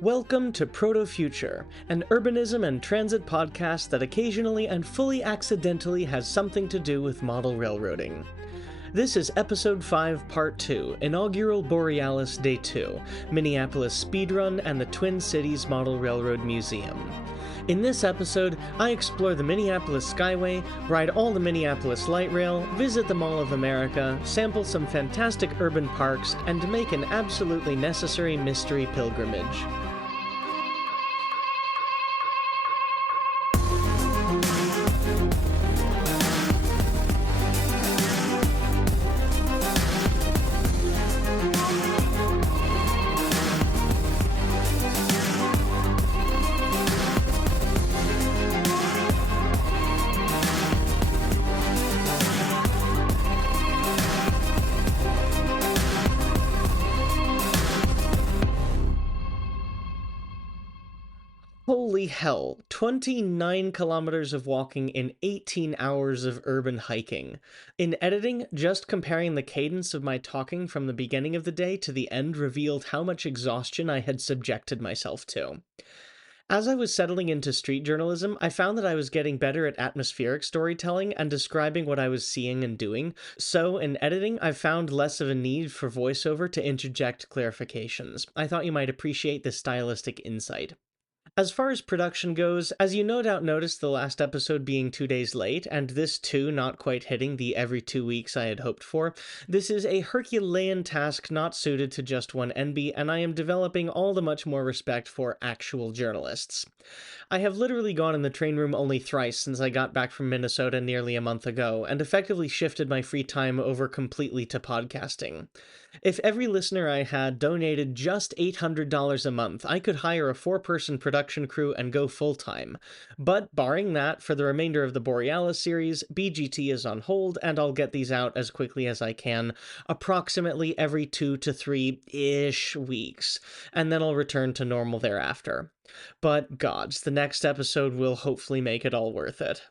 Welcome to Proto-Future, an urbanism and transit podcast that occasionally and fully accidentally has something to do with model railroading. This is Episode 5, Part 2, Inaugural Borealis Day 2, Minneapolis Speedrun and the Twin Cities Model Railroad Museum. In this episode, I explore the Minneapolis Skyway, ride all the Minneapolis Light Rail, visit the Mall of America, sample some fantastic urban parks, and make an absolutely necessary mystery pilgrimage. Holy hell, 29 kilometers of walking in 18 hours of urban hiking. In editing, just comparing the cadence of my talking from the beginning of the day to the end revealed how much exhaustion I had subjected myself to. As I was settling into street journalism, I found that I was getting better at atmospheric storytelling and describing what I was seeing and doing, so in editing I found less of a need for voiceover to interject clarifications. I thought you might appreciate this stylistic insight. As far as production goes, as you no doubt noticed the last episode being 2 days late, and this too not quite hitting the every 2 weeks I had hoped for, this is a Herculean task not suited to just one NB, and I am developing all the much more respect for actual journalists. I have literally gone in the train room only thrice since I got back from Minnesota nearly a month ago, and effectively shifted my free time over completely to podcasting. If every listener I had donated just $800 a month, I could hire a 4-person production crew and go full-time. But barring that, for the remainder of the Borealis series, BGT is on hold, and I'll get these out as quickly as I can, approximately every 2 to 3-ish weeks, and then I'll return to normal thereafter. But gods, the next episode will hopefully make it all worth it.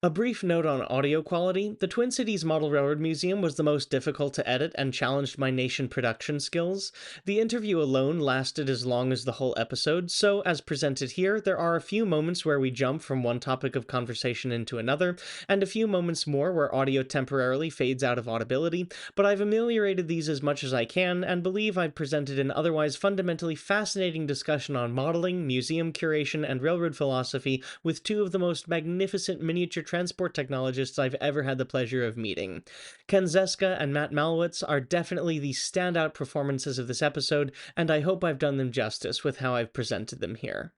A brief note on audio quality. The Twin Cities Model Railroad Museum was the most difficult to edit and challenged my nation production skills. The interview alone lasted as long as the whole episode, so as presented here, there are a few moments where we jump from one topic of conversation into another, and a few moments more where audio temporarily fades out of audibility, but I've ameliorated these as much as I can, and believe I've presented an otherwise fundamentally fascinating discussion on modeling, museum curation, and railroad philosophy with two of the most magnificent miniature transport technologists I've ever had the pleasure of meeting. Ken Zeska and Matt Malowitz are definitely the standout performances of this episode, and I hope I've done them justice with how I've presented them here.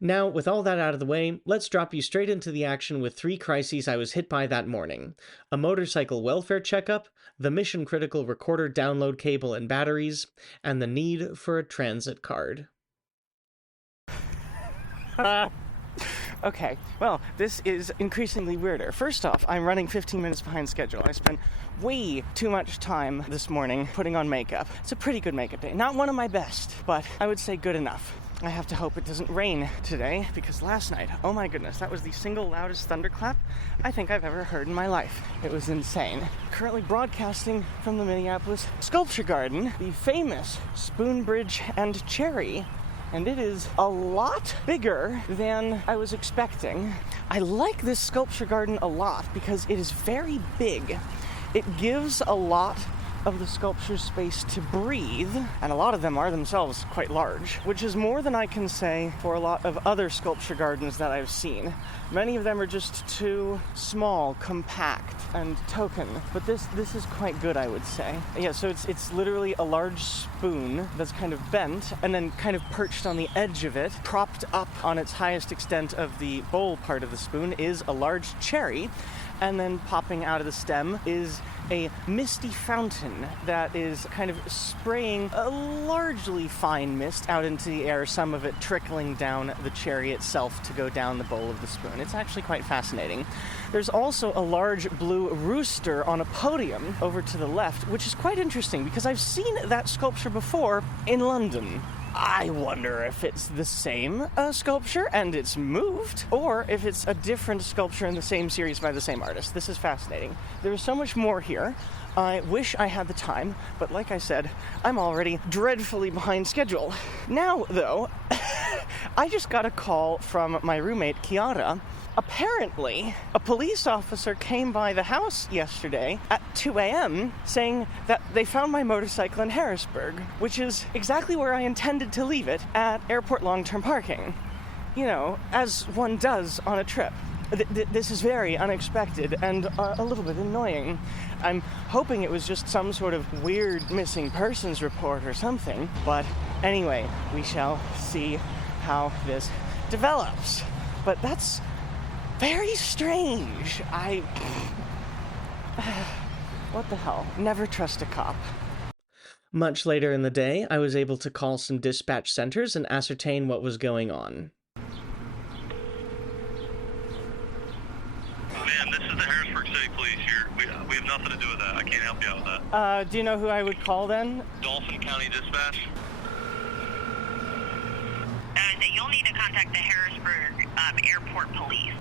Now, with all that out of the way, let's drop you straight into the action with 3 crises I was hit by that morning: a motorcycle welfare checkup, the mission-critical recorder download cable and batteries, and the need for a transit card. Okay, well, this is increasingly weirder. First off, I'm running 15 minutes behind schedule. I spent way too much time this morning putting on makeup. It's a pretty good makeup day. Not one of my best, but I would say good enough. I have to hope it doesn't rain today, because last night, oh my goodness, that was the single loudest thunderclap I think I've ever heard in my life. It was insane. Currently broadcasting from the Minneapolis Sculpture Garden, the famous Spoon Bridge and Cherry, and it is a lot bigger than I was expecting. I like this sculpture garden a lot because it is very big. It gives a lot of the sculptures space to breathe, and a lot of them are themselves quite large, which is more than I can say for a lot of other sculpture gardens that I've seen. Many of them are just too small, compact, and token, but this is quite good, I would say. Yeah, so it's literally a large spoon that's kind of bent, and then kind of perched on the edge of it, propped up on its highest extent of the bowl part of the spoon is a large cherry, and then popping out of the stem is a misty fountain that is kind of spraying a largely fine mist out into the air, some of it trickling down the cherry itself to go down the bowl of the spoon. It's actually quite fascinating. There's also a large blue rooster on a podium over to the left, which is quite interesting because I've seen that sculpture before in London. I wonder if it's the same sculpture and it's moved, or if it's a different sculpture in the same series by the same artist. This is fascinating. There is so much more here. I wish I had the time, but like I said, I'm already dreadfully behind schedule. Now, though, I just got a call from my roommate, Kiara. Apparently, a police officer came by the house yesterday at 2 a.m. saying that they found my motorcycle in Harrisburg, which is exactly where I intended to leave it, at airport long-term parking. You know, as one does on a trip. This is very unexpected and a little bit annoying. I'm hoping it was just some sort of weird missing persons report or something. But anyway, we shall see how this develops. But that's very strange. What the hell? Never trust a cop. Much later in the day, I was able to call some dispatch centers and ascertain what was going on. Man, this is the Harrisburg City Police here. We have nothing to do with that. I can't help you out with that. Do you know who I would call then? Dolphin County Dispatch? You'll need to contact the Harrisburg Airport Police.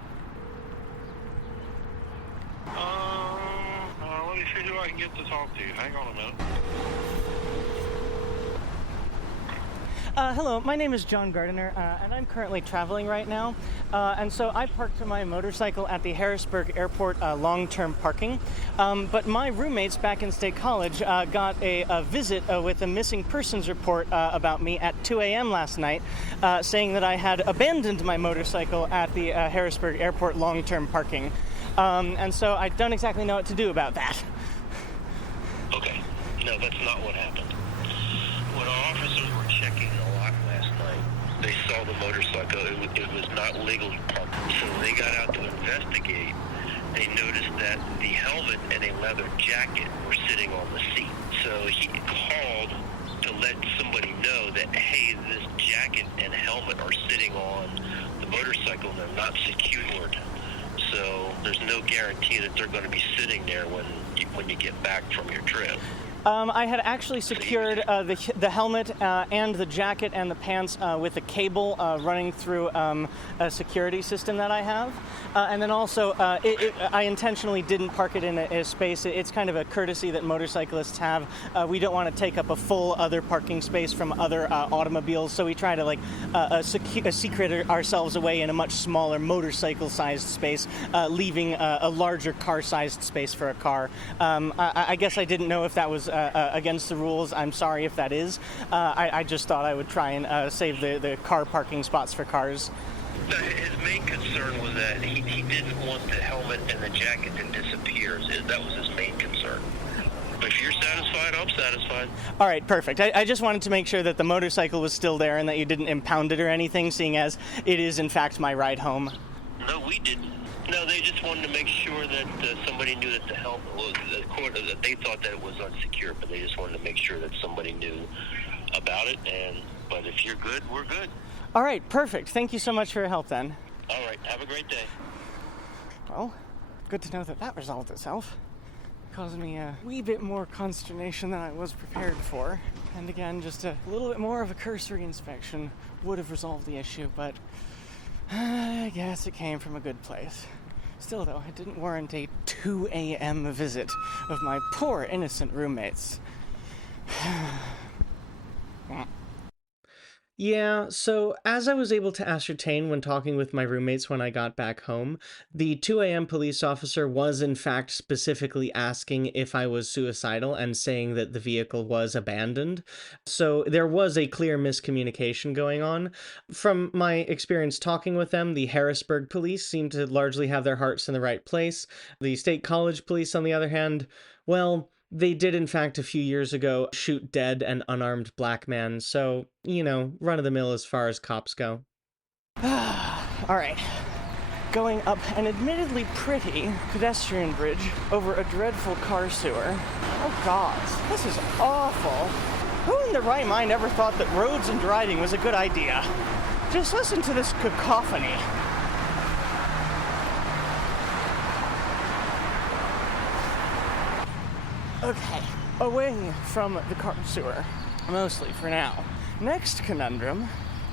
Let me see who I can get to talk to. Hang on a minute. Hello, my name is John Gardiner, and I'm currently traveling right now. And so I parked my motorcycle at the Harrisburg Airport long-term parking. But my roommates back in State College got a visit with a missing persons report about me at 2 a.m. last night, saying that I had abandoned my motorcycle at the Harrisburg Airport long-term parking. And so I don't exactly know what to do about that. Okay. No, that's not what happened. When our officers were checking the lot last night, they saw the motorcycle. It was not legally parked. So they got out to investigate. They noticed that the helmet and a leather jacket were sitting on the seat. So he called to let somebody know that, hey, this jacket and helmet are sitting on the motorcycle and they're not secured. So there's no guarantee that they're going to be sitting there when you get back from your trip. I had actually secured the helmet and the jacket and the pants with a cable running through a security system that I have. And then also, I intentionally didn't park it in a space. It's kind of a courtesy that motorcyclists have. We don't want to take up a full other parking space from other automobiles, so we try to secret ourselves away in a much smaller motorcycle-sized space, leaving a larger car-sized space for a car. I guess I didn't know if that was against the rules. I'm sorry if that is. I just thought I would try and save the car parking spots for cars. His main concern was that he didn't want the helmet and the jacket to disappear. That was his main concern. But if you're satisfied, I'm satisfied. All right, perfect. I just wanted to make sure that the motorcycle was still there and that you didn't impound it or anything, seeing as it is, in fact, my ride home. No, we didn't. No, they just wanted to make sure that somebody knew that the helmet was, that they thought that it was unsecured, but they just wanted to make sure that somebody knew about it. But if you're good, we're good. All right, perfect. Thank you so much for your help, then. All right, have a great day. Well, good to know that resolved itself. Caused me a wee bit more consternation than I was prepared for. And again, just a little bit more of a cursory inspection would have resolved the issue, but I guess it came from a good place. Still, though, it didn't warrant a 2 a.m. visit of my poor innocent roommates. Yeah, so as I was able to ascertain when talking with my roommates when I got back home, the 2 a.m. police officer was in fact specifically asking if I was suicidal and saying that the vehicle was abandoned. So there was a clear miscommunication going on. From my experience talking with them, the Harrisburg police seemed to largely have their hearts in the right place. The State College police, on the other hand, well, they did, in fact, a few years ago, shoot dead an unarmed black man, so, you know, run-of-the-mill as far as cops go. All right. Going up an admittedly pretty pedestrian bridge over a dreadful car sewer. Oh, God, this is awful. Who in their right mind ever thought that roads and driving was a good idea? Just listen to this cacophony. Okay, away from the car sewer, mostly for now. Next conundrum,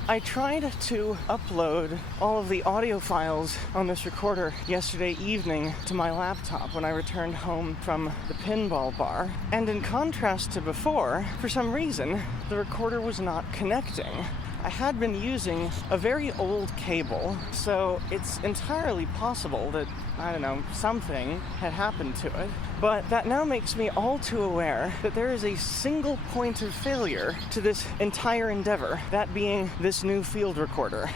I tried to upload all of the audio files on this recorder yesterday evening to my laptop when I returned home from the pinball bar. And in contrast to before, for some reason, the recorder was not connecting. I had been using a very old cable, so it's entirely possible that, I don't know, something had happened to it. But that now makes me all too aware that there is a single point of failure to this entire endeavor, that being this new field recorder.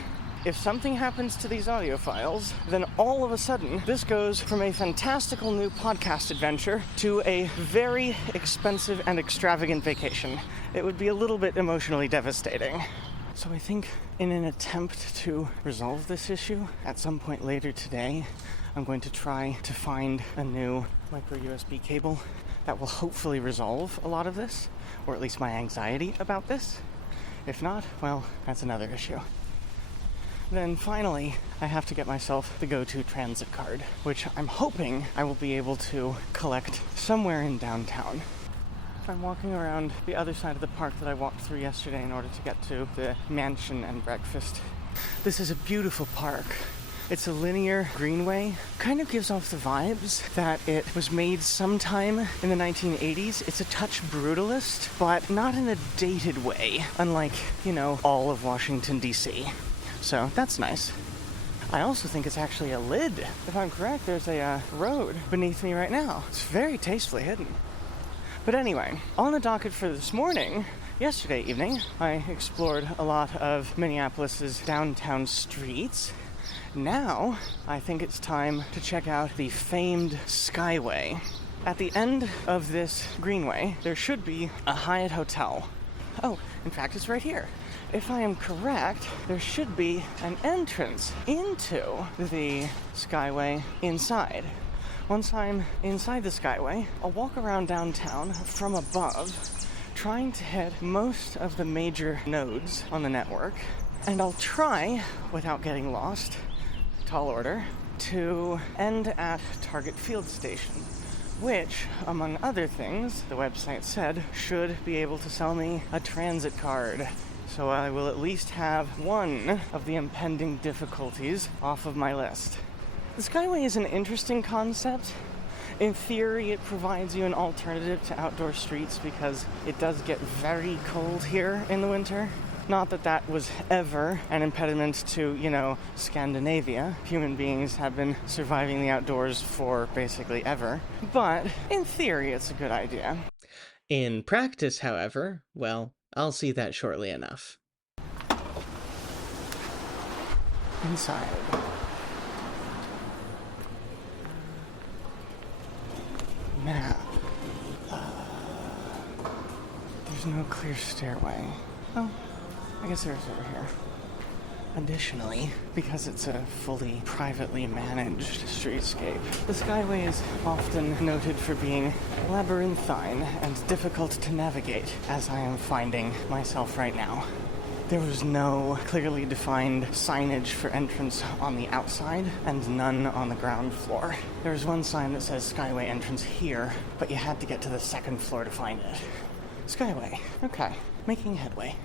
If something happens to these audio files, then all of a sudden, this goes from a fantastical new podcast adventure to a very expensive and extravagant vacation. It would be a little bit emotionally devastating. So I think in an attempt to resolve this issue, at some point later today, I'm going to try to find a new micro USB cable that will hopefully resolve a lot of this, or at least my anxiety about this. If not, well, that's another issue. Then finally, I have to get myself the go-to transit card, which I'm hoping I will be able to collect somewhere in downtown. I'm walking around the other side of the park that I walked through yesterday in order to get to the mansion and breakfast. This is a beautiful park. It's a linear greenway. Kind of gives off the vibes that it was made sometime in the 1980s. It's a touch brutalist, but not in a dated way, unlike, all of Washington, D.C. So that's nice. I also think it's actually a lid. If I'm correct, there's a road beneath me right now. It's very tastefully hidden. But anyway, on the docket for this morning, yesterday evening, I explored a lot of Minneapolis's downtown streets. Now, I think it's time to check out the famed Skyway. At the end of this greenway, there should be a Hyatt hotel. Oh, in fact, it's right here. If I am correct, there should be an entrance into the Skyway inside. Once I'm inside the Skyway, I'll walk around downtown from above, trying to hit most of the major nodes on the network, and I'll try, without getting lost, tall order, to end at Target Field Station, which, among other things, the website said, should be able to sell me a transit card. So I will at least have one of the impending difficulties off of my list. The Skyway is an interesting concept. In theory, it provides you an alternative to outdoor streets because it does get very cold here in the winter. Not that that was ever an impediment to, Scandinavia. Human beings have been surviving the outdoors for basically ever. But in theory, it's a good idea. In practice, however, well, I'll see that shortly enough. Inside. Map. There's no clear stairway. Oh, I guess there's over here. Additionally, because it's a fully privately managed streetscape, the Skyway is often noted for being labyrinthine and difficult to navigate, as I am finding myself right now. There was no clearly defined signage for entrance on the outside and none on the ground floor. There was one sign that says Skyway entrance here, but you had to get to the second floor to find it. Skyway. Okay, making headway.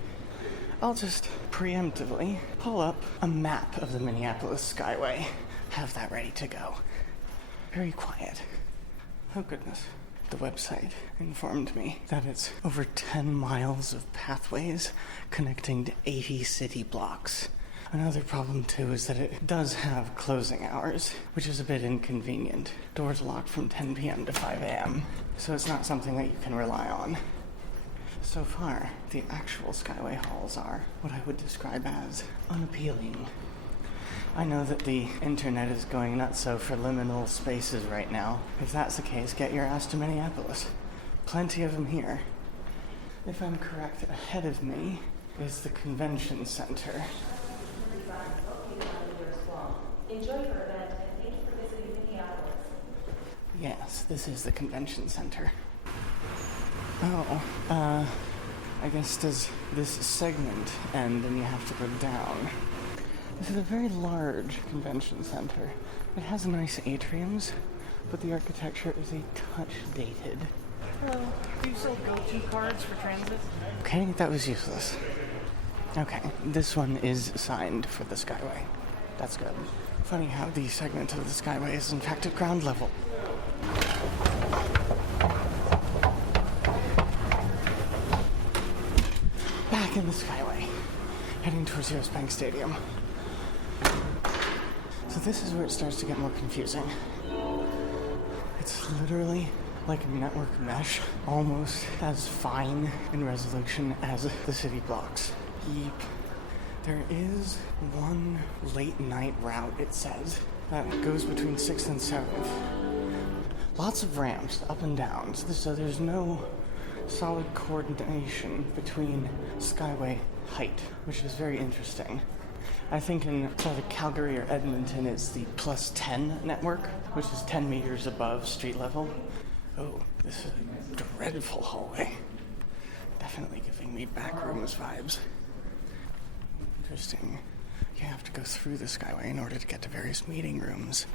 I'll just preemptively pull up a map of the Minneapolis Skyway. Have that ready to go. Very quiet. Oh goodness. The website informed me that it's over 10 miles of pathways connecting to 80 city blocks. Another problem, too, is that it does have closing hours, which is a bit inconvenient. Doors locked from 10 p.m. to 5 a.m., so it's not something that you can rely on. So far, the actual Skyway halls are what I would describe as unappealing. I know that the internet is going nutso for liminal spaces right now. If that's the case, get your ass to Minneapolis. Plenty of them here. If I'm correct, ahead of me is the convention center. Enjoy your event and thank you for visiting Minneapolis. Yes, this is the convention center. Oh, I guess does this segment end and you have to go down? This is a very large convention center. It has nice atriums, but the architecture is a touch dated. Hello. Do you sell go-to cards for transit? Okay, that was useless. Okay, this one is signed for the Skyway. That's good. Funny how the segment of the Skyway is in fact at ground level. Back in the Skyway, heading towards US Bank Stadium. So this is where it starts to get more confusing. It's literally like a network mesh, almost as fine in resolution as the city blocks. Yeep. There is one late night route, it says, that goes between 6th and 7th. Lots of ramps, up and down, so there's no solid coordination between Skyway height, which is very interesting. I think in either Calgary or Edmonton it's the plus 10 network, which is 10 meters above street level. Oh, this is a dreadful hallway. Definitely giving me backrooms vibes. Interesting. You have to go through the Skyway in order to get to various meeting rooms.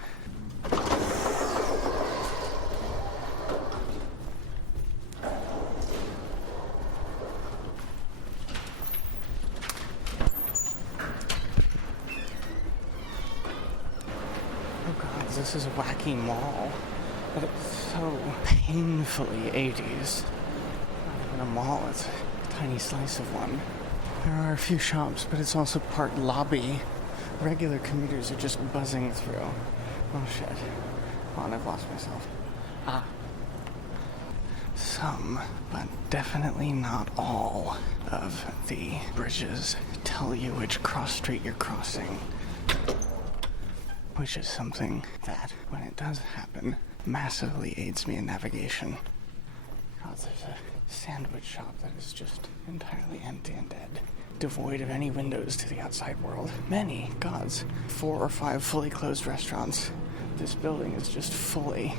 This is a wacky mall, but it's so painfully 80s. Not even a mall, it's a tiny slice of one. There are a few shops, but it's also part lobby. Regular commuters are just buzzing through. Oh shit. Oh, and I've lost myself. Some, but definitely not all, of the bridges tell you which cross street you're crossing. Which is something that, when it does happen, massively aids me in navigation. God, there's a sandwich shop that is just entirely empty and dead, devoid of any windows to the outside world. Many, gods, 4 or 5 fully closed restaurants. This building is just fully...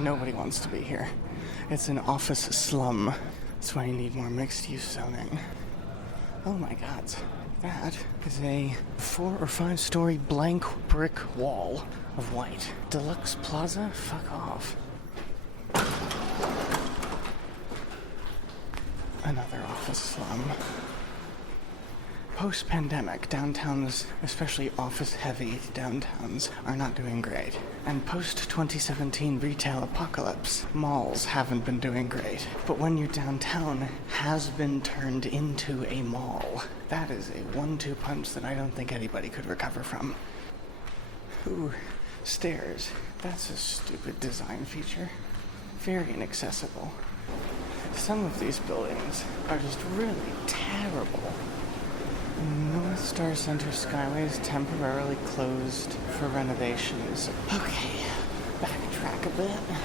Nobody wants to be here. It's an office slum. That's why you need more mixed-use zoning. Oh my god. That is a 4 or 5 story blank brick wall of white. Deluxe Plaza? Fuck off. Another office slum. Post-pandemic, downtowns, especially office-heavy downtowns, are not doing great. And post-2017 retail apocalypse, malls haven't been doing great. But when your downtown has been turned into a mall, that is a 1-2 punch that I don't think anybody could recover from. Ooh, stairs. That's a stupid design feature. Very inaccessible. Some of these buildings are just really terrible. North Star Center Skyway is temporarily closed for renovations. Okay, backtrack a bit.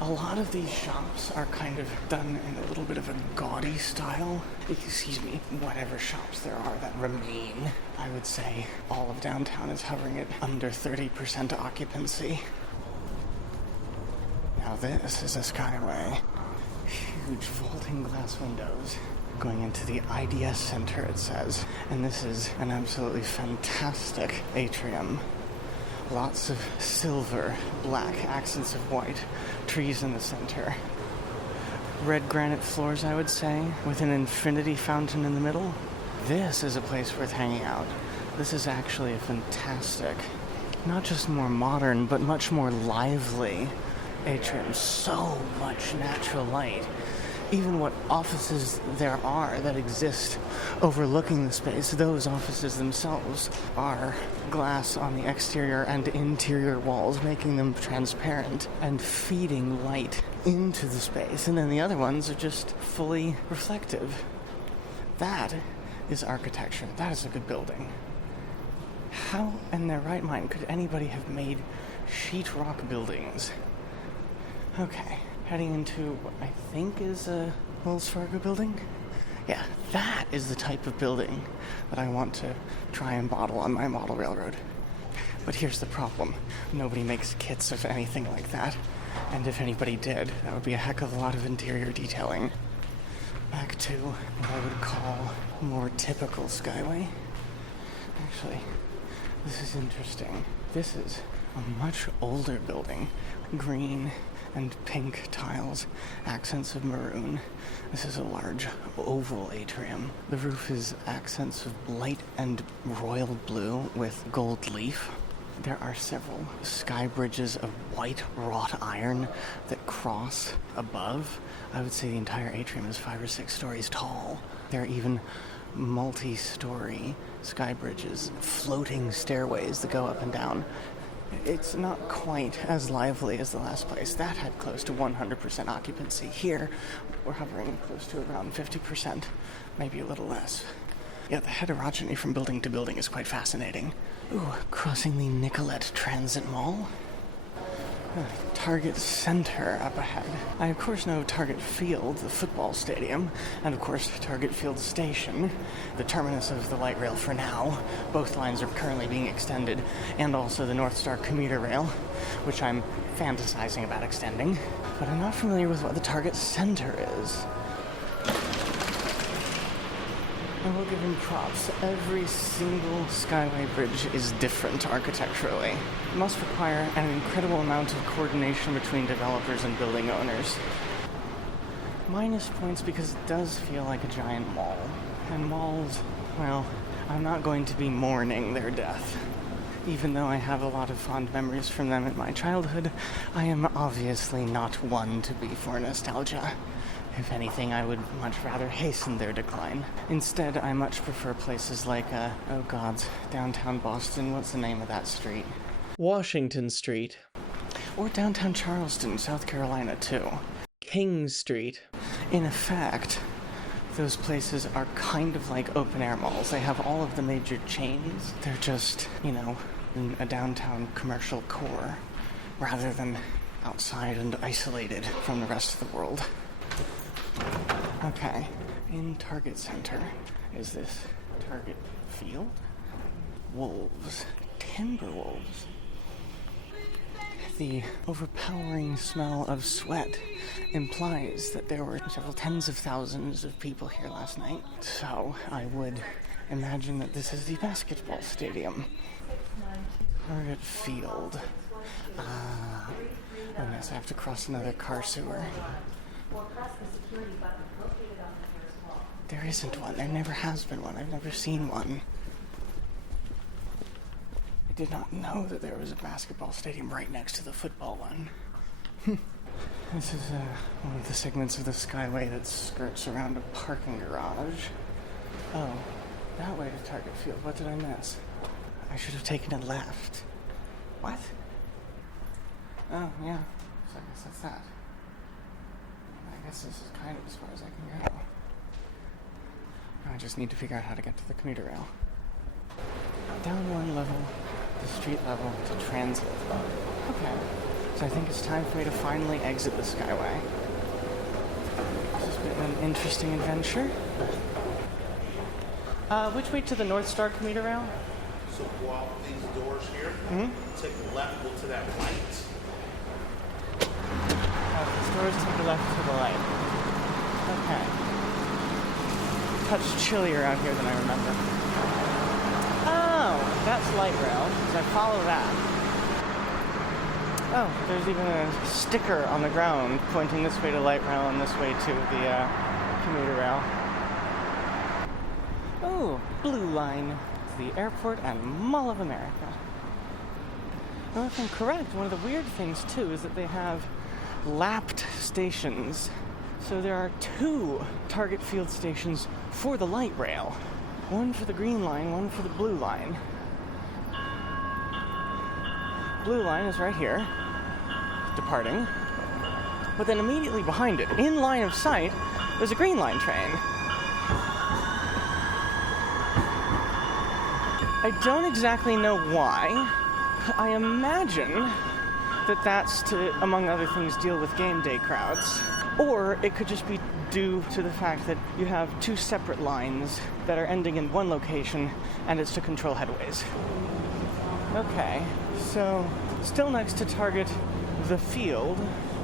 A lot of these shops are kind of done in a little bit of a gaudy style. Excuse me, whatever shops there are that remain. I would say all of downtown is hovering at under 30% occupancy. Now this is a Skyway. Huge vaulting glass windows. Going into the IDS Center, it says. And this is an absolutely fantastic atrium. Lots of silver, black accents of white, trees in the center. Red granite floors, I would say, with an infinity fountain in the middle. This is a place worth hanging out. This is actually a fantastic, not just more modern, but much more lively atrium. So much natural light. Even what offices there are that exist overlooking the space, those offices themselves are glass on the exterior and interior walls, making them transparent and feeding light into the space. And then the other ones are just fully reflective. That is architecture. That is a good building. How in their right mind could anybody have made sheetrock buildings? Okay. Heading into what I think is a Wells Fargo building? Yeah, that is the type of building that I want to try and model on my model railroad. But here's the problem. Nobody makes kits of anything like that. And if anybody did, that would be a heck of a lot of interior detailing. Back to what I would call more typical Skyway. Actually, this is interesting. This is a much older building. Green and pink tiles, accents of maroon. This is a large oval atrium. The roof is accents of light and royal blue with gold leaf. There are several sky bridges of white wrought iron that cross above. I would say the entire atrium is 5 or 6 stories tall. There are even multi-story sky bridges, floating stairways that go up and down. It's not quite as lively as the last place. That had close to 100% occupancy. Here, we're hovering close to around 50%, maybe a little less. Yeah, the heterogeneity from building to building is quite fascinating. Ooh, crossing the Nicollet Transit Mall. Target Center up ahead. I, of course, know Target Field, the football stadium, and, of course, Target Field Station, the terminus of the light rail for now. Both lines are currently being extended, and also the North Star commuter rail, which I'm fantasizing about extending. But I'm not familiar with what the Target Center is. I will give him props. Every single skyway bridge is different architecturally. It must require an incredible amount of coordination between developers and building owners. Minus points because it does feel like a giant mall. And malls, well, I'm not going to be mourning their death. Even though I have a lot of fond memories from them in my childhood, I am obviously not one to be for nostalgia. If anything, I would much rather hasten their decline. Instead, I much prefer places like, oh god, downtown Boston, what's the name of that street? Washington Street. Or downtown Charleston, South Carolina, too. King Street. In effect, those places are kind of like open-air malls. They have all of the major chains. They're just, in a downtown commercial core, rather than outside and isolated from the rest of the world. Okay, in Target Center is this Target Field. Wolves. Timber wolves. The overpowering smell of sweat implies that there were several tens of thousands of people here last night. So I would imagine that this is the basketball stadium. Target Field. Oh yes, I have to cross another car sewer. There isn't one. There never has been one. I've never seen one. I did not know that there was a basketball stadium right next to the football one. This is one of the segments of the skyway that skirts around a parking garage. Oh, that way to Target Field. What did I miss? I should have taken a left. What? Oh, yeah. So I guess that's that. I guess this is kind of as far as I can go. I just need to figure out how to get to the commuter rail. Down one level, the street level, to transit. Okay. So I think it's time for me to finally exit the skyway. This has been an interesting adventure. Which way to the North Star commuter rail? So go out these doors here, take the left, go to that right. The stores to the left to the light. Okay. Touch chillier out here than I remember. Oh, that's light rail. So I follow that. Oh, there's even a sticker on the ground pointing this way to light rail and this way to the commuter rail. Oh, Blue Line. The airport and Mall of America. Now, if I'm correct, one of the weird things too is that they have lapped stations. So there are 2 Target Field stations for the light rail. One for the green line, one for the blue line. Blue line is right here, departing. But then immediately behind it, in line of sight, there's a green line train. I don't exactly know why. I imagine that that's to, among other things, deal with game day crowds. Or it could just be due to the fact that you have 2 separate lines that are ending in one location, and it's to control headways. Okay, so still next to Target the Field.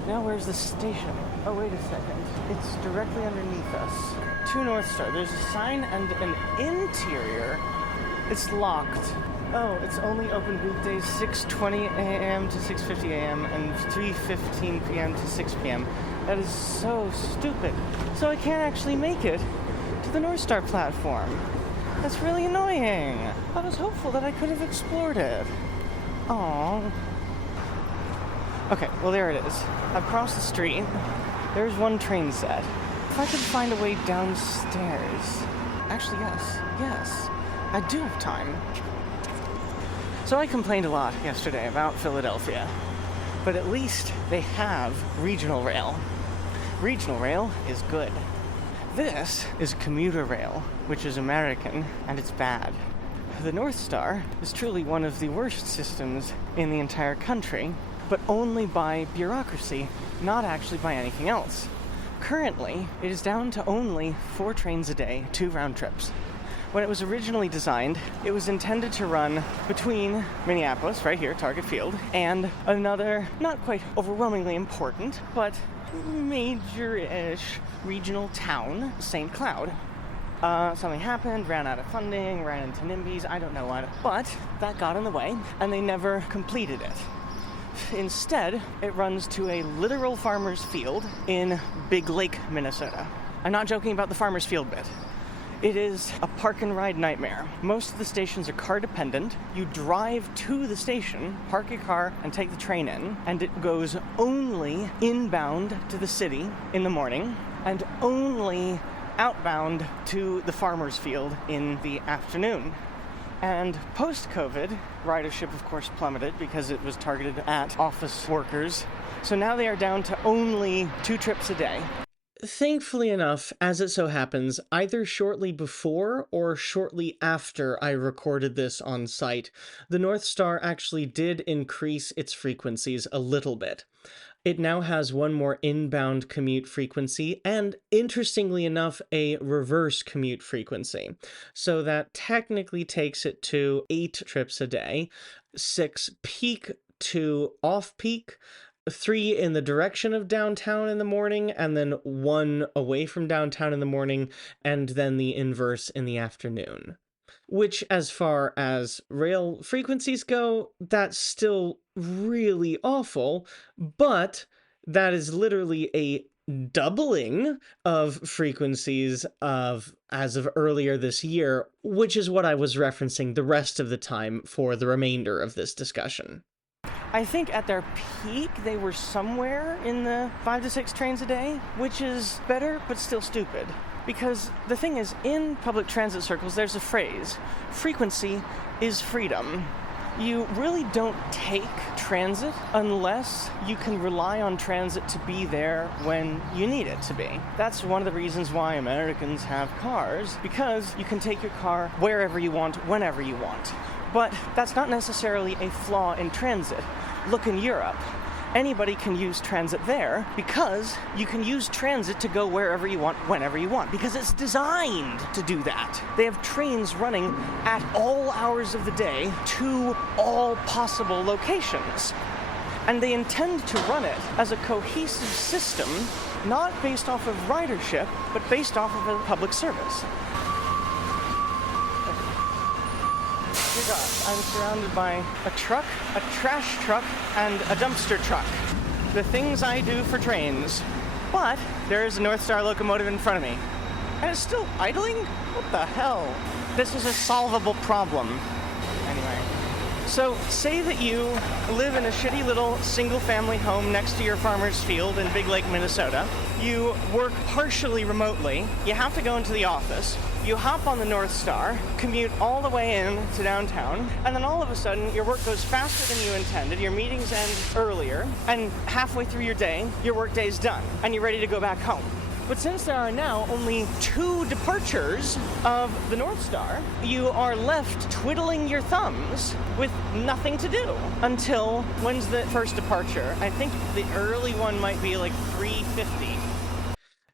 Now where's the station? Oh, wait a second. It's directly underneath us. To North Star. There's a sign and an interior. It's locked. Oh, it's only open weekdays 6:20 a.m. to 6:50 a.m. and 3:15 p.m. to 6 p.m. That is so stupid. So I can't actually make it to the North Star platform. That's really annoying. I was hopeful that I could have explored it. Aww. Okay, well there it is. I've crossed the street. There's one train set. If I could find a way downstairs. Actually, yes. I do have time. So I complained a lot yesterday about Philadelphia, but at least they have regional rail. Regional rail is good. This is commuter rail, which is American, and it's bad. The North Star is truly one of the worst systems in the entire country, but only by bureaucracy, not actually by anything else. Currently, it is down to only 4 trains a day, 2 round trips. When it was originally designed, it was intended to run between Minneapolis, right here, Target Field, and another, not quite overwhelmingly important, but major-ish regional town, St. Cloud. Something happened, ran out of funding, ran into NIMBYs, I don't know what, but that got in the way, and they never completed it. Instead, it runs to a literal farmer's field in Big Lake, Minnesota. I'm not joking about the farmer's field bit. It is a park and ride nightmare. Most of the stations are car dependent. You drive to the station, park your car, and take the train in, and it goes only inbound to the city in the morning, and only outbound to the farmer's field in the afternoon. And post-COVID, ridership of course plummeted because it was targeted at office workers. So now they are down to only 2 trips a day. Thankfully enough, as it so happens, either shortly before or shortly after I recorded this on site, the North Star actually did increase its frequencies a little bit. It now has one more inbound commute frequency and, interestingly enough, a reverse commute frequency. So that technically takes it to 8 trips a day, 6 peak to off-peak, 3 in the direction of downtown in the morning, and then 1 away from downtown in the morning, and then the inverse in the afternoon. Which, as far as rail frequencies go, that's still really awful, but that is literally a doubling of frequencies as of earlier this year, which is what I was referencing the rest of the time for the remainder of this discussion. I think at their peak, they were somewhere in the 5 to 6 trains a day, which is better, but still stupid. Because the thing is, in public transit circles, there's a phrase, frequency is freedom. You really don't take transit unless you can rely on transit to be there when you need it to be. That's one of the reasons why Americans have cars, because you can take your car wherever you want, whenever you want. But that's not necessarily a flaw in transit. Look in Europe. Anybody can use transit there because you can use transit to go wherever you want, whenever you want, because it's designed to do that. They have trains running at all hours of the day to all possible locations. And they intend to run it as a cohesive system, not based off of ridership, but based off of a public service. Dear God, I'm surrounded by a truck, a trash truck, and a dumpster truck. The things I do for trains. But there is a North Star locomotive in front of me. And it's still idling? What the hell? This is a solvable problem. Anyway. So, say that you live in a shitty little single-family home next to your farmer's field in Big Lake, Minnesota. You work partially remotely. You have to go into the office. You hop on the North Star, commute all the way in to downtown, and then all of a sudden, your work goes faster than you intended, your meetings end earlier, and halfway through your day, your work day is done, and you're ready to go back home. But since there are now only 2 departures of the North Star, you are left twiddling your thumbs with nothing to do until, when's the first departure? I think the early one might be like 3:50.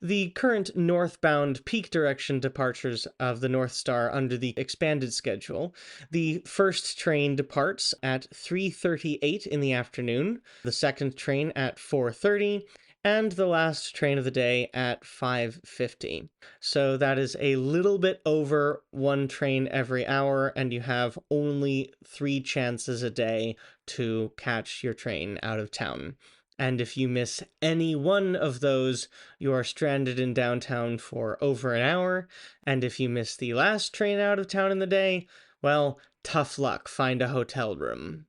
The current northbound peak direction departures of the North Star under the expanded schedule. The first train departs at 3:38 in the afternoon, the second train at 4:30, and the last train of the day at 5:50. So that is a little bit over one train every hour, and you have only 3 chances a day to catch your train out of town. And if you miss any one of those, you are stranded in downtown for over an hour, and if you miss the last train out of town in the day, well, tough luck, find a hotel room.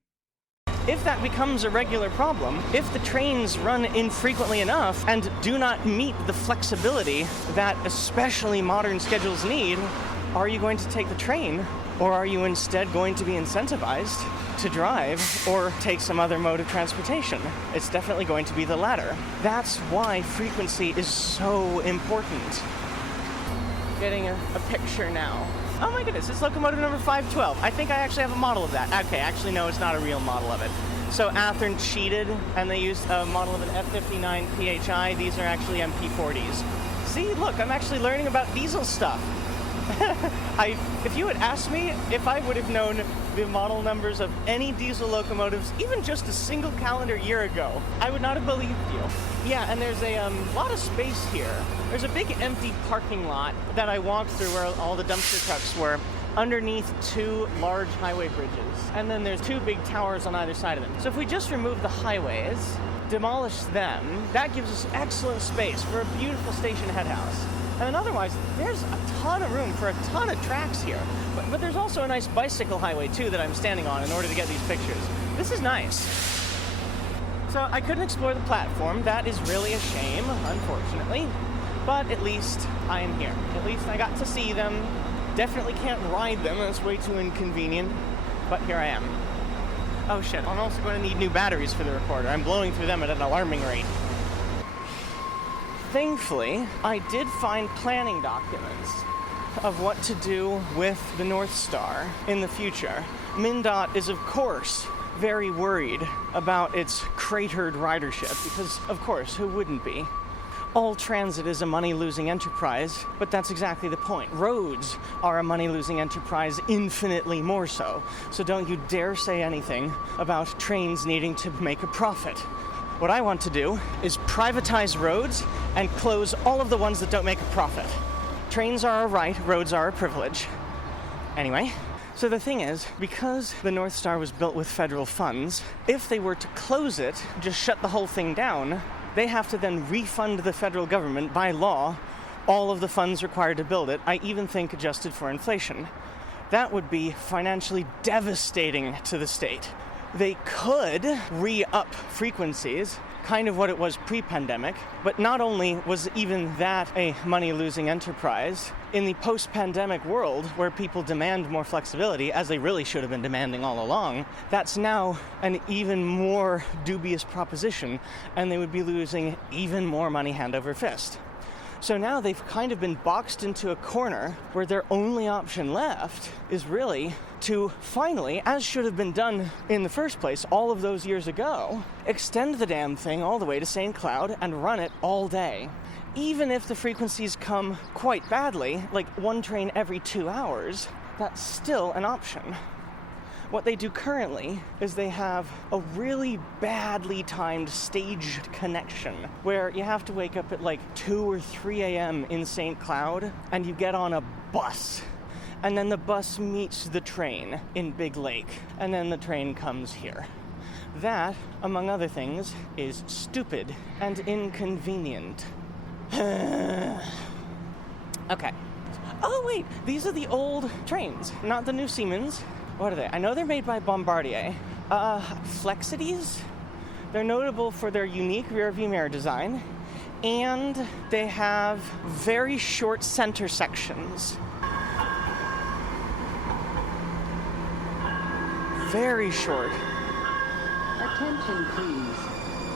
If that becomes a regular problem, if the trains run infrequently enough and do not meet the flexibility that especially modern schedules need, are you going to take the train, or are you instead going to be incentivized to drive or take some other mode of transportation? It's definitely going to be the latter. That's why frequency is so important. Getting a picture now. Oh my goodness, it's locomotive number 512. I think I actually have a model of that. Okay, actually no, it's not a real model of it. So Athearn cheated, and they used a model of an F59 PHI. These are actually MP40s. See, look, I'm actually learning about diesel stuff. If you had asked me if I would have known the model numbers of any diesel locomotives, even just a single calendar year ago, I would not have believed you. Yeah, and there's a lot of space here. There's a big empty parking lot that I walked through where all the dumpster trucks were, underneath 2 large highway bridges. And then there's 2 big towers on either side of them. So if we just remove the highways, demolish them, that gives us excellent space for a beautiful station head house. And then otherwise, there's a ton of room for a ton of tracks here. But there's also a nice bicycle highway, too, that I'm standing on in order to get these pictures. This is nice. So I couldn't explore the platform. That is really a shame, unfortunately. But at least I am here. At least I got to see them. Definitely can't ride them. That's way too inconvenient. But here I am. Oh, shit. I'm also going to need new batteries for the recorder. I'm blowing through them at an alarming rate. Thankfully, I did find planning documents of what to do with the North Star in the future. MnDOT is, of course, very worried about its cratered ridership because, of course, who wouldn't be? All transit is a money-losing enterprise, but that's exactly the point. Roads are a money-losing enterprise infinitely more so. So don't you dare say anything about trains needing to make a profit. What I want to do is privatize roads and close all of the ones that don't make a profit. Trains are a right, roads are a privilege. Anyway, so the thing is, because the North Star was built with federal funds, if they were to close it, just shut the whole thing down, they have to then refund the federal government by law all of the funds required to build it, I even think adjusted for inflation. That would be financially devastating to the state. They could re-up frequencies, kind of what it was pre-pandemic, but not only was even that a money-losing enterprise, in the post-pandemic world where people demand more flexibility, as they really should have been demanding all along, that's now an even more dubious proposition, and they would be losing even more money hand over fist. So now they've kind of been boxed into a corner where their only option left is really to finally, as should have been done in the first place all of those years ago, extend the damn thing all the way to St. Cloud and run it all day. Even if the frequencies come quite badly, like 1 train every 2 hours, that's still an option. What they do currently is they have a really badly timed staged connection where you have to wake up at like 2 or 3 a.m. in St. Cloud and you get on a bus. And then the bus meets the train in Big Lake. And then the train comes here. That, among other things, is stupid and inconvenient. Okay. Oh, wait. These are the old trains, not the new Siemens. What are they? I know they're made by Bombardier. Flexities? They're notable for their unique rear-view mirror design, and they have very short center sections. Very short. Attention, please.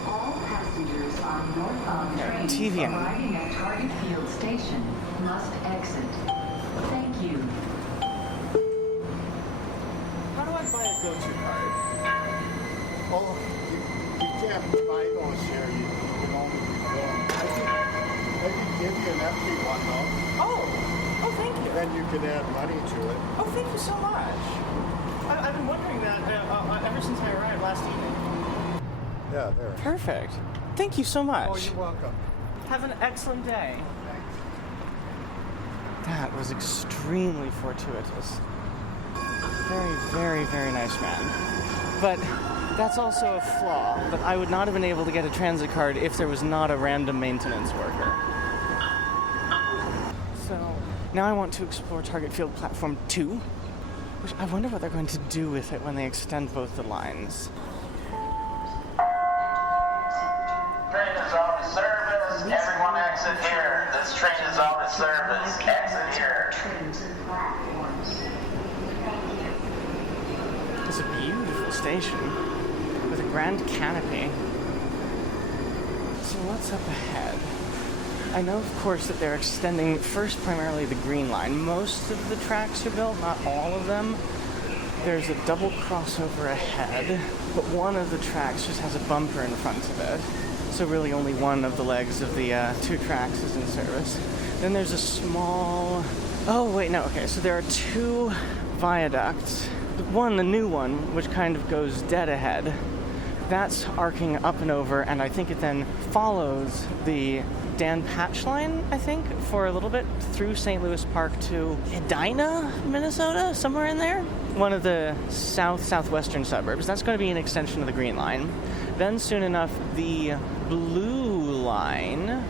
All passengers on northbound trains TVN. arriving at Target Field Station must exit. Thank you. How do I buy a go-to card? Oh, you can't buy those here. You know, I can give you an empty one though. Oh, thank you. Then you can add money to it. Oh, thank you so much. I've been wondering that ever since I arrived last evening. Yeah, there. Perfect. Thank you so much. Oh, you're welcome. Have an excellent day. That was extremely fortuitous. Very, very, very nice man. But that's also a flaw, that I would not have been able to get a transit card if there was not a random maintenance worker. So now I want to explore Target Field Platform 2, which I wonder what they're going to do with it when they extend both the lines. Train is out of service. Everyone exit here. This train is out of service. Exit here. Trains and platforms. Thank you. It's a beautiful station with a grand canopy. So what's up ahead? I know, of course, that they're extending first primarily the Green Line. Most of the tracks are built, not all of them. There's a double crossover ahead, but one of the tracks just has a bumper in front of it. So really only one of the legs of the two tracks is in service. Then there's a small... Oh, wait, no, okay. So there are two viaducts. One, the new one, which kind of goes dead ahead. That's arcing up and over, and I think it then follows the Dan Patch line, I think, for a little bit through St. Louis Park to Edina, Minnesota, somewhere in there. One of the southwestern suburbs. That's going to be an extension of the Green Line. Then soon enough, the Blue Line,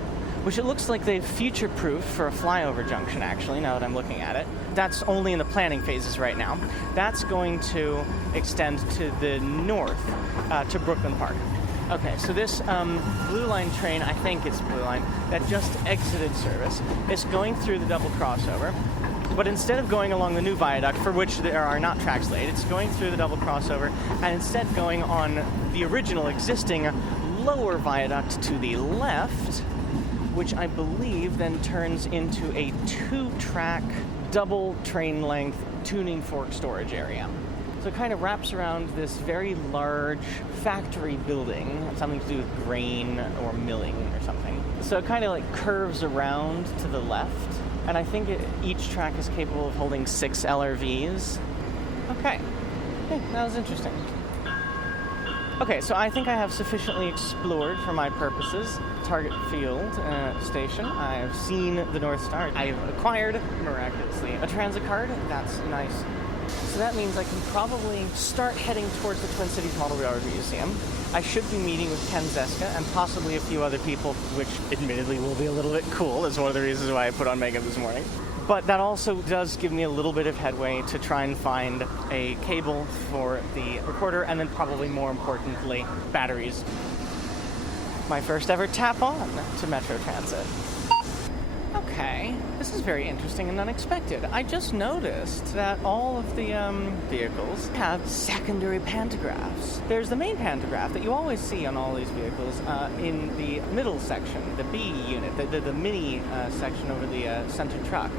which it looks like they've future-proofed for a flyover junction, actually, now that I'm looking at it. That's only in the planning phases right now. That's going to extend to the north, to Brooklyn Park. Okay, so this Blue Line train, I think it's Blue Line, that just exited service, is going through the double crossover. But instead of going along the new viaduct, for which there are not tracks laid, it's going through the double crossover and instead going on the original existing lower viaduct to the left, which I believe then turns into a two-track, double train length tuning fork storage area. So it kind of wraps around this very large factory building, something to do with grain or milling or something. So it kind of like curves around to the left, and I think each track is capable of holding 6 LRVs. Okay, hey, that was interesting. Okay, so I think I have sufficiently explored for my purposes Target Field Station. I have seen the North Star. I have acquired, miraculously, a transit card. That's nice. So that means I can probably start heading towards the Twin Cities Model Railroad Museum. I should be meeting with Ken Zeska and possibly a few other people, which admittedly will be a little bit cool. That's one of the reasons why I put on makeup this morning. But that also does give me a little bit of headway to try and find a cable for the recorder, and then probably more importantly, batteries. My first ever tap on to Metro Transit. Okay, this is very interesting and unexpected. I just noticed that all of the vehicles have secondary pantographs. There's the main pantograph that you always see on all these vehicles in the middle section, the B unit, the mini section over the center truck.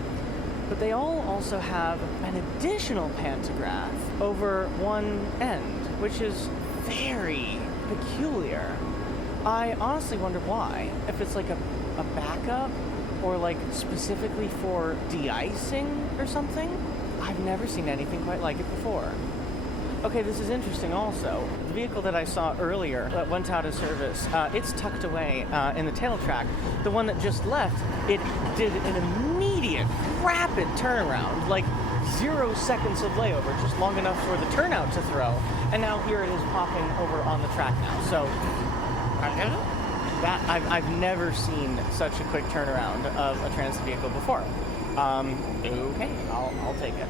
But they all also have an additional pantograph over one end, which is very peculiar. I honestly wonder why. If it's like a backup, or like specifically for de-icing or something. I've never seen anything quite like it before. Okay, this is interesting also. The vehicle that I saw earlier that went out of service, it's tucked away in the tail track. The one that just left, it did an immediate, rapid turnaround, like 0 seconds of layover, just long enough for the turnout to throw. And now here it is popping over on the track now. So, that I've never seen such a quick turnaround of a transit vehicle before. Okay, I'll take it.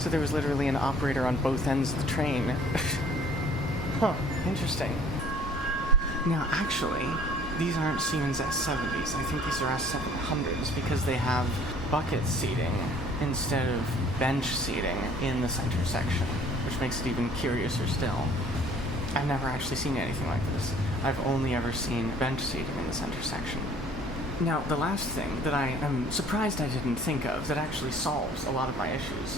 So there was literally an operator on both ends of the train. Huh, interesting. Now, actually, these aren't Siemens S70s. I think these are S700s because they have bucket seating instead of bench seating in the center section, which makes it even curiouser still. I've never actually seen anything like this. I've only ever seen bench seating in the center section. Now, the last thing that I am surprised I didn't think of that actually solves a lot of my issues.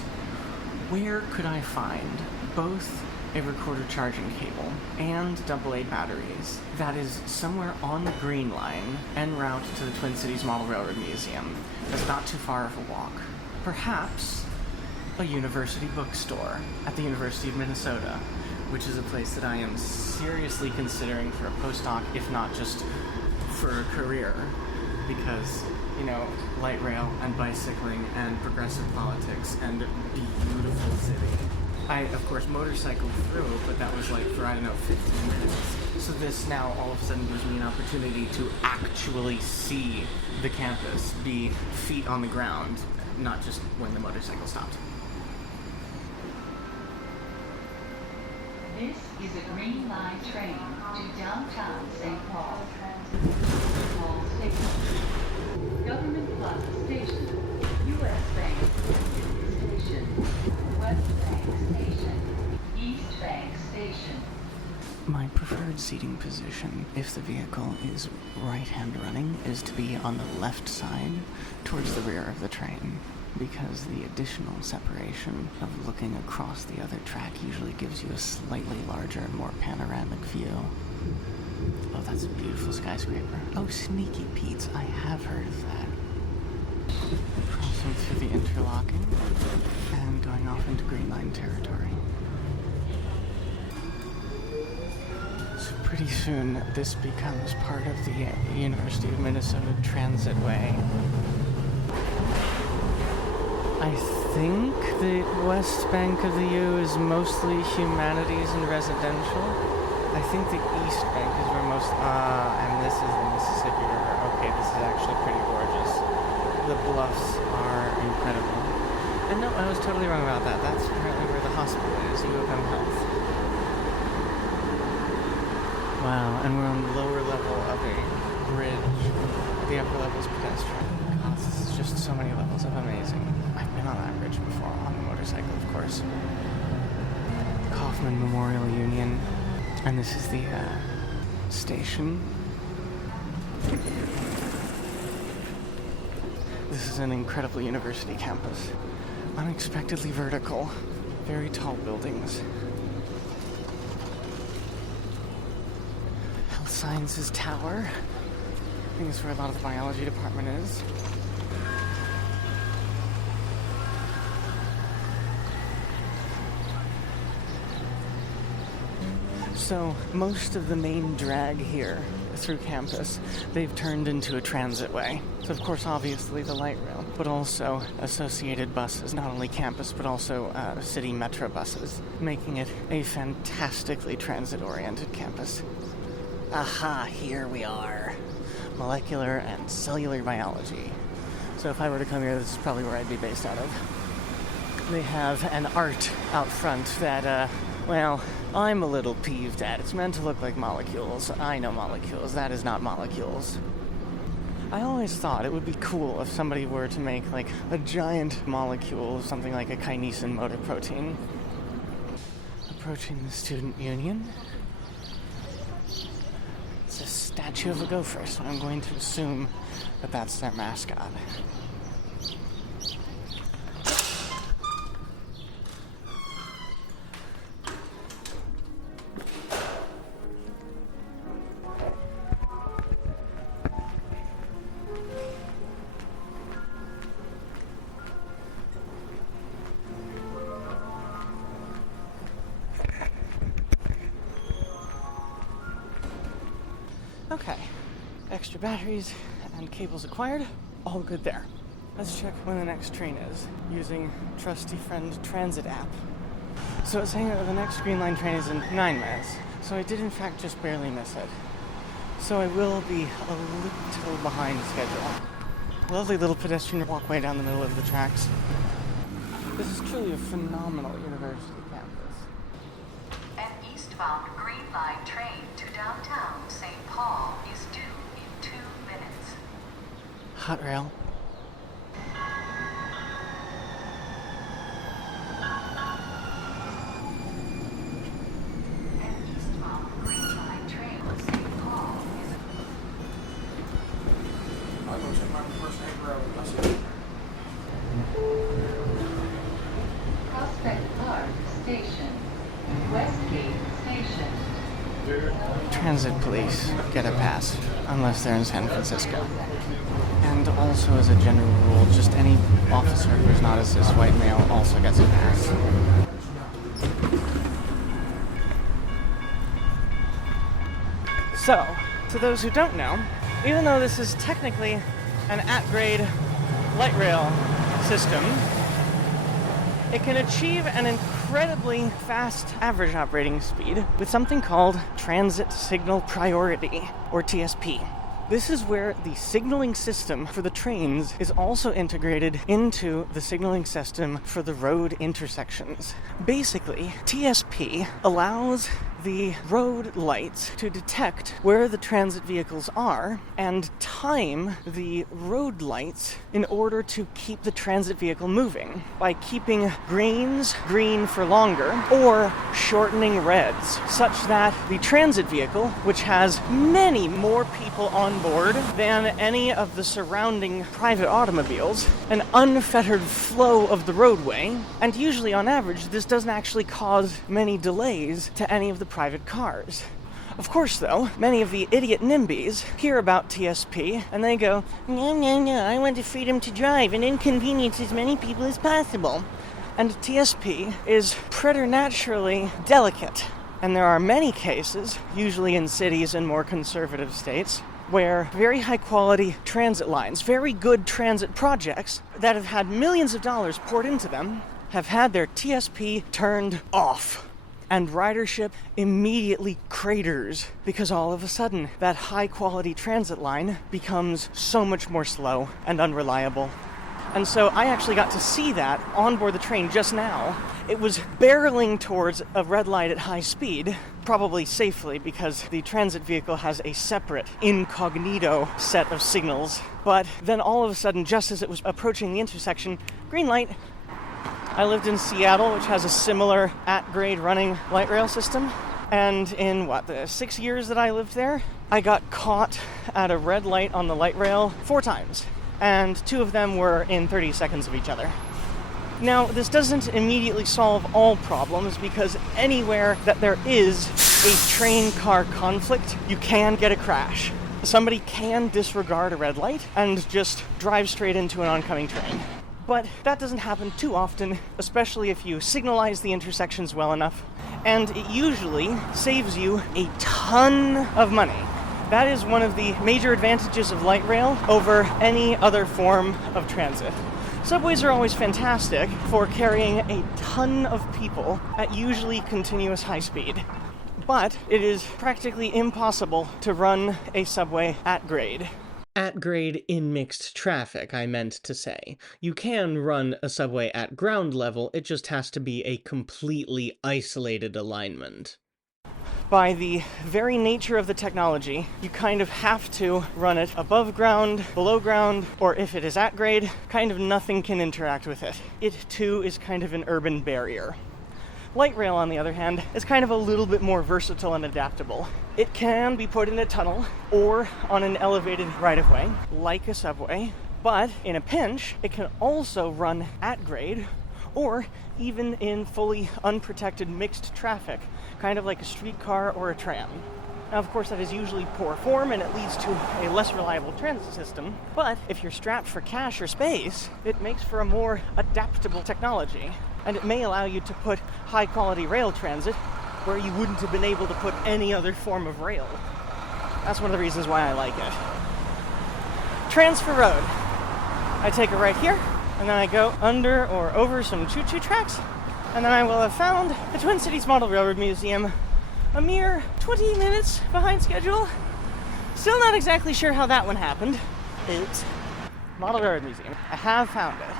Where could I find both a recorder charging cable and AA batteries that is somewhere on the Green Line en route to the Twin Cities Model Railroad Museum that's not too far of a walk? Perhaps a university bookstore at the University of Minnesota, which is a place that I am seriously considering for a postdoc, if not just for a career, because, you know, light rail and bicycling and progressive politics and beautiful city. I, of course, motorcycled through, but that was like for, I don't know, 15 minutes. So this now all of a sudden gives me an opportunity to actually see the campus, be feet on the ground, not just when the motorcycle stopped. This is a Green Line train to downtown St. Paul. Paul Station. Government Plaza Station. U.S. Bank Station. West Bank Station. East Bank Station. My preferred seating position, if the vehicle is right-hand running, is to be on the left side towards the rear of the train, because the additional separation of looking across the other track usually gives you a slightly larger and more panoramic view. Oh, that's a beautiful skyscraper. Oh, Sneaky Pete's. I have heard of that. Crossing through the interlocking and going off into Green Line territory. So pretty soon, this becomes part of the University of Minnesota Transitway. I think the west bank of the U is mostly humanities and residential. I think the east bank is where most, and this is the Mississippi River. Okay, this is actually pretty gorgeous. The bluffs are incredible. And no, I was totally wrong about that. That's apparently where the hospital is, U of M Health. Wow, and we're on the lower level of a bridge. The upper level is pedestrian. God, this is just so many levels of amazing. I've been on that bridge before, on the motorcycle, of course. Kaufman Memorial Union. And this is the station. This is an incredible university campus. Unexpectedly vertical. Very tall buildings. Health Sciences Tower. I think it's where a lot of the biology department is. So, most of the main drag here through campus, they've turned into a transitway. So, of course, obviously the light rail, but also associated buses, not only campus, but also city metro buses, making it a fantastically transit-oriented campus. Aha, here we are. Molecular and cellular biology. So if I were to come here, this is probably where I'd be based out of. They have an art out front that, well, I'm a little peeved at. It's meant to look like molecules. I know molecules. That is not molecules. I always thought it would be cool if somebody were to make, like, a giant molecule, something like a kinesin motor protein. Approaching the student union. It's a statue of a gopher, so I'm going to assume that that's their mascot. Okay, extra batteries and cables acquired, all good there. Let's check when the next train is, using trusty friend Transit app. So it's saying that the next Green Line train is in 9 minutes, so I did in fact just barely miss it. So I will be a little behind schedule. Lovely little pedestrian walkway down the middle of the tracks. This is truly a phenomenal university campus. An eastbound Green Line train to downtown St. Paul is due in 2 minutes. Hot rail. An eastbound Green Line train to St. Paul is Prospect Park Station, Westgate Station. Transit police get a pass, unless they're in San Francisco. And also, as a general rule, just any officer who's not a cis white male also gets a pass. So, to those who don't know, even though this is technically an at-grade light rail system, it can achieve an incredibly fast average operating speed with something called Transit Signal Priority, or TSP. This is where the signaling system for the trains is also integrated into the signaling system for the road intersections. Basically, TSP allows the road lights to detect where the transit vehicles are and time the road lights in order to keep the transit vehicle moving by keeping greens green for longer or shortening reds, such that the transit vehicle, which has many more people on board than any of the surrounding private automobiles, an unfettered flow of the roadway, and usually on average this doesn't actually cause many delays to any of the private cars. Of course, though, many of the idiot NIMBYs hear about TSP and they go, no, I want the freedom to drive and inconvenience as many people as possible. And TSP is preternaturally delicate. And there are many cases, usually in cities and more conservative states, where very high-quality transit lines, very good transit projects that have had millions of dollars poured into them, have had their TSP turned off. And ridership immediately craters because all of a sudden that high-quality transit line becomes so much more slow and unreliable. And so I actually got to see that on board the train just now. It was barreling towards a red light at high speed, probably safely because the transit vehicle has a separate incognito set of signals. But then all of a sudden, just as it was approaching the intersection, green light. I lived in Seattle, which has a similar at-grade running light rail system. And in, the 6 years that I lived there, I got caught at a red light on the light rail 4 times. And 2 of them were in 30 seconds of each other. Now, this doesn't immediately solve all problems because anywhere that there is a train-car conflict, you can get a crash. Somebody can disregard a red light and just drive straight into an oncoming train. But that doesn't happen too often, especially if you signalize the intersections well enough. And it usually saves you a ton of money. That is one of the major advantages of light rail over any other form of transit. Subways are always fantastic for carrying a ton of people at usually continuous high speed. But it is practically impossible to run a subway at grade. At grade in mixed traffic, I meant to say. You can run a subway at ground level, it just has to be a completely isolated alignment. By the very nature of the technology, you kind of have to run it above ground, below ground, or if it is at grade, kind of nothing can interact with it. It too is kind of an urban barrier. Light rail, on the other hand, is kind of a little bit more versatile and adaptable. It can be put in a tunnel or on an elevated right-of-way, like a subway, but in a pinch, it can also run at grade or even in fully unprotected mixed traffic, kind of like a streetcar or a tram. Now, of course, that is usually poor form and it leads to a less reliable transit system, but if you're strapped for cash or space, it makes for a more adaptable technology. And it may allow you to put high-quality rail transit where you wouldn't have been able to put any other form of rail. That's one of the reasons why I like it. Transfer road. I take it right here, and then I go under or over some choo-choo tracks, and then I will have found the Twin Cities Model Railroad Museum a mere 20 minutes behind schedule. Still not exactly sure how that one happened. Oops. Model Railroad Museum. I have found it.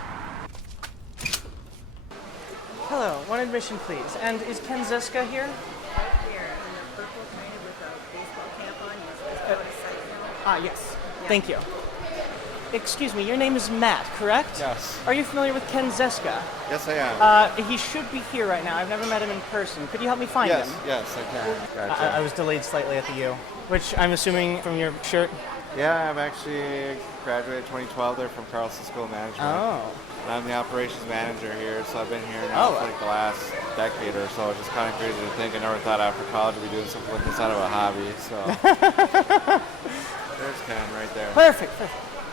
Hello, one admission please. And is Ken Zeska here? Right here in the purple train with a baseball cap on. You supposed to go to Yes. Yeah. Thank you. Excuse me, your name is Matt, correct? Yes. Are you familiar with Ken Zeska? Yes, I am. He should be here right now. I've never met him in person. Could you help me find him? Yes, I can. Gotcha. I was delayed slightly at the U, which I'm assuming from your shirt. Yeah, I'm actually graduated 2012 there from Carlson School of Management. Oh. And I'm the operations manager here, so I've been here now for like the last decade or so. It's just kind of crazy to think. I never thought after college I'd be doing something like this out of a hobby. So there's Ken right there. Perfect.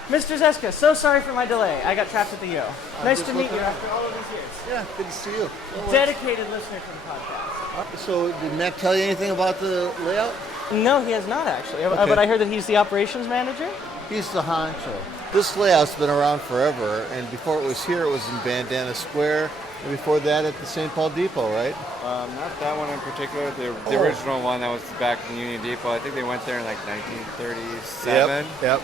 Mr. Zeska, so sorry for my delay. I got trapped at the U. Nice to meet you after all of these years. Yeah, good to see you. Dedicated listener to the podcast. So did Matt tell you anything about the layout? No, he has not actually. Okay. But I heard that he's the operations manager? He's the honcho. This layout's been around forever, and before it was here, it was in Bandana Square, and before that at the St. Paul Depot, right? Not that one in particular. The original one that was back in the Union Depot. I think they went there in like 1937. Yep.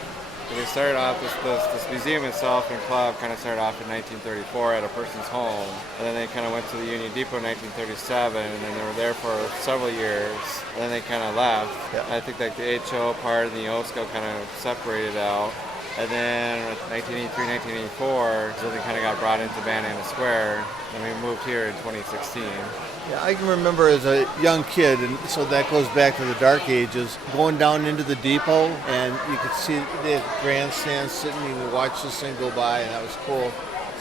So they started off, this museum itself and club kind of started off in 1934 at a person's home. And then they kind of went to the Union Depot in 1937, and then they were there for several years. And then they kind of left. Yep. I think like the HO part and the OSCO kind of separated out. And then 1983, 1984, something kind of got brought into Bandana Square, and we moved here in 2016. Yeah, I can remember as a young kid, and so that goes back to the dark ages, going down into the depot, and you could see the grandstand sitting, you could watch this thing go by, and that was cool.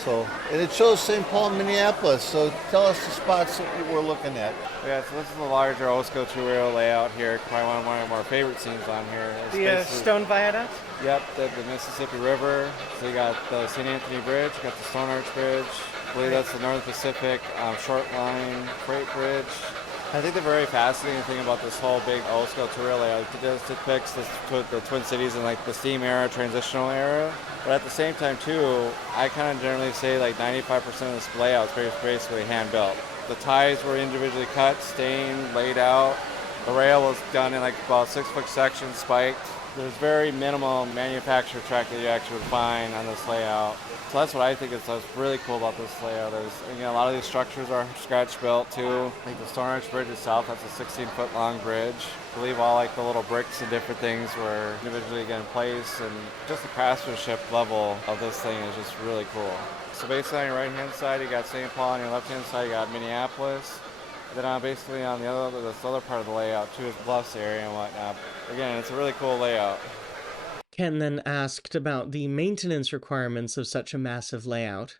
So, and it shows St. Paul, Minneapolis, so tell us the spots that we're looking at. Yeah, so this is the larger OSCO two-rail layout here, probably one of our favorite scenes on here. The stone viaduct? Yep, the Mississippi River. So you got the St. Anthony Bridge, you got the Stone Arch Bridge. I believe that's the Northern Pacific Short Line Freight Bridge. I think the very fascinating thing about this whole big old-scale two-rail layout, it depicts the Twin Cities in like the steam era, transitional era. But at the same time too, I kind of generally say like 95% of this layout is basically hand-built. The ties were individually cut, stained, laid out. The rail was done in like about 6-foot sections, spiked. There's very minimal manufactured track that you actually would find on this layout. So that's what I think is really cool about this layout is, a lot of these structures are scratch built too. Like the Stone Arch Bridge itself, that's a 16-foot long bridge. I believe all like the little bricks and different things were individually in place, and just the craftsmanship level of this thing is just really cool. So basically on your right hand side you got St. Paul, on your left hand side you got Minneapolis. Then basically on this other part of the layout too is Bluffs area and whatnot. Again, it's a really cool layout. Ken then asked about the maintenance requirements of such a massive layout.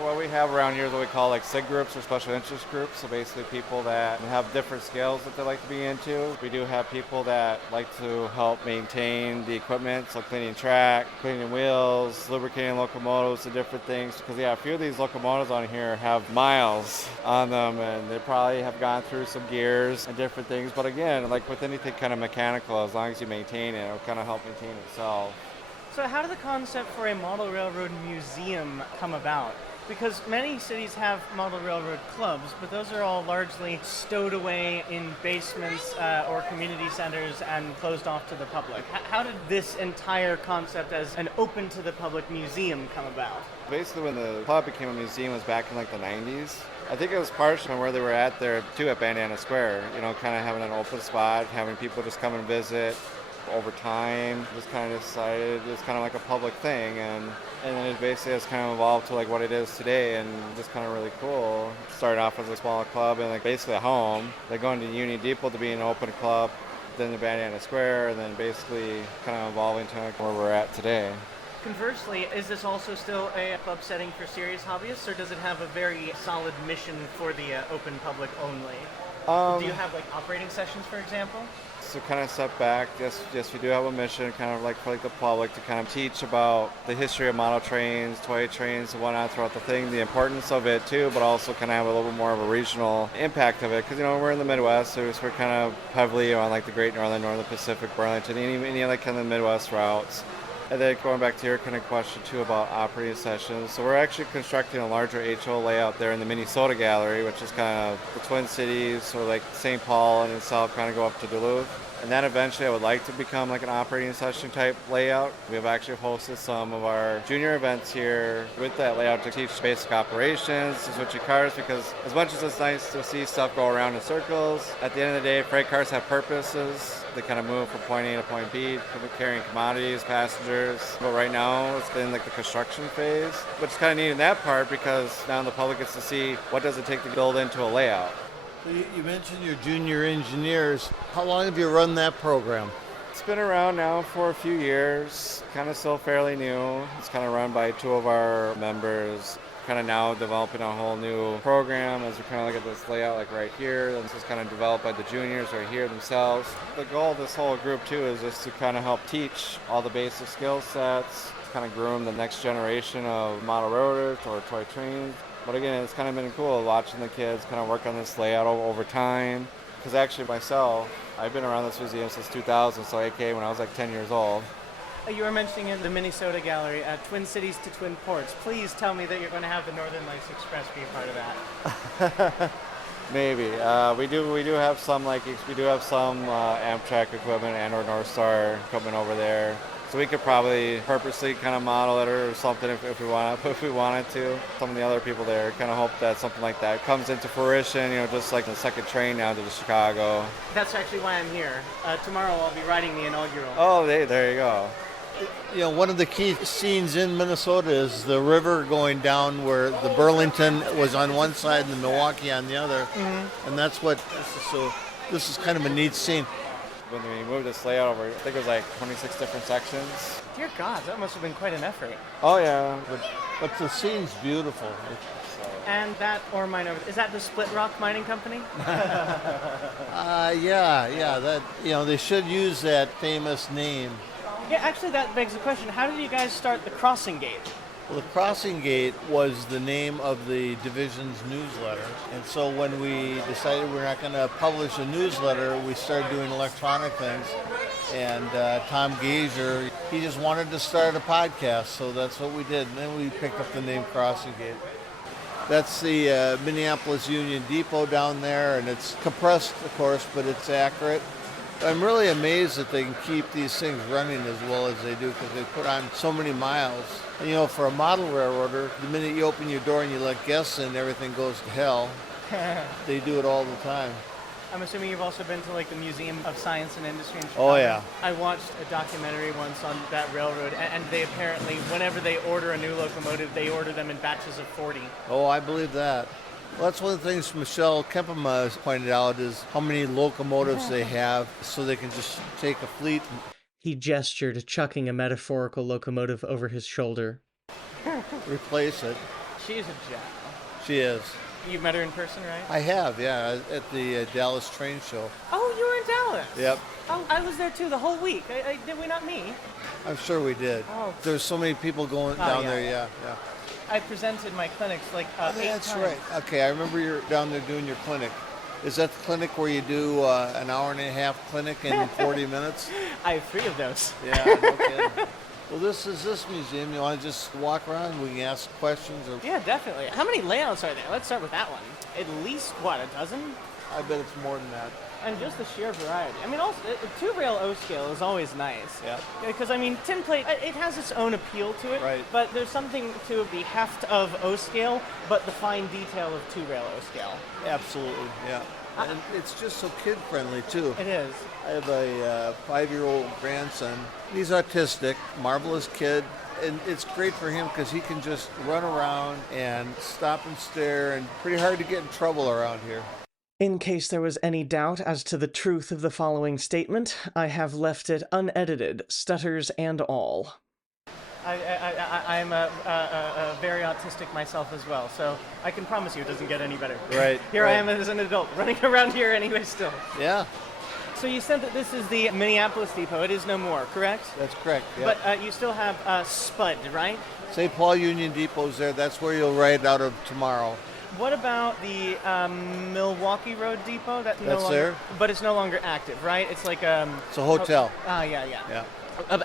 What we have around here is what we call like SIG groups or special interest groups. So basically people that have different skills that they like to be into. We do have people that like to help maintain the equipment, so cleaning track, cleaning wheels, lubricating locomotives and different things. Because a few of these locomotives on here have miles on them, and they probably have gone through some gears and different things. But again, like with anything kind of mechanical, as long as you maintain it, it'll kind of help maintain itself. So how did the concept for a model railroad museum come about? Because many cities have model railroad clubs, but those are all largely stowed away in basements or community centers and closed off to the public. How did this entire concept as an open-to-the-public museum come about? Basically, when the club became a museum was back in like the 90s. I think it was partially from where they were at there, too, at Bandana Square. Kind of having an open spot, having people just come and visit. Over time, just kind of decided it's kind of like a public thing, and then it basically has kind of evolved to like what it is today, and just kind of really cool. It started off as a small club and like basically a home. Then going to Union Depot to be an open club, then the Bandana Square, and then basically kind of evolving to like where we're at today. Conversely, is this also still a club setting for serious hobbyists, or does it have a very solid mission for the open public only? Do you have like operating sessions, for example? So kind of step back, yes, we do have a mission kind of like for like the public to kind of teach about the history of model trains, toy trains and whatnot throughout the thing, the importance of it too, but also kind of have a little bit more of a regional impact of it, because we're in the Midwest, so we're kind of heavily on like the Great Northern, Northern Pacific, Burlington, any other kind of Midwest routes. And then going back to your kind of question too about operating sessions, so we're actually constructing a larger HO layout there in the Minnesota Gallery, which is kind of the Twin Cities, or like St. Paul and itself kind of go up to Duluth. And then eventually I would like to become like an operating session type layout. We have actually hosted some of our junior events here with that layout to teach basic operations, to switching cars, because as much as it's nice to see stuff go around in circles, at the end of the day, freight cars have purposes. They kind of move from point A to point B, carrying commodities, passengers. But right now, it's been like the construction phase. But it's kind of neat in that part because now the public gets to see what does it take to build into a layout. So you mentioned your junior engineers. How long have you run that program? It's been around now for a few years, kind of still fairly new. It's kind of run by two of our members. Kind of now developing a whole new program as we kind of look at this layout like right here. This is kind of developed by the juniors right here themselves. The goal of this whole group too is just to kind of help teach all the basic skill sets, kind of groom the next generation of model railroaders or toy trains. But again, it's kind of been cool watching the kids kind of work on this layout over time. Because actually myself, I've been around this museum since 2000, so I came when I was like 10 years old. You were mentioning in the Minnesota Gallery, Twin Cities to Twin Ports. Please tell me that you're going to have the Northern Lights Express be a part of that. Maybe. We do have some Amtrak equipment and/or North Star equipment over there. So we could probably purposely kind of model it or something if we wanted to. Some of the other people there kind of hope that something like that comes into fruition. Just like the second train down to Chicago. That's actually why I'm here. Tomorrow I'll be riding the Inaugural. Oh, there you go. One of the key scenes in Minnesota is the river going down where the Burlington was on one side and the Milwaukee on the other. Mm-hmm. And that's what, so this is kind of a neat scene. When we moved this layout over, I think it was like 26 different sections. Dear God, that must have been quite an effort. Oh, yeah. But the scene's beautiful. And that ore mine over, is that the Split Rock Mining Company? Yeah. That they should use that famous name. Yeah, actually that begs the question, how did you guys start the Crossing Gate? Well, the Crossing Gate was the name of the division's newsletter. And so when we decided we're not going to publish a newsletter, we started doing electronic things. And Tom Gazer, he just wanted to start a podcast, so that's what we did. And then we picked up the name Crossing Gate. That's the Minneapolis Union Depot down there, and it's compressed, of course, but it's accurate. I'm really amazed that they can keep these things running as well as they do because they put on so many miles. And, for a model railroader, the minute you open your door and you let guests in, everything goes to hell. They do it all the time. I'm assuming you've also been to the Museum of Science and Industry in Oh, Chicago. yeah. I watched a documentary once on that railroad, and they apparently, whenever they order a new locomotive, they order them in batches of 40. Oh, I believe that. Well, that's one of the things Michelle Kempema has pointed out is how many locomotives they have so they can just take a fleet. He gestured, chucking a metaphorical locomotive over his shoulder. Replace it. She's a gem. She is. You've met her in person, right? I have, yeah, at the Dallas train show. Oh, you were in Dallas? Yep. Oh, I was there too the whole week. Did we not meet? I'm sure we did. Oh. There's so many people going down there, yeah. I presented my clinics eight that's times. right. Okay, I remember you're down there doing your clinic. Is that the clinic where you do an hour and a half clinic in 40 minutes? I have 3 of those. Yeah, okay. Well, this is this museum. You want to just walk around? We can ask questions. Yeah, definitely. How many layouts are there? Let's start with that one. At least, a dozen? I bet it's more than that. And just the sheer variety. I mean, also, 2-rail O-scale is always nice. Yeah. Because, tin plate, it has its own appeal to it. Right. But there's something to the heft of O-scale, but the fine detail of 2-rail O-scale. Absolutely, yeah. And it's just so kid-friendly, too. It is. I have a 5-year-old grandson. He's autistic, marvelous kid. And it's great for him because he can just run around and stop and stare, and pretty hard to get in trouble around here. In case there was any doubt as to the truth of the following statement, I have left it unedited, stutters and all. I'm a very autistic myself as well, so I can promise you it doesn't get any better. Right. Here I am as an adult, running around here anyway still. Yeah. So you said that this is the Minneapolis depot. It is no more, correct? That's correct, yeah. But you still have Spud, right? St. Paul Union Depot's there. That's where you'll ride out of tomorrow. What about the Milwaukee Road Depot? That's no longer, there. But it's no longer active, right? It's like it's a hotel. Yeah.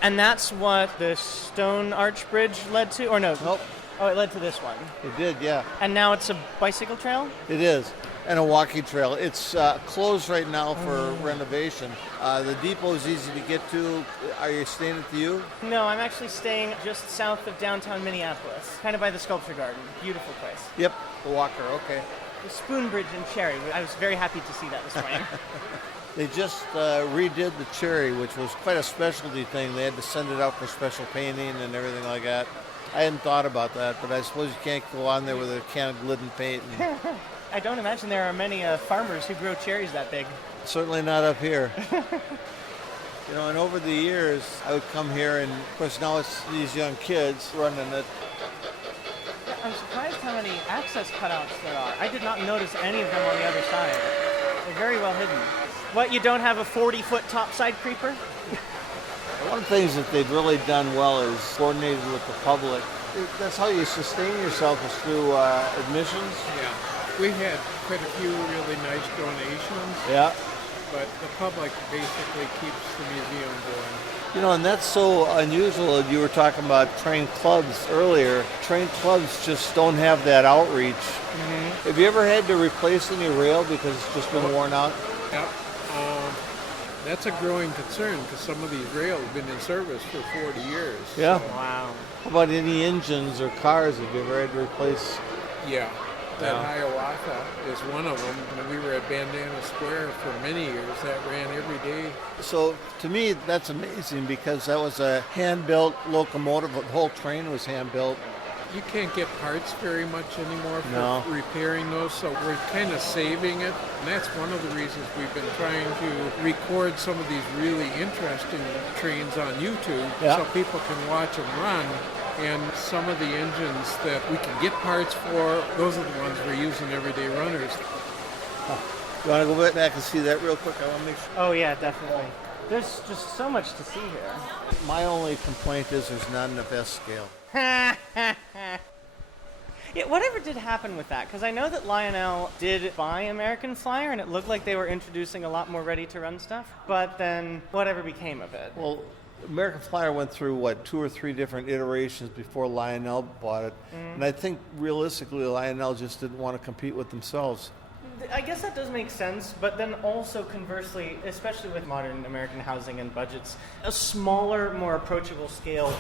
And that's what the Stone Arch Bridge led to, or no? Nope. Oh, it led to this one. It did, yeah. And now it's a bicycle trail? It is. And a walking trail. It's closed right now for renovation. The depot is easy to get to. Are you staying at the U? No, I'm actually staying just south of downtown Minneapolis, kind of by the Sculpture Garden. Beautiful place. Yep, the Walker, okay. The Spoon Bridge in Cherry. I was very happy to see that this morning. They just redid the Cherry, which was quite a specialty thing. They had to send it out for special painting and everything like that. I hadn't thought about that, but I suppose you can't go on there with a can of Glidden paint. I don't imagine there are many farmers who grow cherries that big. Certainly not up here. And over the years, I would come here, and of course now it's these young kids running it. Yeah, I'm surprised how many access cutouts there are. I did not notice any of them on the other side. They're very well hidden. What, you don't have a 40-foot topside creeper? One of the things that they've really done well is coordinated with the public. That's how you sustain yourself, is through admissions. Yeah. We had quite a few really nice donations. Yeah. but the public basically keeps the museum going. You know, and that's so unusual. You were talking about train clubs earlier. Train clubs just don't have that outreach. Mm-hmm. Have you ever had to replace any rail because it's just been worn out? Yep. That's a growing concern because some of these rails have been in service for 40 years. Yeah. So, Wow. How about any engines or cars? Have you ever had to replace? yeah. That Hiawatha is one of them. When we were at Bandana Square for many years, that ran every day. So to me, that's amazing because that was a hand-built locomotive. The whole train was hand-built. You can't get parts very much anymore for No. repairing those, so we're kind of saving it. And that's one of the reasons we've been trying to record some of these really interesting trains on YouTube so people can watch them run. And some of the engines that we can get parts for, those are the ones we're using everyday runners. You want to go back and see that real quick? I want to make sure. Oh yeah, definitely. There's just so much to see here. My only complaint is there's not enough S-scale. Yeah, whatever did happen with that? Because I know that Lionel did buy American Flyer, and it looked like they were introducing a lot more ready-to-run stuff. But then, whatever became of it? Well, American Flyer went through, 2 or 3 different iterations before Lionel bought it. And I think, realistically, Lionel just didn't want to compete with themselves. I guess that does make sense, but then also conversely, especially with modern American housing and budgets, a smaller, more approachable scale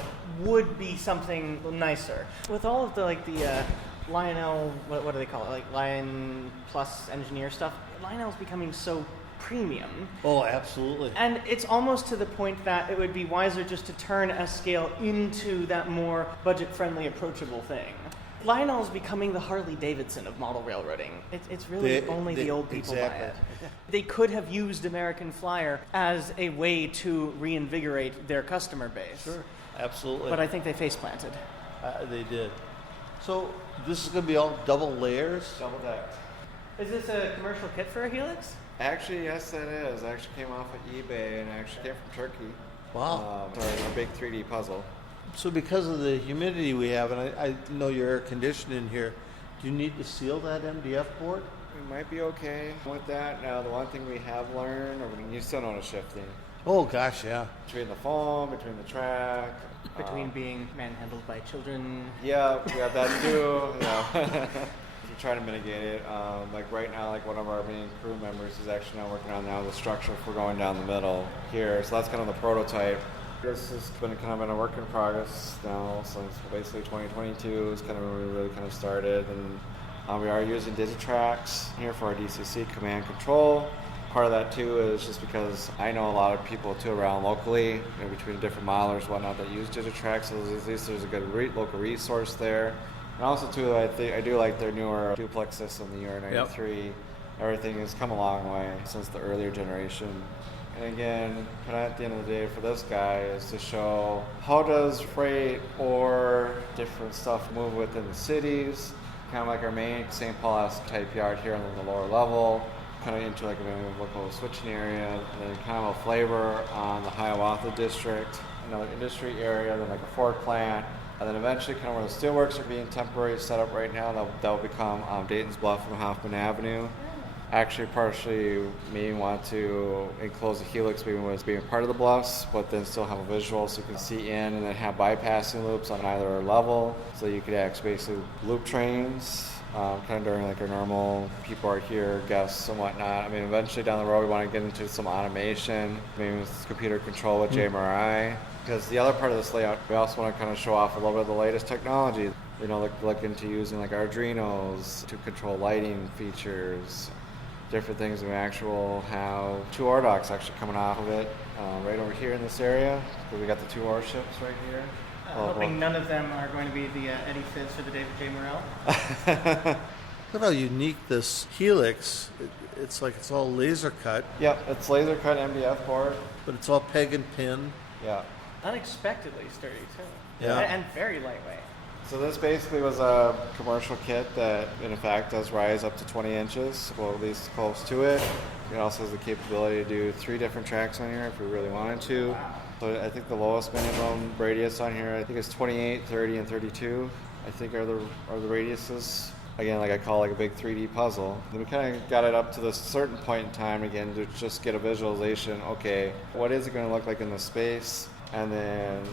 would be something nicer. With all of the Lionel, what do they call it? Like Lion Plus Engineer stuff, Lionel's becoming so premium. Oh, absolutely. And it's almost to the point that it would be wiser just to turn S-scale into that more budget-friendly, approachable thing. Lionel's becoming the Harley-Davidson of model railroading. It's really only the old people buy it. They could have used American Flyer as a way to reinvigorate their customer base. Sure, absolutely. But I think they face-planted. They did. So this is going to be all double layers? Double decked. Is this a commercial kit for a Helix? Actually, yes, it is. It actually came off of eBay and it actually came from Turkey. Wow. A big 3D puzzle. So because of the humidity we have, and I know your air conditioning here, do you need to seal that MDF board? We might be okay with that. Now, the one thing we have learned, you still notice shifting. Oh, gosh, yeah. Between the foam, between the track. Between being manhandled by children. Yeah, we have that too. We try to mitigate it. Right now, one of our main crew members is actually now working on the structure for going down the middle here. So that's kind of the prototype. This has been kind of in a work in progress now since basically 2022 is kind of when we really kind of started. And we are using Digitrax here for our DCC command control. Part of that too is just because I know a lot of people too around locally, between different modelers and whatnot, that use Digitrax. So at least there's a good local resource there. And also too, I do like their newer duplex system, the UR93. Yep. Everything has come a long way since the earlier generation. And again, kind of at the end of the day for this guy is to show how does freight or different stuff move within the cities, kind of like our main St. Paul-esque type yard here on the lower level, kind of into a local switching area, and then kind of a flavor on the Hiawatha district, another industry area, then a Ford plant, and then eventually kind of where the steelworks are being temporarily set up right now, that will become Dayton's Bluff and Hoffman Avenue. Actually, partially, me want to enclose the Helix being part of the bluffs, but then still have a visual so you can see in, and then have bypassing loops on either level, so you could actually basically loop trains, kind of during our normal people are here, guests and whatnot. Eventually down the road we want to get into some automation, maybe with computer control with JMRI, because the other part of this layout, we also want to kind of show off a little bit of the latest technology. Look into using Arduinos to control lighting features, different things. We actually have 2 ore docks actually coming off of it right over here in this area. We got the 2 ore ships right here. Hoping none of them are going to be the Eddie Fitz or the David J. Morrell. Look how unique this Helix. It's it's all laser cut. Yep, it's laser cut MDF board. But it's all peg and pin. Yeah. Unexpectedly sturdy too. Yeah. And very lightweight. So this basically was a commercial kit that, in fact, does rise up to 20 inches, well, at least close to it. It also has the capability to do 3 different tracks on here if we really wanted to. So I think the lowest minimum radius on here, I think is 28, 30, and 32. I think are the radiuses. again, like I call like a big 3D puzzle. Then we kind of got it up to this certain point in time again to just get a visualization. Okay, what is it going to look like in the space? And then,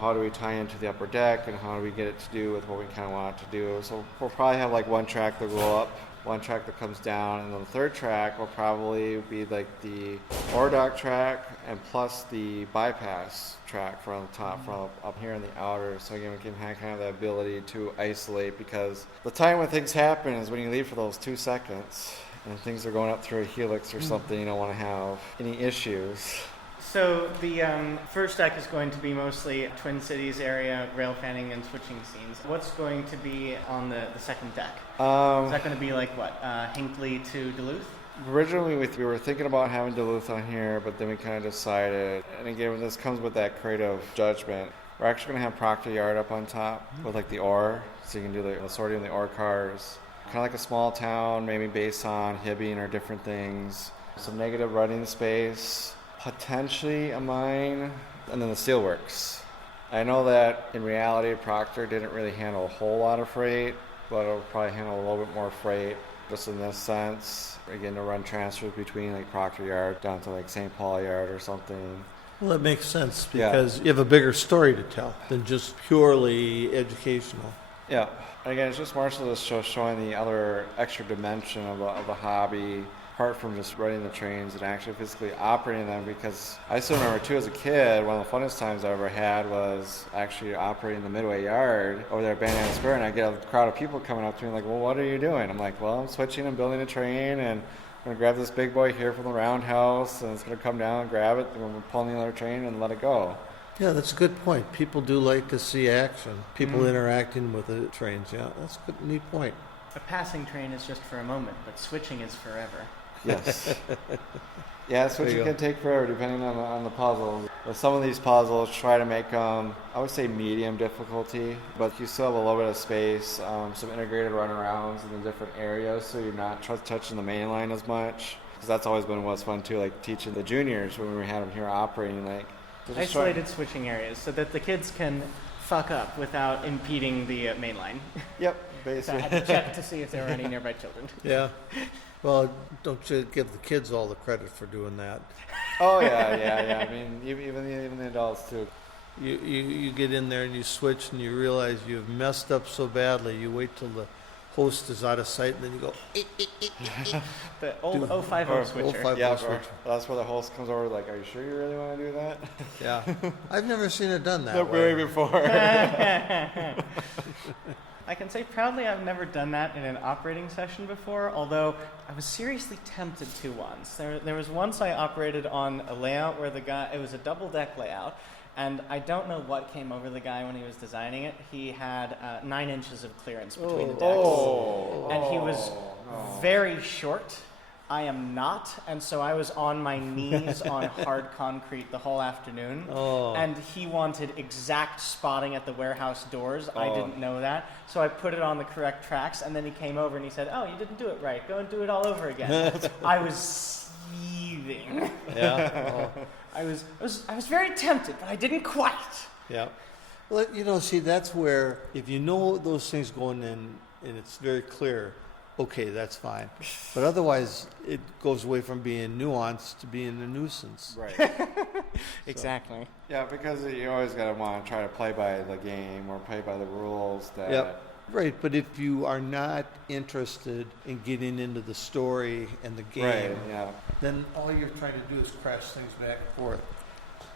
how do we tie into the upper deck, and how do we get it to do with what we kind of want it to do? So we'll probably have like one track that will go up, one track that comes down, and then the third track will probably be like the ore dock track and plus the bypass track from the top, from up here in the outer. So again, we can have kind of the ability to isolate, because the time when things happen is when you leave for those 2 seconds and things are going up through a helix or something. You don't want to have any issues. So the first deck is going to be mostly Twin Cities area, rail fanning and switching scenes. What's going to be on the second deck? Is that going to be like what, Hinckley to Duluth? Originally we were thinking about having Duluth on here, but then we kind of decided, and again, this comes with that creative judgment, we're actually going to have Proctor Yard up on top with like the ore, so you can do the sorting of the ore cars. Kind of like a small town, maybe based on Hibbing or different things. Some negative running space. Potentially a mine, and then the steelworks. I know that in reality Proctor didn't really handle a whole lot of freight, but it'll probably handle a little bit more freight just in this sense. Again, to run transfers between like Proctor Yard down to like St. Paul Yard or something. Well, that makes sense because you have a bigger story to tell than just purely educational. Yeah. Again, it's just more so just showing the other extra dimension of the hobby, apart from just running the trains and actually physically operating them, because I still remember too as a kid, one of the funnest times I ever had was actually operating the Midway Yard over there at Bandana Square, and I get a crowd of people coming up to me like, well, what are you doing? I'm like, well, I'm switching and building a train, and I'm going to grab this big boy here from the roundhouse, and it's going to come down and grab it, and we're pulling the other train and let it go. Yeah, that's a good point. People do like to see action. People interacting with the trains. Yeah, that's a good, neat point. A passing train is just for a moment, but switching is forever. Yes. Yeah, switching can take forever depending on the puzzle. With some of these puzzles, try to make them, I would say medium difficulty, but you still have a little bit of space, some integrated runarounds in the different areas, so you're not touching the main line as much. Because that's always been what's fun too, like teaching the juniors when we had them here operating, like isolated switching areas so that the kids can fuck up without impeding the main line. Yep, basically. So I had to check to see if there were any nearby children. Yeah. Well, don't you give the kids all the credit for doing that? Oh yeah. I mean, even the adults too. You get in there and you switch and you realize you've messed up so badly. You wait till the host is out of sight and then you go. The old 050 switcher. Yeah, that's where the host comes over like, are you sure you really want to do that? Yeah. I've never seen it done that way. Very before. I can say proudly I've never done that in an operating session before, although I was seriously tempted to once. There was once I operated on a layout where it was a double deck layout, and I don't know what came over the guy when he was designing it. He had 9 inches of clearance between the decks, and he was very short. I am not, and so I was on my knees on hard concrete the whole afternoon, and he wanted exact spotting at the warehouse doors. I didn't know that, so I put it on the correct tracks, and then he came over and he said, oh, you didn't do it right, go and do it all over again. I was seething. Yeah. I was very tempted, but I didn't quite. Yeah. Well, see, that's where, if you know those things going in, and it's very clear, okay, that's fine. But otherwise, it goes away from being nuanced to being a nuisance. Right. Exactly. Yeah, because you always got to want to try to play by the game or play by the rules. Right, but if you are not interested in getting into the story and the game, then all you're trying to do is crash things back and forth.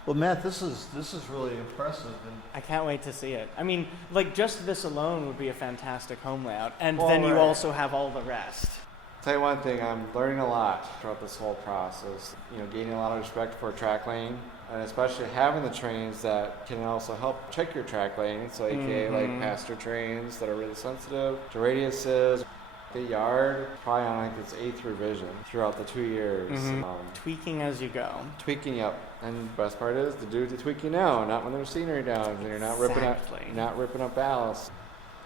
Well, Matt, this is really impressive. And I can't wait to see it. I mean, like, just this alone would be a fantastic home layout, and then you also have all the rest. I'll tell you one thing, I'm learning a lot throughout this whole process. Gaining a lot of respect for track lane, and especially having the trains that can also help check your track lane, so aka like passenger trains that are really sensitive to radiuses. The yard, probably on like its 8th revision throughout the 2 years. Tweaking as you go. Tweaking up. And the best part is to do the tweaking now, not when there's scenery down, and you're not ripping up ballast.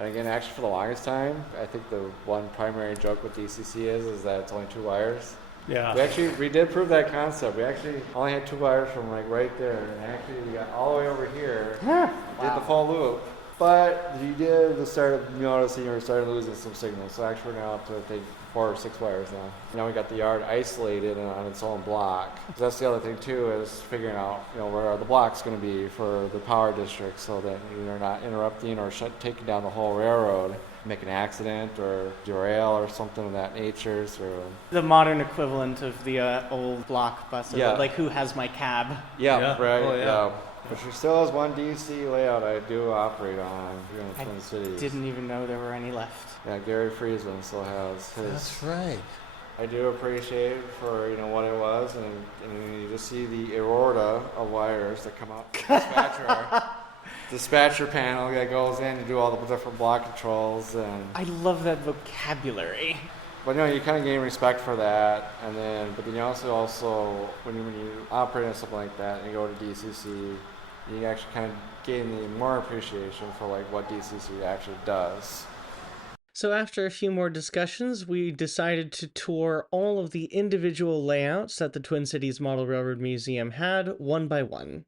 And again, actually for the longest time, I think the one primary joke with DCC is that it's only 2 wires. Yeah. We did prove that concept. We actually only had 2 wires from like right there, and actually we got all the way over here, did the full loop. But you did start noticing you were starting to lose some signal. So actually we're now up to, I think, 4 or 6 wires now. Now we got the yard isolated and on its own block. So that's the other thing too, is figuring out, where are the blocks going to be for the power district so that you're not interrupting or taking down the whole railroad, make an accident or derail or something of that nature. So the modern equivalent of the old block buses, Yeah. like Who Has My Cab? Yeah, right. Oh, yeah. But she still has one DC layout I do operate on here in the I Twin Cities. didn't even know there were any left. Yeah, Gary Friesman still has his. That's right. I do appreciate it for what it was, and you just see the aorta of wires that come out from the dispatcher panel that goes in to do all the different block controls. And I love that vocabulary. but you kind of gain respect for that, but then you also when you operate on something like that and you go to DCC, you actually kind of gain the more appreciation for what DCC actually does. So after a few more discussions, we decided to tour all of the individual layouts that the Twin Cities Model Railroad Museum had, one by one.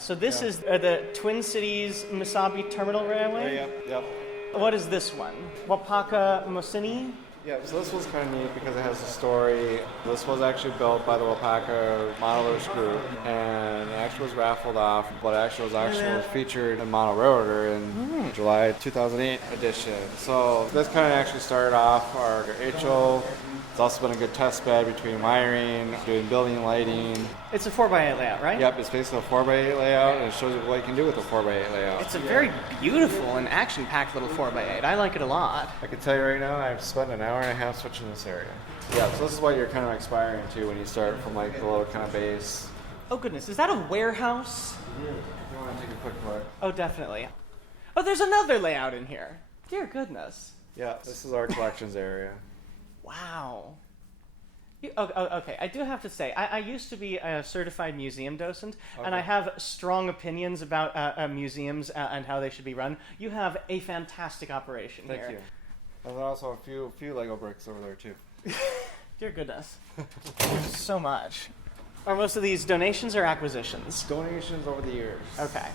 So this is the Twin Cities Misabi Terminal Railway? Yep. What is this one? Wapaka Mosini? Yeah, so this was kind of neat because it has a story. This was actually built by the Wapaka Modelers Group, and it actually was raffled off, but actually was featured in Model Railroader in July 2008 edition. So this kind of actually started off our HO. It's also been a good test bed between wiring, doing building lighting. It's a 4x8 layout, right? Yep, it's basically a 4x8 layout, and it shows you what you can do with a 4x8 layout. It's a very beautiful and action-packed little 4x8. I like it a lot. I can tell you right now, I've spent an hour and a half switching this area. Yeah, so this is what you're kind of aspiring to when you start from the little kind of base. Oh goodness, is that a warehouse? Yeah. You want to take a quick look? Oh, definitely. Oh, there's another layout in here. Dear goodness. Yeah, this is our collections area. Wow. Okay, I do have to say, I used to be a certified museum docent, and I have strong opinions about museums and how they should be run. You have a fantastic operation here. Thank you. And there are also a few Lego bricks over there, too. Dear goodness. Thank you so much. Are most of these donations or acquisitions? Donations over the years. Okay.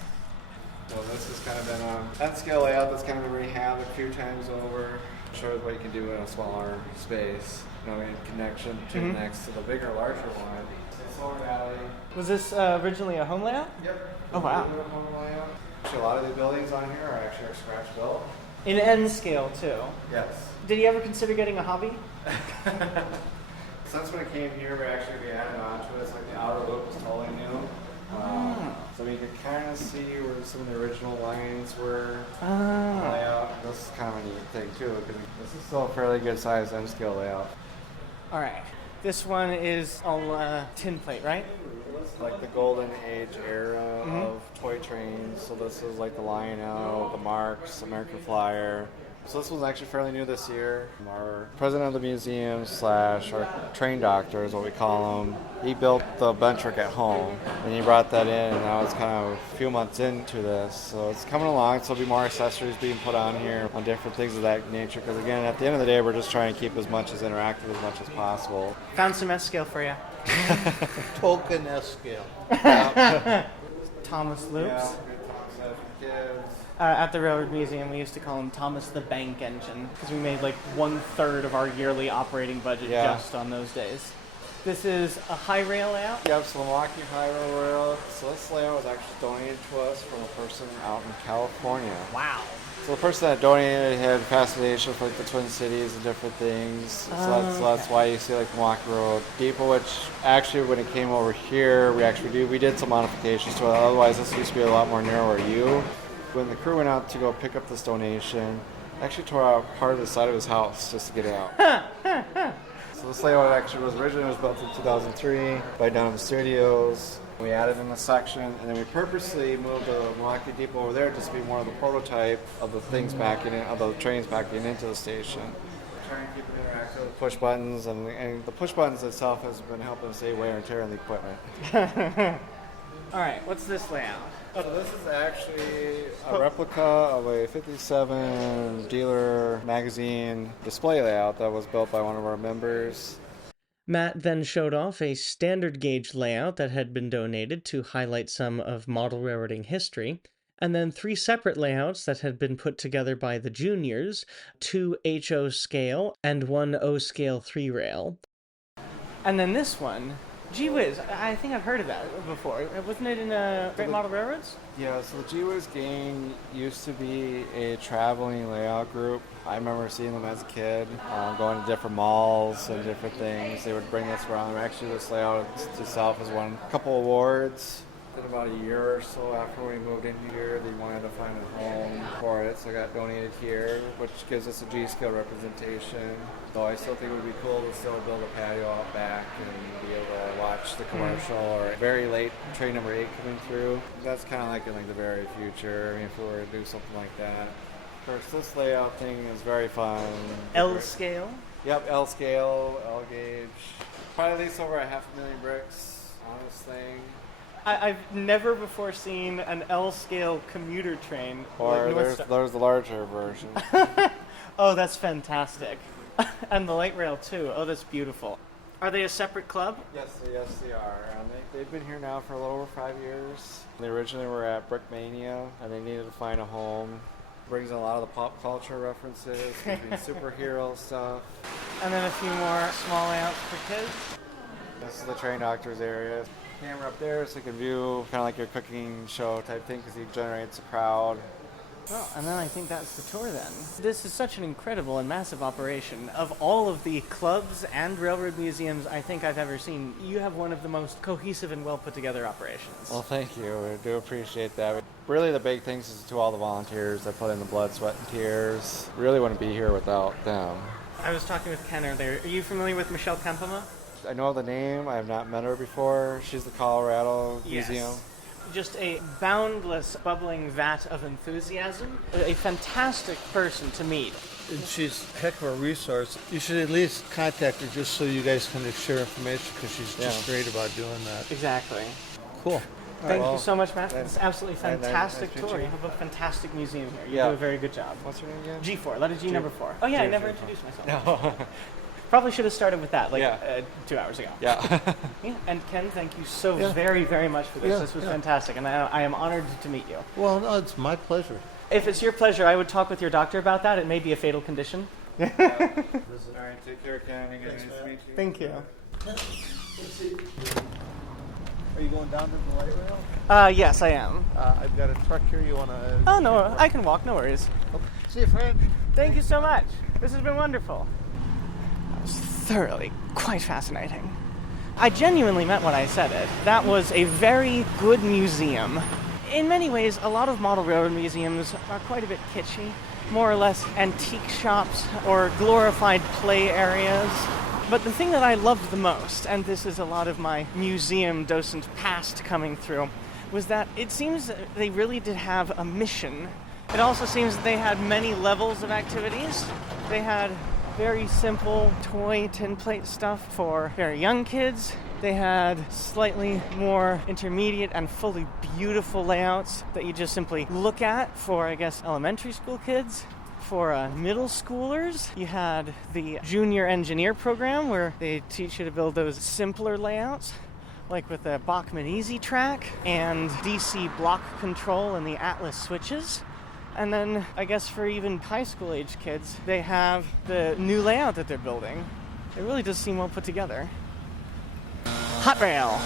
Well, this has kind of been that scale layout that's kind of been rehabbed a few times over. Shows what you can do in a smaller space. In connection to next to the bigger, larger one. Silver Valley. Was this originally a home layout? Yep. Oh, wow. Home layout. Actually, a lot of the buildings on here are actually scratch built. In N scale, too? Yes. Did you ever consider getting a hobby? Since when it came here, we added on to it. It's like the outer loop was totally new. So you can kind of see where some of the original lines were layout. This is kind of a neat thing too, because this is still a fairly good size M scale layout. All right. This one is all tin plate, right? Like the golden age era of toy trains. So this is like the Lionel, the Marks, American Flyer. So this was actually fairly new this year. Our president of the museum / our train doctor is what we call him. He built the Bentrick at home, and he brought that in, and now it's kind of a few months into this. So it's coming along, so there'll be more accessories being put on here on different things of that nature, because again, at the end of the day, we're just trying to keep as much as interactive as much as possible. Found some S scale for you. Token S scale. Thomas Loops. Yeah, good Thomas set for kids. At the Railroad Museum, we used to call him Thomas the Bank Engine, because we made like 1/3 of our yearly operating budget just on those days. This is a high rail layout? Yep, so the Milwaukee High Rail. So this layout was actually donated to us from a person out in California. Wow. So the person that donated had fascination for the Twin Cities and different things. So that's why you see like Milwaukee Road Depot, which actually when it came over here, we did some modifications to it. Otherwise, this used to be a lot more narrower U. When the crew went out to go pick up this donation, actually tore out part of the side of his house just to get it out. So this layout actually was originally built in 2003 by Dunham Studios. We added in a section, and then we purposely moved the Milwaukee Depot over there just to be more of the prototype of the things of the trains backing into the station. Trying to keep it interactive with push buttons, and the push buttons itself has been helping save wear and tear on the equipment. All right, what's this layout? So this is actually a replica of a 57 dealer magazine display layout that was built by one of our members. Matt then showed off a standard gauge layout that had been donated to highlight some of model railroading history, and then 3 separate layouts that had been put together by the juniors, 2 HO scale and 1 O scale 3 rail. And then this one, gee whiz, I think I've heard of that before. Wasn't it in Great Model Railroads? Yeah, so the Gee Whiz gang used to be a traveling layout group. I remember seeing them as a kid, going to different malls and different things. They would bring us around. Actually, this layout itself has won a couple awards. Then about a year or so after we moved in here, they wanted to find a home for it, so it got donated here, which gives us a G-scale representation. Though I still think it would be cool to still build a patio out back and be able to watch the commercial or very late train number 8 coming through. That's kind of like in the very future, if we were to do something like that. Of course, this layout thing is very fun. L scale? Yep, L scale, L gauge. Probably at least over 500,000 bricks on this thing. I've never before seen an L-scale commuter train. Or there's the larger version. Oh, that's fantastic. And the light rail, too. Oh, that's beautiful. Are they a separate club? Yes, they are. They've been here now for a little over 5 years. They originally were at Brickmania, and they needed to find a home. Brings in a lot of the pop culture references, between superhero stuff. And then a few more small layouts for kids. This is the train doctor's area. Camera up there so you can view kind of like your cooking show type thing because he generates a crowd. Well, and then I think that's the tour then. This is such an incredible and massive operation. Of all of the clubs and railroad museums I think I've ever seen, you have one of the most cohesive and well put together operations. Well, thank you. I do appreciate that. Really the big things is to all the volunteers that put in the blood, sweat, and tears. Really wouldn't be here without them. I was talking with Ken earlier. Are you familiar with Michelle Kempema? I know the name. I have not met her before. She's the Colorado Yes. Museum. Just a boundless, bubbling vat of enthusiasm. A fantastic person to meet. And she's a heck of a resource. You should at least contact her just so you guys can share information because she's just great about doing that. Exactly. Cool. Thank you so much, Matt. It's absolutely fantastic nice to meet tour. you. You have a fantastic museum here. You Yeah. do a very good job. What's your name again? G4, letter G number 4. Oh yeah, I never G4. introduced myself. No. Probably should have started with that, 2 hours ago. Yeah. Yeah. And Ken, thank you so very, very much for this. This was fantastic, and I am honored to meet you. Well, no, it's my pleasure. If it's your pleasure, I would talk with your doctor about that. It may be a fatal condition. All right, take care, Ken. Nice to meet you. Thank you. Are you going down to the light rail? Yes, I am. I've got a truck here. You want to... Oh, no, I can walk. No worries. See you, friend. Thank you so much. This has been wonderful. That was thoroughly quite fascinating. I genuinely meant when I said it. That was a very good museum. In many ways, a lot of model railroad museums are quite a bit kitschy, more or less antique shops or glorified play areas. But the thing that I loved the most, and this is a lot of my museum docent past coming through, was that it seems that they really did have a mission. It also seems that they had many levels of activities. They had very simple toy tin plate stuff for very young kids. They had slightly more intermediate and fully beautiful layouts that you just simply look at for, I guess, elementary school kids. For middle schoolers, you had the junior engineer program where they teach you to build those simpler layouts, like with the Bachmann Easy Track and DC block control and the Atlas switches. And then, I guess for even high school age kids, they have the new layout that they're building. It really does seem well put together. Hot rail.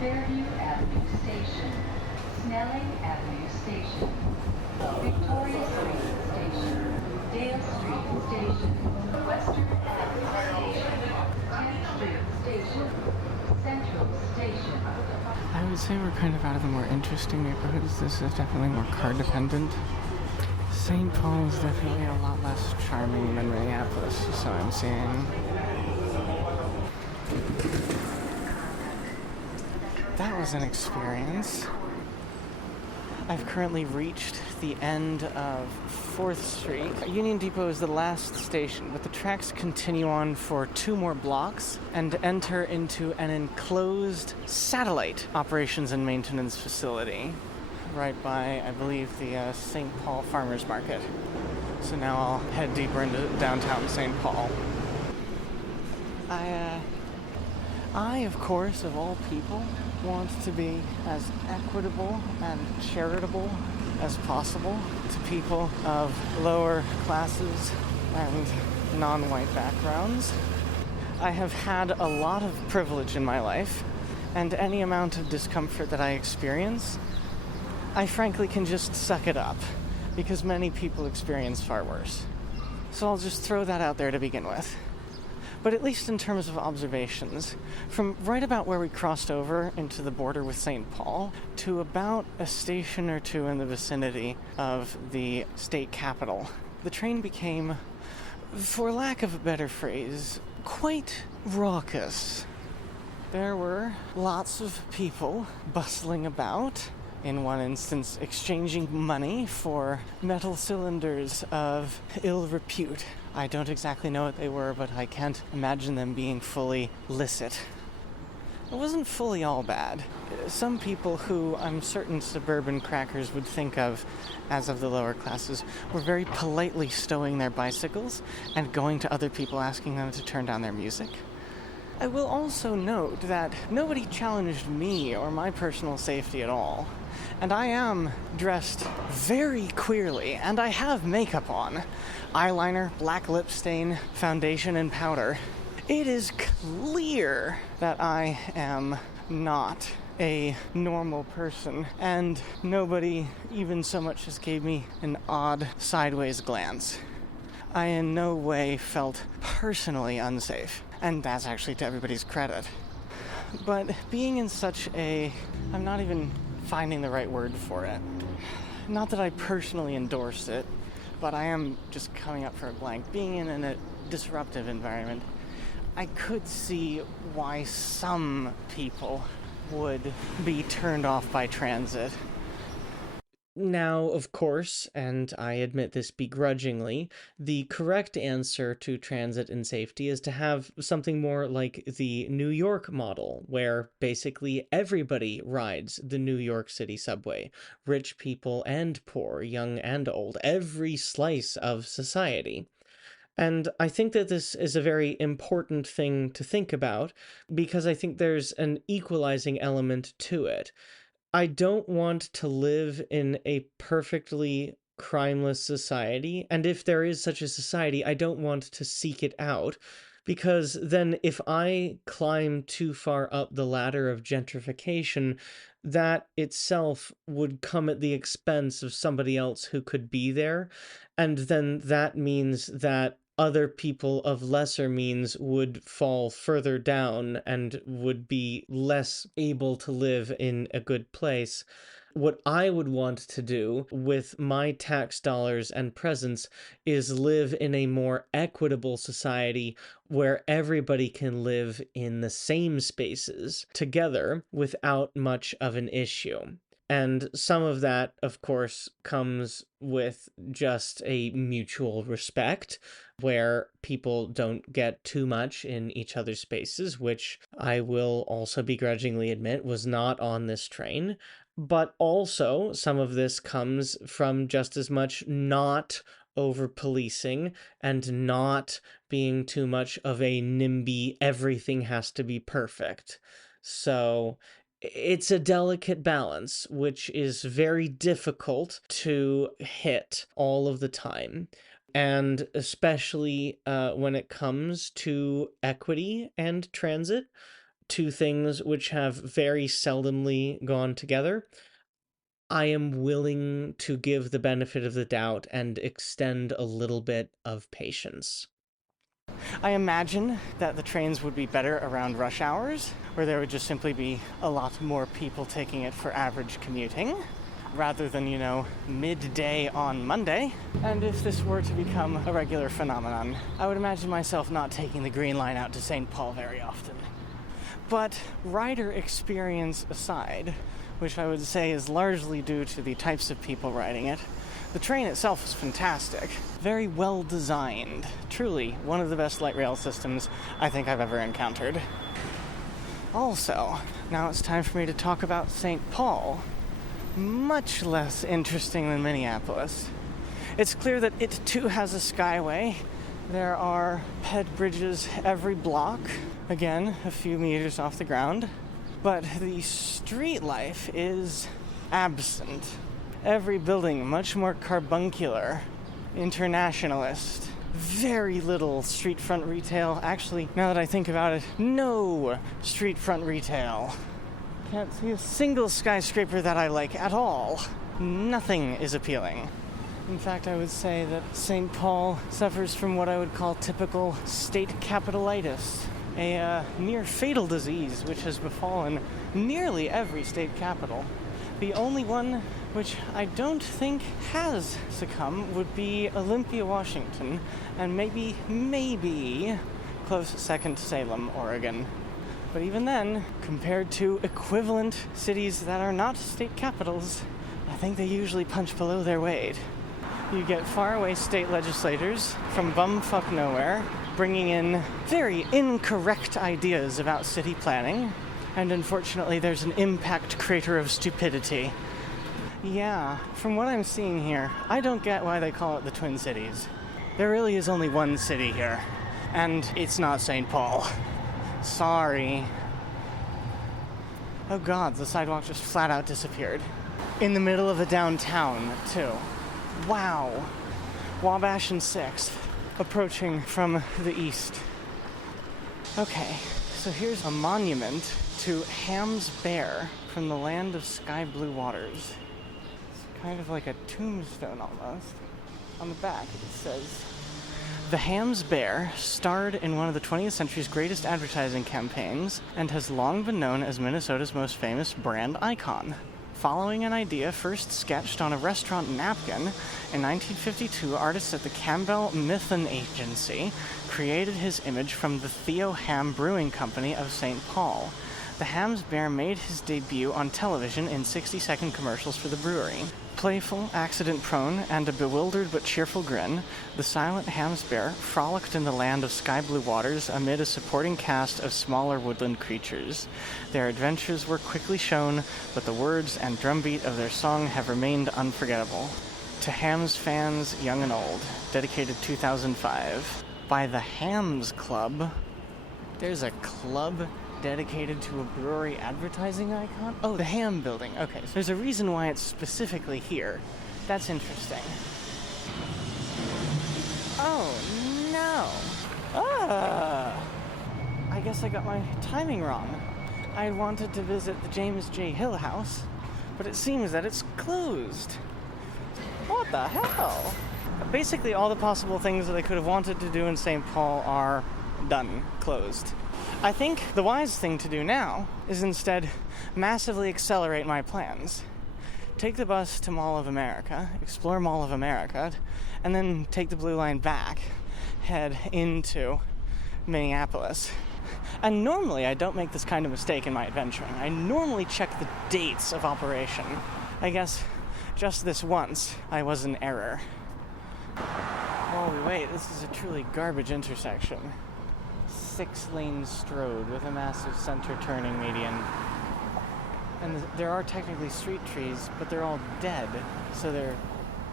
Fairview Avenue Station, Snelling Avenue Station, Victoria Street Station, Dale Street Station, Western Avenue Station, 10th Street Station, Central Station. I would say we're kind of out of the more interesting neighborhoods. This is definitely more car dependent. St. Paul is definitely a lot less charming than Minneapolis, so I'm seeing. That was an experience. I've currently reached the end of 4th Street. Union Depot is the last station, but the tracks continue on for 2 more blocks and enter into an enclosed satellite operations and maintenance facility right by, I believe, the St. Paul Farmers Market. So now I'll head deeper into downtown St. Paul. I, of course, of all people, want to be as equitable and charitable as possible to people of lower classes and non-white backgrounds. I have had a lot of privilege in my life, and any amount of discomfort that I experience, I frankly can just suck it up, because many people experience far worse. So I'll just throw that out there to begin with. But at least in terms of observations, from right about where we crossed over into the border with St. Paul to about a station or two in the vicinity of the state capitol, the train became, for lack of a better phrase, quite raucous. There were lots of people bustling about, in one instance exchanging money for metal cylinders of ill repute. I don't exactly know what they were, but I can't imagine them being fully licit. It wasn't fully all bad. Some people who I'm certain suburban crackers would think of as of the lower classes were very politely stowing their bicycles and going to other people asking them to turn down their music. I will also note that nobody challenged me or my personal safety at all. And I am dressed very queerly, and I have makeup on. Eyeliner, black lip stain, foundation, and powder. It is clear that I am not a normal person, and nobody even so much as gave me an odd sideways glance. I in no way felt personally unsafe, and that's actually to everybody's credit. But being in such a... I'm not even finding the right word for it. Not that I personally endorse it, but I am just coming up for a blank. Being in a disruptive environment, I could see why some people would be turned off by transit. Now, of course, and I admit this begrudgingly, the correct answer to transit and safety is to have something more like the New York model, where basically everybody rides the New York City subway. Rich people and poor, young and old, every slice of society. And I think that this is a very important thing to think about, because I think there's an equalizing element to it. I don't want to live in a perfectly crimeless society, and if there is such a society, I don't want to seek it out, because then if I climb too far up the ladder of gentrification, that itself would come at the expense of somebody else who could be there, and then that means that other people of lesser means would fall further down and would be less able to live in a good place. What I would want to do with my tax dollars and presence is live in a more equitable society where everybody can live in the same spaces together without much of an issue. And some of that, of course, comes with just a mutual respect, where people don't get too much in each other's spaces, which I will also begrudgingly admit was not on this train. But also, some of this comes from just as much not over-policing and not being too much of a NIMBY, everything has to be perfect. So it's a delicate balance, which is very difficult to hit all of the time. And especially when it comes to equity and transit, two things which have very seldomly gone together, I am willing to give the benefit of the doubt and extend a little bit of patience. I imagine that the trains would be better around rush hours, where there would just simply be a lot more people taking it for average commuting, rather than, midday on Monday. And if this were to become a regular phenomenon, I would imagine myself not taking the Green Line out to St. Paul very often. But rider experience aside, which I would say is largely due to the types of people riding it. The train itself is fantastic, very well designed, truly one of the best light rail systems I think I've ever encountered. Also, now it's time for me to talk about St. Paul. Much less interesting than Minneapolis. It's clear that it too has a skyway. There are ped bridges every block, again, a few meters off the ground. But the street life is absent. Every building much more carbuncular, internationalist. Very little street front retail. Actually, now that I think about it, no street front retail. Can't see a single skyscraper that I like at all. Nothing is appealing. In fact, I would say that St. Paul suffers from what I would call typical state capitalitis, a near fatal disease which has befallen nearly every state capital. The only one which I don't think has succumbed would be Olympia, Washington, and maybe close second to Salem, Oregon. But even then, compared to equivalent cities that are not state capitals, I think they usually punch below their weight. You get faraway state legislators from bumfuck nowhere, bringing in very incorrect ideas about city planning, and unfortunately there's an impact crater of stupidity. Yeah, from what I'm seeing here, I don't get why they call it the Twin Cities. There really is only one city here, and it's not St. Paul. Sorry. Oh god, the sidewalk just flat out disappeared. In the middle of the downtown, too. Wow. Wabash and 6th, approaching from the east. Okay, so here's a monument to Ham's Bear from the land of sky blue waters. It's kind of like a tombstone almost. On the back it says, "The Ham's Bear starred in one of the 20th century's greatest advertising campaigns and has long been known as Minnesota's most famous brand icon. Following an idea first sketched on a restaurant napkin, in 1952, artists at the Campbell Mithun Agency created his image from the Theo Ham Brewing Company of St. Paul. The Ham's Bear made his debut on television in 60-second commercials for the brewery. Playful, accident-prone, and a bewildered but cheerful grin, the silent Ham's Bear frolicked in the land of sky-blue waters amid a supporting cast of smaller woodland creatures. Their adventures were quickly shown, but the words and drumbeat of their song have remained unforgettable. To Ham's fans, young and old. Dedicated 2005. By the Hams Club." There's a club dedicated to a brewery advertising icon? Oh, the Ham Building. Okay, so there's a reason why it's specifically here. That's interesting. Oh, no. I guess I got my timing wrong. I wanted to visit the James J. Hill House, but it seems that it's closed. What the hell? Basically, all the possible things that I could have wanted to do in St. Paul are done, closed. I think the wise thing to do now is instead massively accelerate my plans. Take the bus to Mall of America, explore Mall of America, and then take the Blue Line back, head into Minneapolis. And normally I don't make this kind of mistake in my adventuring. I normally check the dates of operation. I guess just this once I was in error. While we wait, this is a truly garbage intersection. 6-lane strode with a massive center turning median. And there are technically street trees, but they're all dead, so they're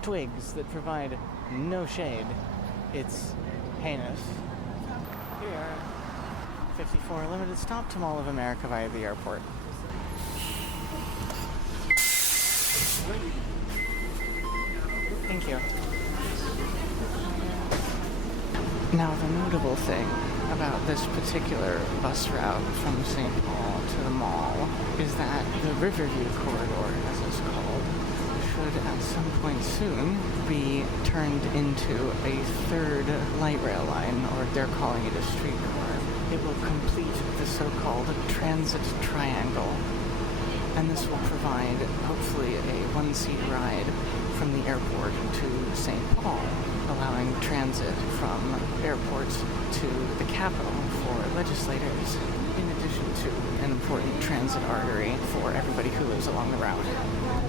twigs that provide no shade. It's heinous. Here, 54 limited stop to Mall of America via the airport. Thank you. Now, the notable thing about this particular bus route from St. Paul to the mall is that the Riverview Corridor, as it's called, should at some point soon be turned into a third light rail line, or they're calling it a streetcar. It will complete the so-called transit triangle, and this will provide, hopefully, a one-seat ride from the airport to St. Paul, allowing transit from airports to the capital for legislators, in addition to an important transit artery for everybody who lives along the route.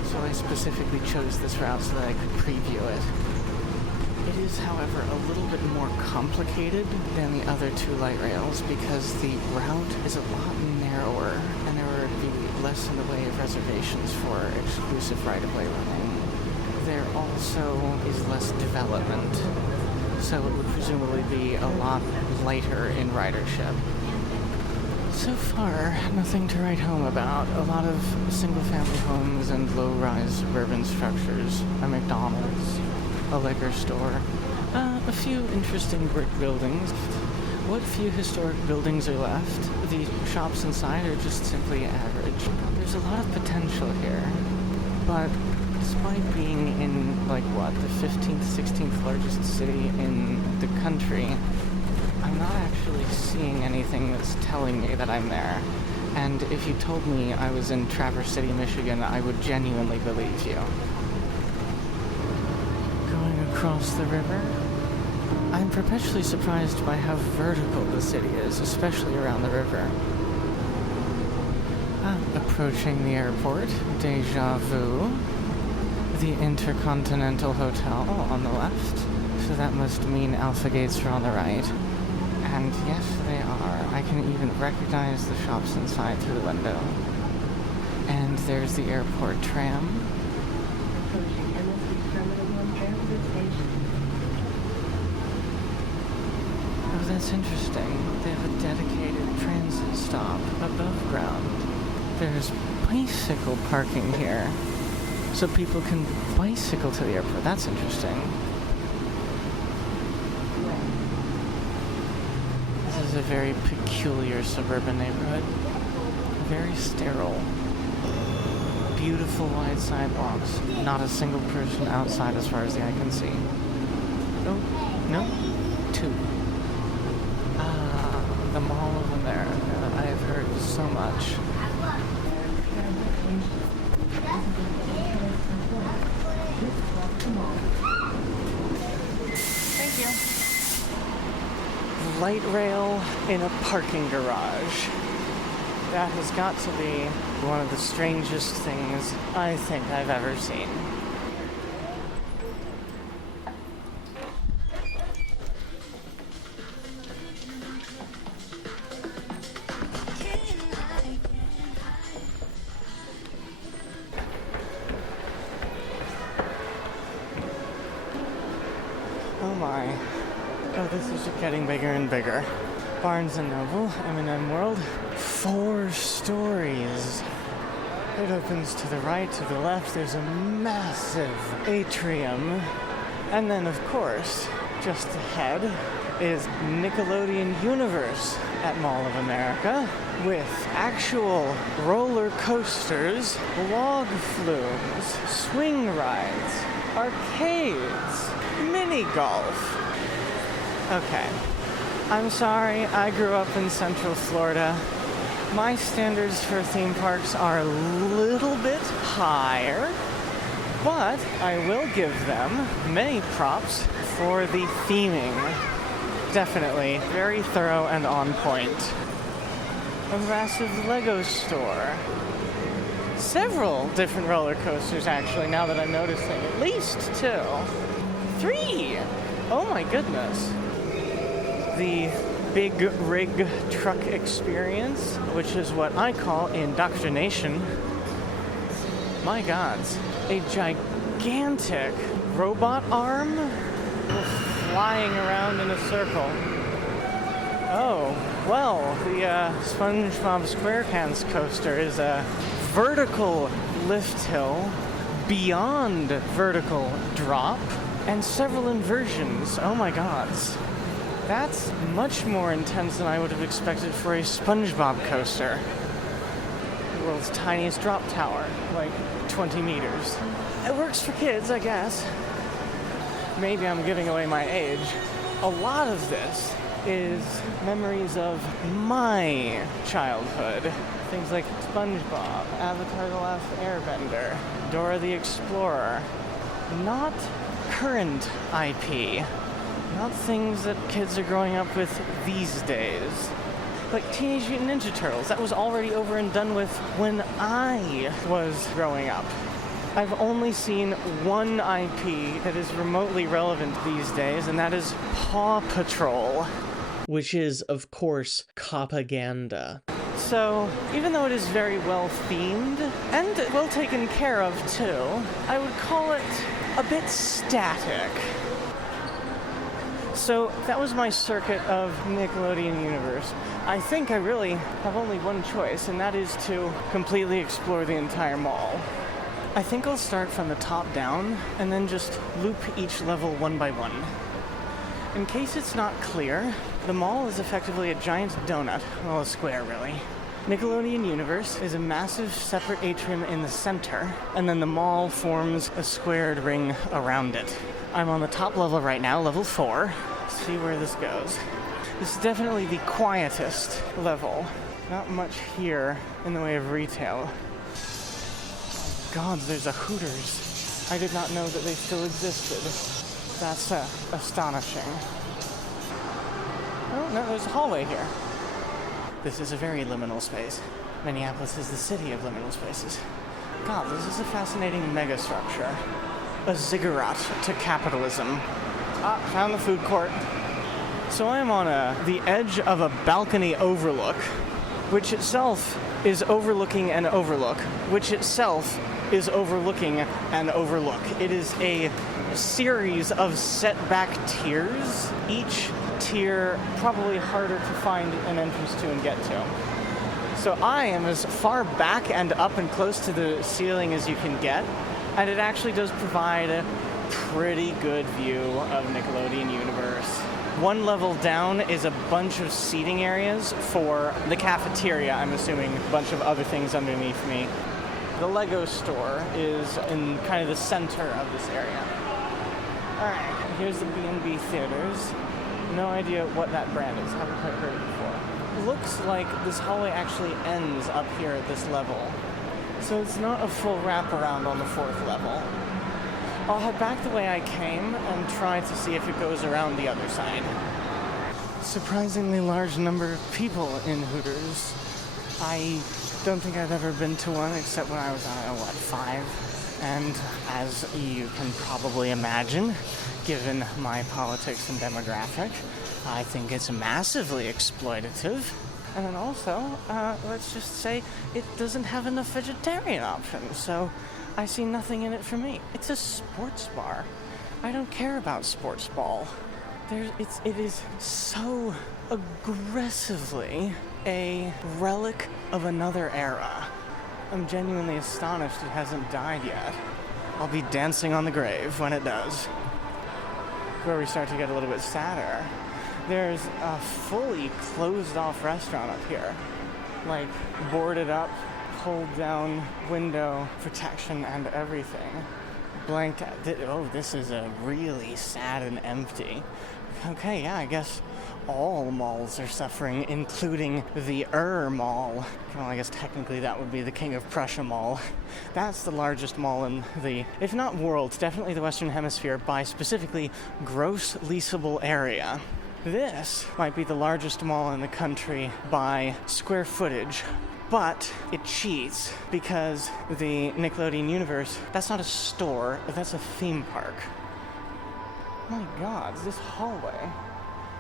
So I specifically chose this route so that I could preview it. It is, however, a little bit more complicated than the other two light rails because the route is a lot narrower and there would be less in the way of reservations for exclusive right-of-way running. There also is less development, so it would presumably be a lot lighter in ridership. So far, nothing to write home about. A lot of single-family homes and low-rise suburban structures, a McDonald's, a liquor store, a few interesting brick buildings. What few historic buildings are left, the shops inside are just simply average. There's a lot of potential here, but despite being in, the 15th, 16th largest city in the country, I'm not actually seeing anything that's telling me that I'm there. And if you told me I was in Traverse City, Michigan, I would genuinely believe you. Going across the river, I'm perpetually surprised by how vertical the city is, especially around the river. Approaching the airport, Deja Vu, the Intercontinental Hotel on the left, so that must mean Alpha Gates are on the right. And yes, they are. I can even recognize the shops inside through the window. And there's the airport tram. Oh, that's interesting. They have a dedicated transit stop above ground. There's bicycle parking here, so people can bicycle to the airport. That's interesting. This is a very peculiar suburban neighborhood. Very sterile. Beautiful wide sidewalks. Not a single person outside as far as the eye can see. Oh, no, two. The Mall of America. I have heard so much. Thank you. Light rail in a parking garage. That has got to be one of the strangest things I think I've ever seen. Oh my. Oh, this is just getting bigger and bigger. Barnes & Noble, M&M World, 4 stories. It opens to the right, to the left. There's a massive atrium. And then, of course, just ahead is Nickelodeon Universe at Mall of America with actual roller coasters, log flumes, swing rides, arcades, mini golf. Okay. I'm sorry, I grew up in Central Florida. My standards for theme parks are a little bit higher, but I will give them many props for the theming. Definitely very thorough and on point. A massive Lego store. Several different roller coasters, actually, now that I'm noticing. At least 2. 3! Oh my goodness. The Big Rig Truck Experience, which is what I call indoctrination. My gods. A gigantic robot arm flying around in a circle. Oh, well, the SpongeBob SquarePants coaster is a vertical lift hill beyond vertical drop and several inversions. Oh my gods. That's much more intense than I would have expected for a SpongeBob coaster. The world's tiniest drop tower, like 20 meters. It works for kids, I guess. Maybe I'm giving away my age. A lot of this is memories of my childhood. Things like SpongeBob, Avatar: The Last Airbender, Dora the Explorer. Not current IP. Not things that kids are growing up with these days. Like Teenage Mutant Ninja Turtles, that was already over and done with when I was growing up. I've only seen one IP that is remotely relevant these days, and that is Paw Patrol. Which is, of course, Copaganda. So, even though it is very well themed, and well taken care of too, I would call it a bit static. So, that was my circuit of Nickelodeon Universe. I think I really have only one choice, and that is to completely explore the entire mall. I think I'll start from the top down, and then just loop each level one by one. In case it's not clear, the mall is effectively a giant donut, well, a square really. Nickelodeon Universe is a massive separate atrium in the center, and then the mall forms a squared ring around it. I'm on the top level right now, level 4. Let's see where this goes. This is definitely the quietest level. Not much here in the way of retail. God, there's a Hooters. I did not know that they still existed. That's astonishing. Oh, no, there's a hallway here. This is a very liminal space. Minneapolis is the city of liminal spaces. God, this is a fascinating megastructure. A ziggurat to capitalism. Ah, found the food court. So I'm on the edge of a balcony overlook, which itself is overlooking an overlook, which itself is overlooking an overlook. It is a series of setback tiers, each tier probably harder to find an entrance to and get to. So I am as far back and up and close to the ceiling as you can get, and it actually does provide a pretty good view of Nickelodeon Universe. One level down is a bunch of seating areas for the cafeteria, I'm assuming a bunch of other things underneath me. The Lego store is in kind of the center of this area. Alright, here's the B&B Theaters. No idea what that brand is, haven't quite heard it before. Looks like this hallway actually ends up here at this level. So it's not a full wraparound on the 4th level. I'll head back the way I came and try to see if it goes around the other side. Surprisingly large number of people in Hooters. I don't think I've ever been to one except when I was, 5? And as you can probably imagine, given my politics and demographic, I think it's massively exploitative. And then also, let's just say it doesn't have enough vegetarian options, so I see nothing in it for me. It's a sports bar. I don't care about sports ball. It is so aggressively a relic of another era. I'm genuinely astonished it hasn't died yet. I'll be dancing on the grave when it does. Where we start to get a little bit sadder, there's a fully closed-off restaurant up here. Like, boarded up, pulled down window protection and everything. Blanked out. Oh, this is a really sad and empty. Okay, yeah, I guess all malls are suffering, including the Mall. Well, I guess technically that would be the King of Prussia Mall. That's the largest mall in the, if not world, definitely the Western Hemisphere by specifically gross leasable area. This might be the largest mall in the country by square footage, but it cheats because the Nickelodeon Universe, that's not a store, that's a theme park. My God, this hallway.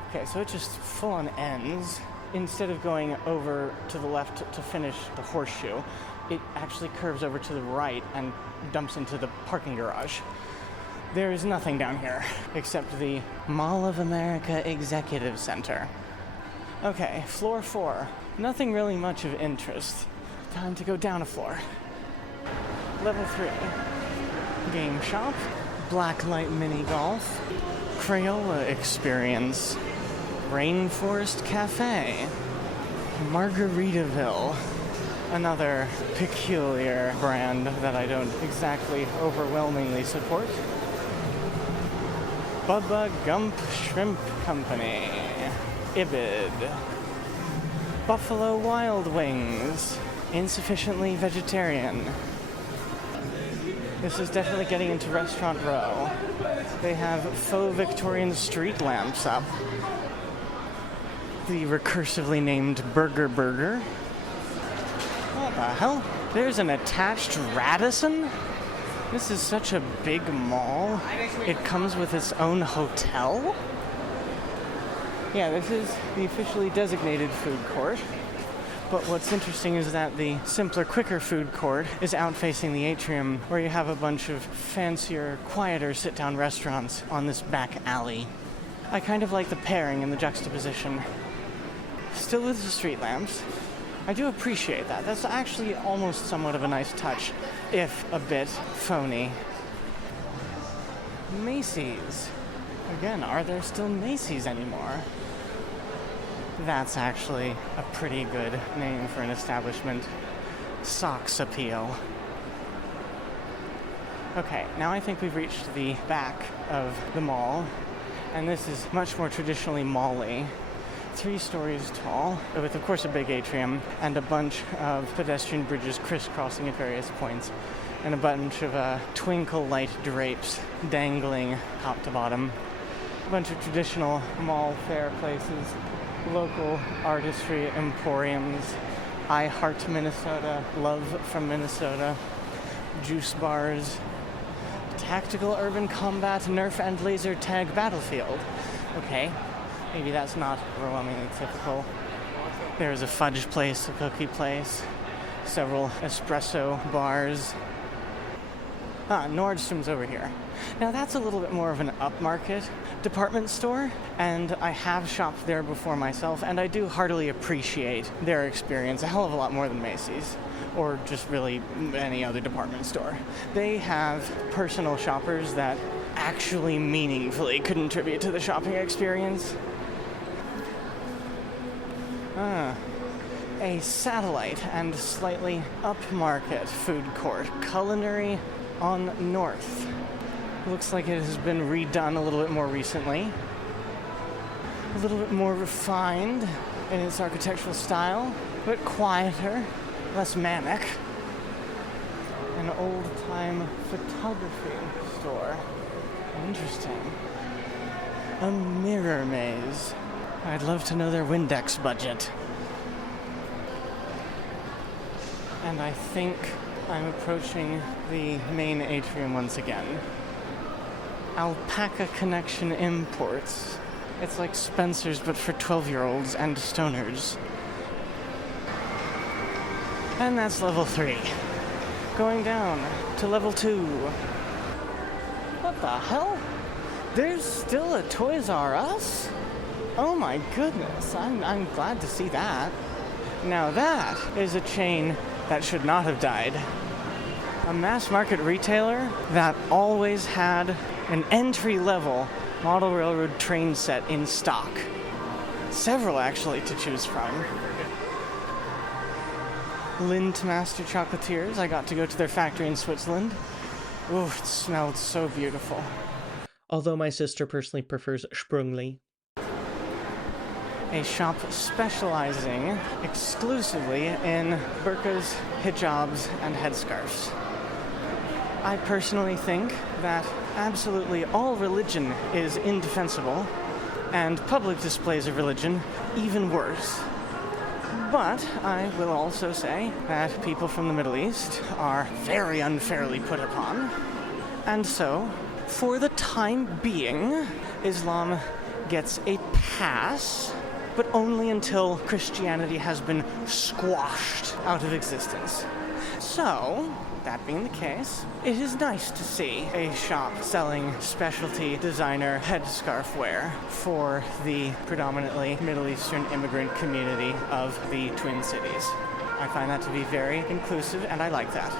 Okay, so it just full-on ends. Instead of going over to the left to finish the horseshoe, it actually curves over to the right and dumps into the parking garage. There is nothing down here except the Mall of America Executive Center. Okay, floor 4. Nothing really much of interest. Time to go down a floor. Level 3. Game shop. Blacklight mini golf. Crayola experience. Rainforest Cafe. Margaritaville. Another peculiar brand that I don't exactly overwhelmingly support. Bubba Gump Shrimp Company. Ibid. Buffalo Wild Wings. Insufficiently vegetarian. This is definitely getting into Restaurant Row. They have faux Victorian street lamps up. the recursively named Burger Burger. What the hell? There's an attached Radisson? This is such a big mall. It comes with its own hotel? Yeah, this is the officially designated food court. But what's interesting is that the simpler, quicker food court is out facing the atrium, where you have a bunch of fancier, quieter sit-down restaurants on this back alley. I kind of like the pairing and the juxtaposition. Still with the street lamps. I do appreciate that. That's actually almost somewhat of a nice touch, if a bit phony. Macy's. Again, are there still Macy's anymore? That's actually a pretty good name for an establishment. Socks Appeal. Okay, now I think we've reached the back of the mall, and this is much more traditionally mall-y. 3 stories tall, with of course a big atrium, and a bunch of pedestrian bridges crisscrossing at various points, and a bunch of twinkle light drapes dangling top to bottom. A bunch of traditional mall fair places, local artistry emporiums, I Heart Minnesota, Love from Minnesota, juice bars, tactical urban combat, Nerf and laser tag battlefield. Okay, maybe that's not overwhelmingly typical. There's a fudge place, a cookie place, several espresso bars. Nordstrom's over here. Now that's a little bit more of an upmarket department store, and I have shopped there before myself, and I do heartily appreciate their experience a hell of a lot more than Macy's, or just really any other department store. They have personal shoppers that actually meaningfully contribute to the shopping experience. A satellite and slightly upmarket food court, Culinary on North. Looks like it has been redone a little bit more recently. A little bit more refined in its architectural style, but quieter, less manic. An old-time photography store. Interesting. A mirror maze. I'd love to know their Windex budget. And I think I'm approaching the main atrium once again. Alpaca Connection Imports. It's like Spencer's, but for 12-year-olds and stoners. And that's level 3. Going down to level 2. What the hell? There's still a Toys R Us? Oh my goodness, I'm glad to see that. Now that is a chain that should not have died. A mass market retailer that always had an entry-level model railroad train set in stock. Several, actually, to choose from. Lindt Master Chocolatiers. I got to go to their factory in Switzerland. Ooh, it smelled so beautiful. Although my sister personally prefers Sprungli. A shop specializing exclusively in burqas, hijabs, and headscarves. I personally think that absolutely all religion is indefensible, and public displays of religion even worse. But I will also say that people from the Middle East are very unfairly put upon. And so, for the time being, Islam gets a pass, but only until Christianity has been squashed out of existence. So, that being the case, it is nice to see a shop selling specialty designer headscarf wear for the predominantly Middle Eastern immigrant community of the Twin Cities. I find that to be very inclusive, and I like that.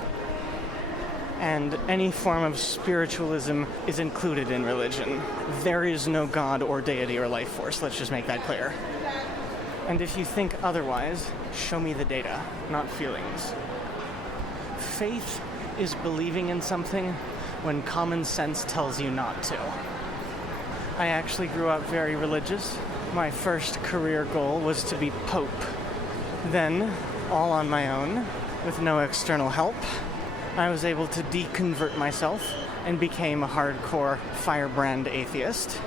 And any form of spiritualism is included in religion. There is no God or deity or life force, let's just make that clear. And if you think otherwise, show me the data, not feelings. Faith is believing in something when common sense tells you not to. I actually grew up very religious. My first career goal was to be Pope. Then, all on my own, with no external help, I was able to deconvert myself and became a hardcore firebrand atheist.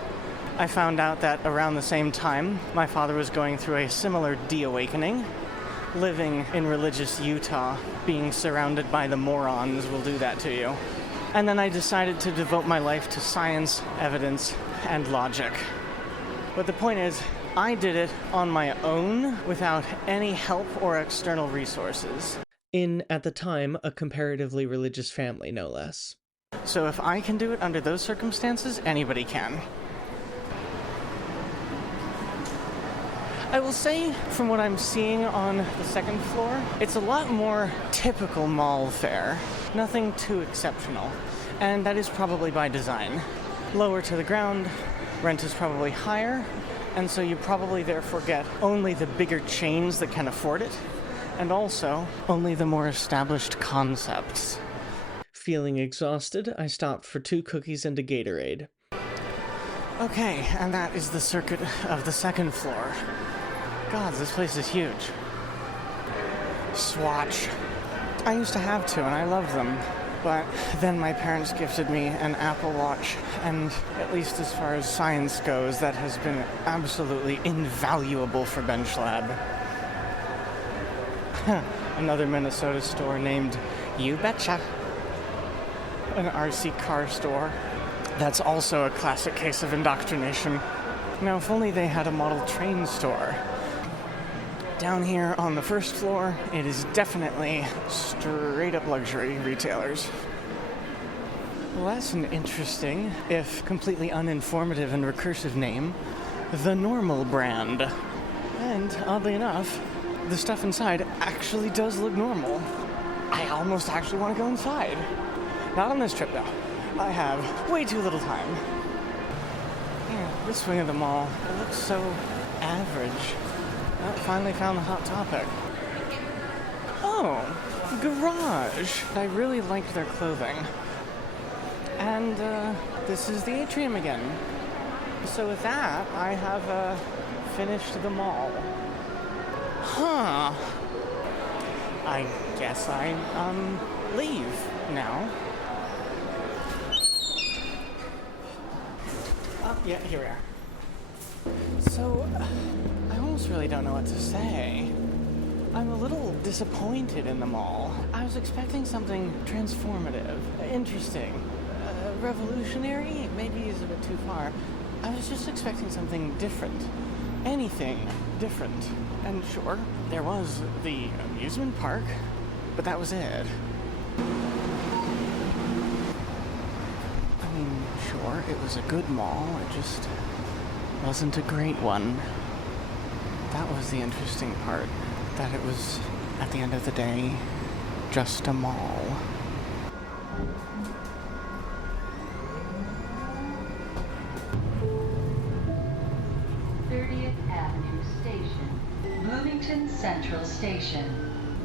I found out that around the same time, my father was going through a similar de-awakening. Living in religious Utah, being surrounded by the morons will do that to you. And then I decided to devote my life to science, evidence, and logic. But the point is, I did it on my own without any help or external resources. In, at the time, a comparatively religious family, no less. So if I can do it under those circumstances, anybody can. I will say, from what I'm seeing on the second floor, it's a lot more typical mall fare. Nothing too exceptional. And that is probably by design. Lower to the ground, rent is probably higher, and so you probably therefore get only the bigger chains that can afford it, and also only the more established concepts. Feeling exhausted, I stopped for 2 cookies and a Gatorade. Okay, and that is the circuit of the second floor. God, this place is huge. Swatch. I used to have 2, and I loved them. But then my parents gifted me an Apple Watch, and at least as far as science goes, that has been absolutely invaluable for Bench Lab. Another Minnesota store named You Betcha. An RC car store. That's also a classic case of indoctrination. Now, if only they had a model train store. Down here on the first floor, it is definitely straight-up luxury retailers. Well, that's an interesting, if completely uninformative and recursive name, the Normal brand. And, oddly enough, the stuff inside actually does look normal. I almost actually want to go inside. Not on this trip, though. I have way too little time. Yeah, this wing of the mall, it looks so average. I finally found the hot topic. Oh, garage. I really liked their clothing. And this is the atrium again. So with that, I have finished the mall. Huh. I guess I leave now. Oh, yeah, here we are. So, I almost really don't know what to say. I'm a little disappointed in the mall. I was expecting something transformative, interesting, revolutionary, maybe is a bit too far. I was just expecting something different. Anything different. And sure, there was the amusement park, but that was it. I mean, sure, it was a good mall, it just wasn't a great one. That was the interesting part, that it was, at the end of the day, just a mall. Bloomington Central Station,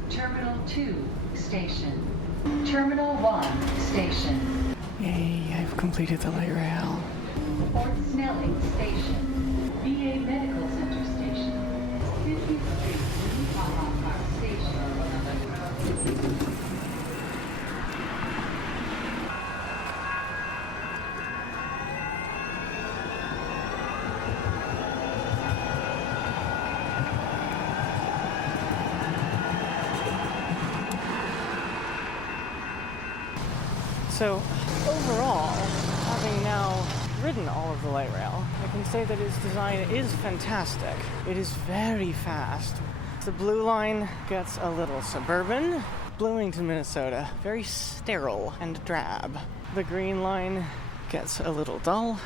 Terminal 2 Station, Terminal 1 Station. Yay, I've completed the light rail. Fort Snelling Station, VA Medical Center Station, 50th Street, Minneapolis Park Station. So, overall, having now ridden all of the light rail, I can say that its design is fantastic. It is very fast. The blue line gets a little suburban. Bloomington, Minnesota, very sterile and drab. The green line gets a little dull.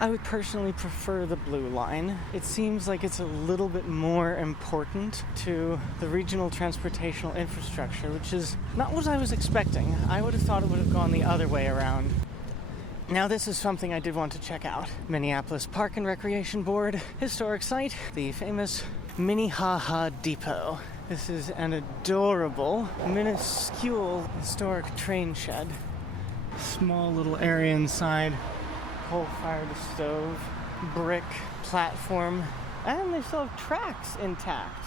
I would personally prefer the blue line. It seems like it's a little bit more important to the regional transportational infrastructure, which is not what I was expecting. I would have thought it would have gone the other way around. Now this is something I did want to check out. Minneapolis Park and Recreation Board, historic site, the famous Minnehaha Depot. This is an adorable, minuscule historic train shed. Small little area inside. Coal-fired stove, brick platform, and they still have tracks intact.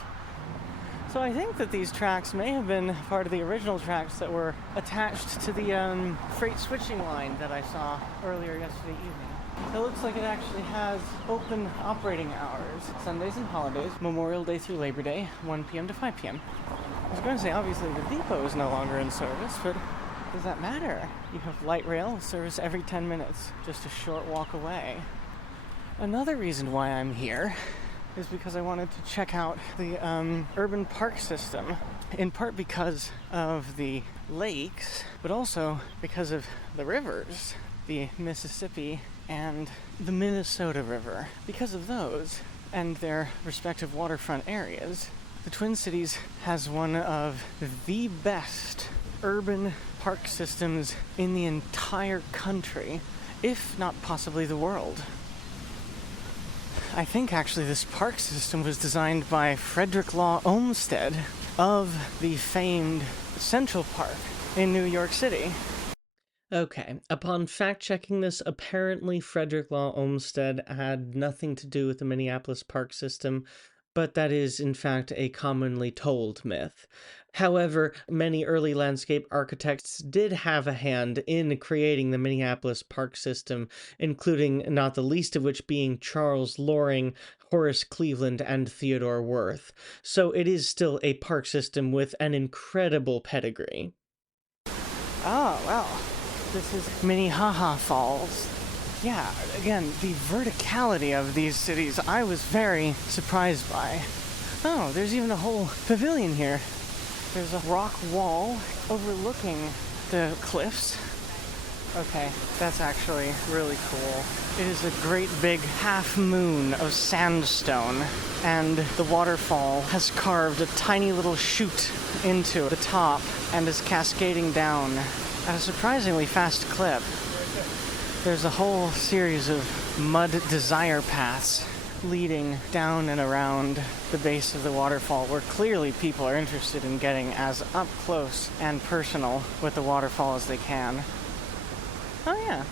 So I think that these tracks may have been part of the original tracks that were attached to the freight switching line that I saw earlier yesterday evening. It looks like it actually has open operating hours. Sundays and holidays, Memorial Day through Labor Day, 1 p.m. to 5 p.m. I was going to say, obviously, the depot is no longer in service, but does that matter? You have light rail service every 10 minutes, just a short walk away. Another reason why I'm here is because I wanted to check out the urban park system, in part because of the lakes, but also because of the rivers, the Mississippi and the Minnesota River. Because of those and their respective waterfront areas, the Twin Cities has one of the best urban park systems in the entire country, if not possibly the world. I think actually this park system was designed by Frederick Law Olmsted of the famed Central Park in New York City. Okay, upon fact-checking this, apparently Frederick Law Olmsted had nothing to do with the Minneapolis park system, but that is, in fact, a commonly told myth. However, many early landscape architects did have a hand in creating the Minneapolis park system, including not the least of which being Charles Loring, Horace Cleveland, and Theodore Wirth. So it is still a park system with an incredible pedigree. Oh, well, this is Minnehaha Falls. Yeah, again, the verticality of these cities I was very surprised by. Oh, there's even a whole pavilion here. There's a rock wall overlooking the cliffs. Okay, that's actually really cool. It is a great big half moon of sandstone, and the waterfall has carved a tiny little chute into the top and is cascading down at a surprisingly fast clip. There's a whole series of mud desire paths leading down and around the base of the waterfall, where clearly people are interested in getting as up close and personal with the waterfall as they can. Oh yeah,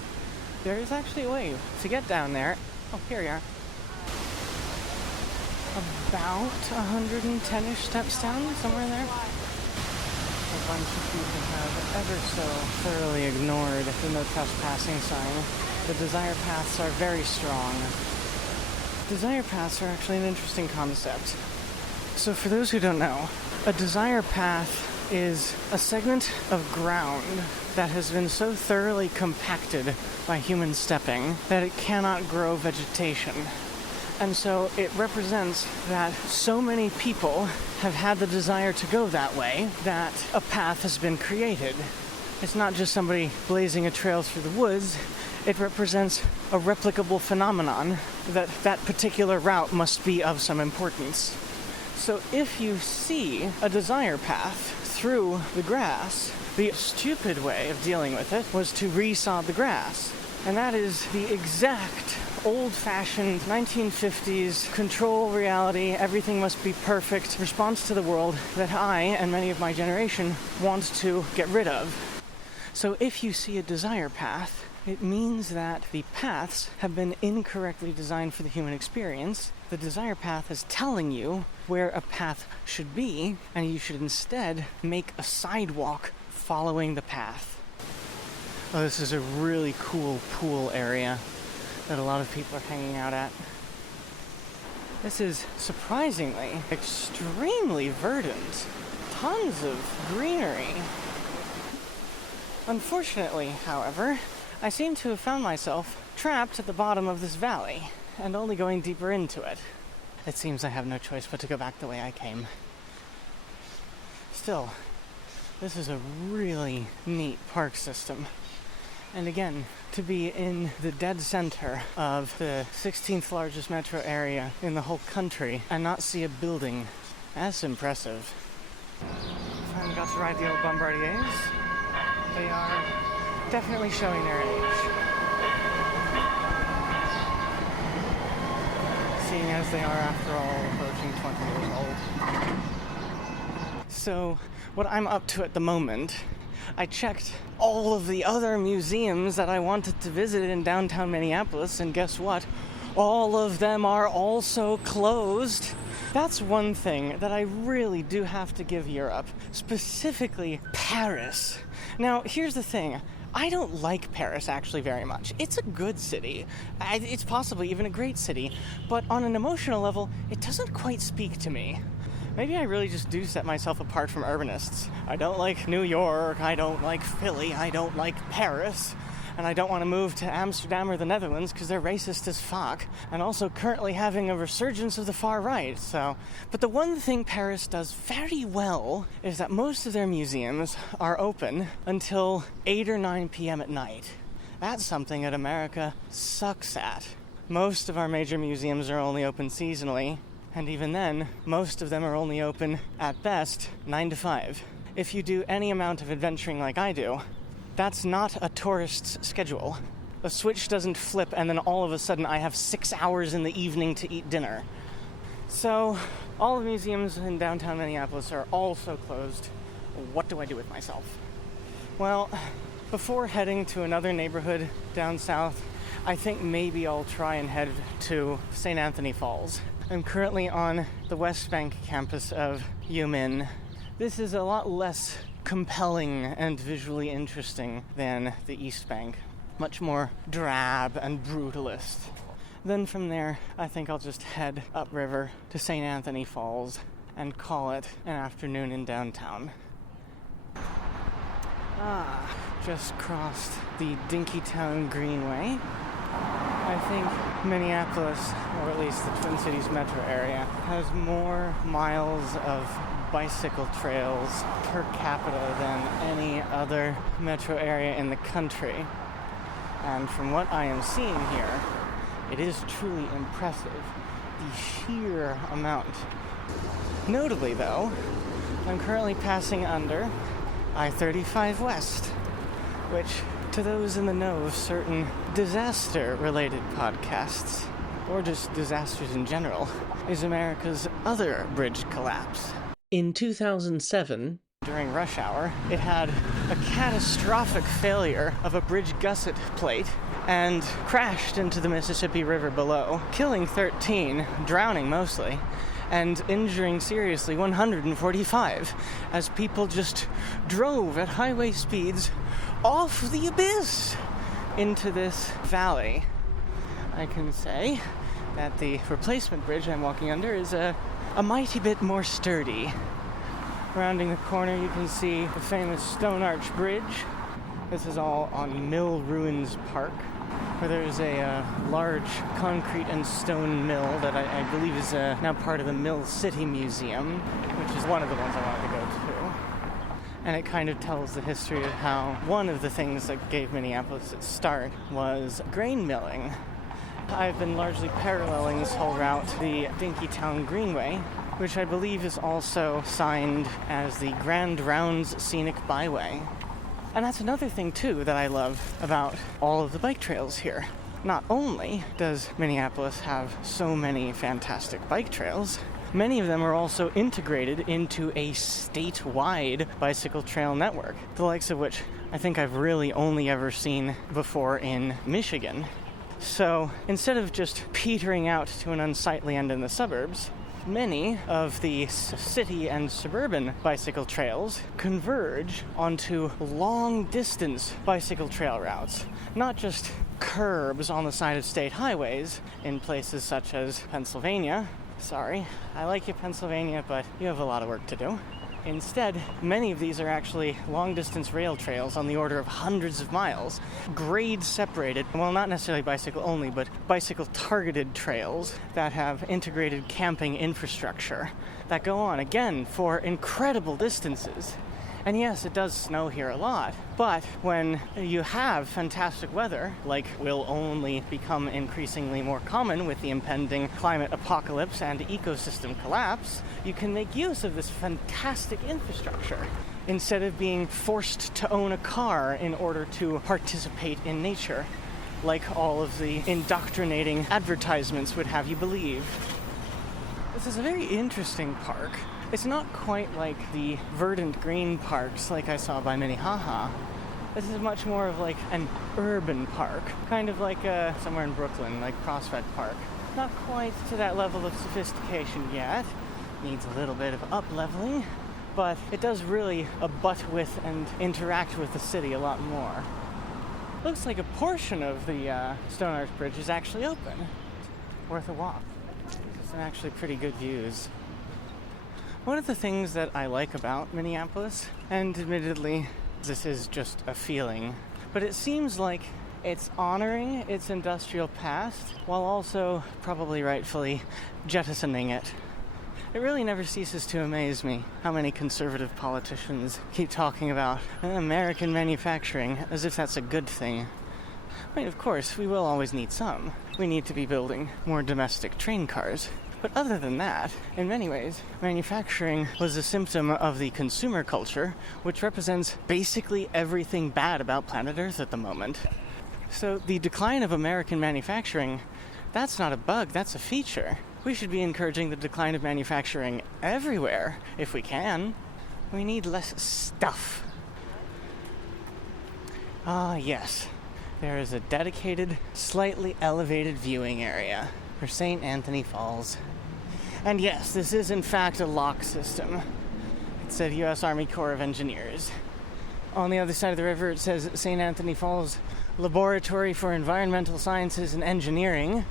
there is actually a way to get down there. Oh, here we are. About 110-ish steps down, somewhere there. A bunch of people have ever so thoroughly ignored the no trespassing sign. The desire paths are very strong. Desire paths are actually an interesting concept. So for those who don't know, a desire path is a segment of ground that has been so thoroughly compacted by human stepping that it cannot grow vegetation. And so it represents that so many people have had the desire to go that way that a path has been created. It's not just somebody blazing a trail through the woods. It represents a replicable phenomenon that that particular route must be of some importance. So if you see a desire path through the grass, the stupid way of dealing with it was to resod the grass. And that is the exact old-fashioned 1950s control reality, everything must be perfect response to the world that I and many of my generation want to get rid of. So if you see a desire path, it means that the paths have been incorrectly designed for the human experience. The desire path is telling you where a path should be, and you should instead make a sidewalk following the path. Oh, this is a really cool pool area that a lot of people are hanging out at. This is surprisingly extremely verdant. Tons of greenery. Unfortunately, however, I seem to have found myself trapped at the bottom of this valley and only going deeper into it. It seems I have no choice but to go back the way I came. Still, this is a really neat park system. And again, to be in the dead center of the 16th largest metro area in the whole country and not see a building, that's impressive. Finally got to ride the old Bombardiers. They are definitely showing their age. Seeing as they are, after all, approaching 20 years old. So, what I'm up to at the moment, I checked all of the other museums that I wanted to visit in downtown Minneapolis, and guess what? All of them are also closed. That's one thing that I really do have to give Europe, specifically Paris. Now, here's the thing. I don't like Paris actually very much. It's a good city. It's possibly even a great city. But on an emotional level, it doesn't quite speak to me. Maybe I really just do set myself apart from urbanists. I don't like New York, I don't like Philly, I don't like Paris, and I don't want to move to Amsterdam or the Netherlands because they're racist as fuck, and also currently having a resurgence of the far right, so... But the one thing Paris does very well is that most of their museums are open until 8 or 9 p.m. at night. That's something that America sucks at. Most of our major museums are only open seasonally, and even then, most of them are only open, at best, 9 to 5. If you do any amount of adventuring like I do, that's not a tourist's schedule. A switch doesn't flip and then all of a sudden I have 6 hours in the evening to eat dinner. So, all the museums in downtown Minneapolis are also closed. What do I do with myself? Well, before heading to another neighborhood down south, I think maybe I'll try and head to St. Anthony Falls. I'm currently on the West Bank campus of UMinn. This is a lot less compelling and visually interesting than the East Bank. Much more drab and brutalist. Then from there, I think I'll just head upriver to St. Anthony Falls and call it an afternoon in downtown. Just crossed the Dinkytown Greenway. I think Minneapolis, or at least the Twin Cities metro area, has more miles of bicycle trails per capita than any other metro area in the country. And from what I am seeing here, it is truly impressive, the sheer amount. Notably though, I'm currently passing under I-35 West, which, to those in the know of certain disaster-related podcasts, or just disasters in general, is America's other bridge collapse. In 2007, during rush hour, it had a catastrophic failure of a bridge gusset plate and crashed into the Mississippi River below, killing 13, drowning mostly, and injuring seriously 145, as people just drove at highway speeds off the abyss into this valley. I can say that the replacement bridge I'm walking under is a mighty bit more sturdy. Rounding the corner, you can see the famous Stone Arch Bridge. This is all on Mill Ruins Park, where there's a large concrete and stone mill that I believe is now part of the Mill City Museum, which is one of the ones I wanted to go to. And it kind of tells the history of how one of the things that gave Minneapolis its start was grain milling. I've been largely paralleling this whole route, the Dinkytown Greenway, which I believe is also signed as the Grand Rounds Scenic Byway. And that's another thing, too, that I love about all of the bike trails here. Not only does Minneapolis have so many fantastic bike trails, many of them are also integrated into a statewide bicycle trail network, the likes of which I think I've really only ever seen before in Michigan. So instead of just petering out to an unsightly end in the suburbs, many of the city and suburban bicycle trails converge onto long-distance bicycle trail routes, not just curbs on the side of state highways in places such as Pennsylvania. Sorry, I like you, Pennsylvania, but you have a lot of work to do. Instead, many of these are actually long-distance rail trails on the order of hundreds of miles, grade-separated, well, not necessarily bicycle only, but bicycle-targeted trails that have integrated camping infrastructure that go on, again, for incredible distances. And yes, it does snow here a lot, but when you have fantastic weather, like will only become increasingly more common with the impending climate apocalypse and ecosystem collapse, you can make use of this fantastic infrastructure instead of being forced to own a car in order to participate in nature, like all of the indoctrinating advertisements would have you believe. This is a very interesting park. It's not quite like the verdant green parks like I saw by Minnehaha. This is much more of like an urban park, kind of like somewhere in Brooklyn, like Prospect Park. Not quite to that level of sophistication yet. Needs a little bit of up-leveling, but it does really abut with and interact with the city a lot more. Looks like a portion of the Stone Arch Bridge is actually open. Worth a walk. Some actually pretty good views. One of the things that I like about Minneapolis, and admittedly, this is just a feeling, but it seems like it's honoring its industrial past while also probably rightfully jettisoning it. It really never ceases to amaze me how many conservative politicians keep talking about American manufacturing as if that's a good thing. I mean, of course, we will always need some. We need to be building more domestic train cars. But other than that, in many ways, manufacturing was a symptom of the consumer culture, which represents basically everything bad about planet Earth at the moment. So the decline of American manufacturing, that's not a bug, that's a feature. We should be encouraging the decline of manufacturing everywhere, if we can. We need less stuff. Ah, yes. There is a dedicated, slightly elevated viewing area for St. Anthony Falls. And yes, this is in fact a lock system. It said U.S. Army Corps of Engineers. On the other side of the river it says St. Anthony Falls Laboratory for Environmental Sciences and Engineering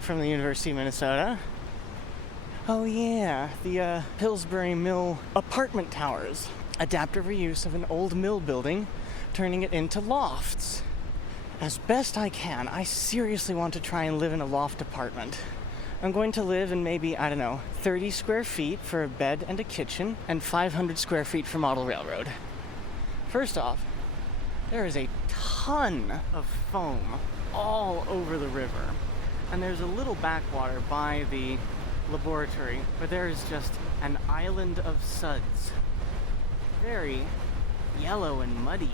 from the University of Minnesota. Oh yeah, the Pillsbury Mill apartment towers. Adaptive reuse of an old mill building, turning it into lofts. As best I can, I seriously want to try and live in a loft apartment. I'm going to live in maybe, 30 square feet for a bed and a kitchen, and 500 square feet for model railroad. First off, there is a ton of foam all over the river. And there's a little backwater by the laboratory where there is just an island of suds. Very yellow and muddy.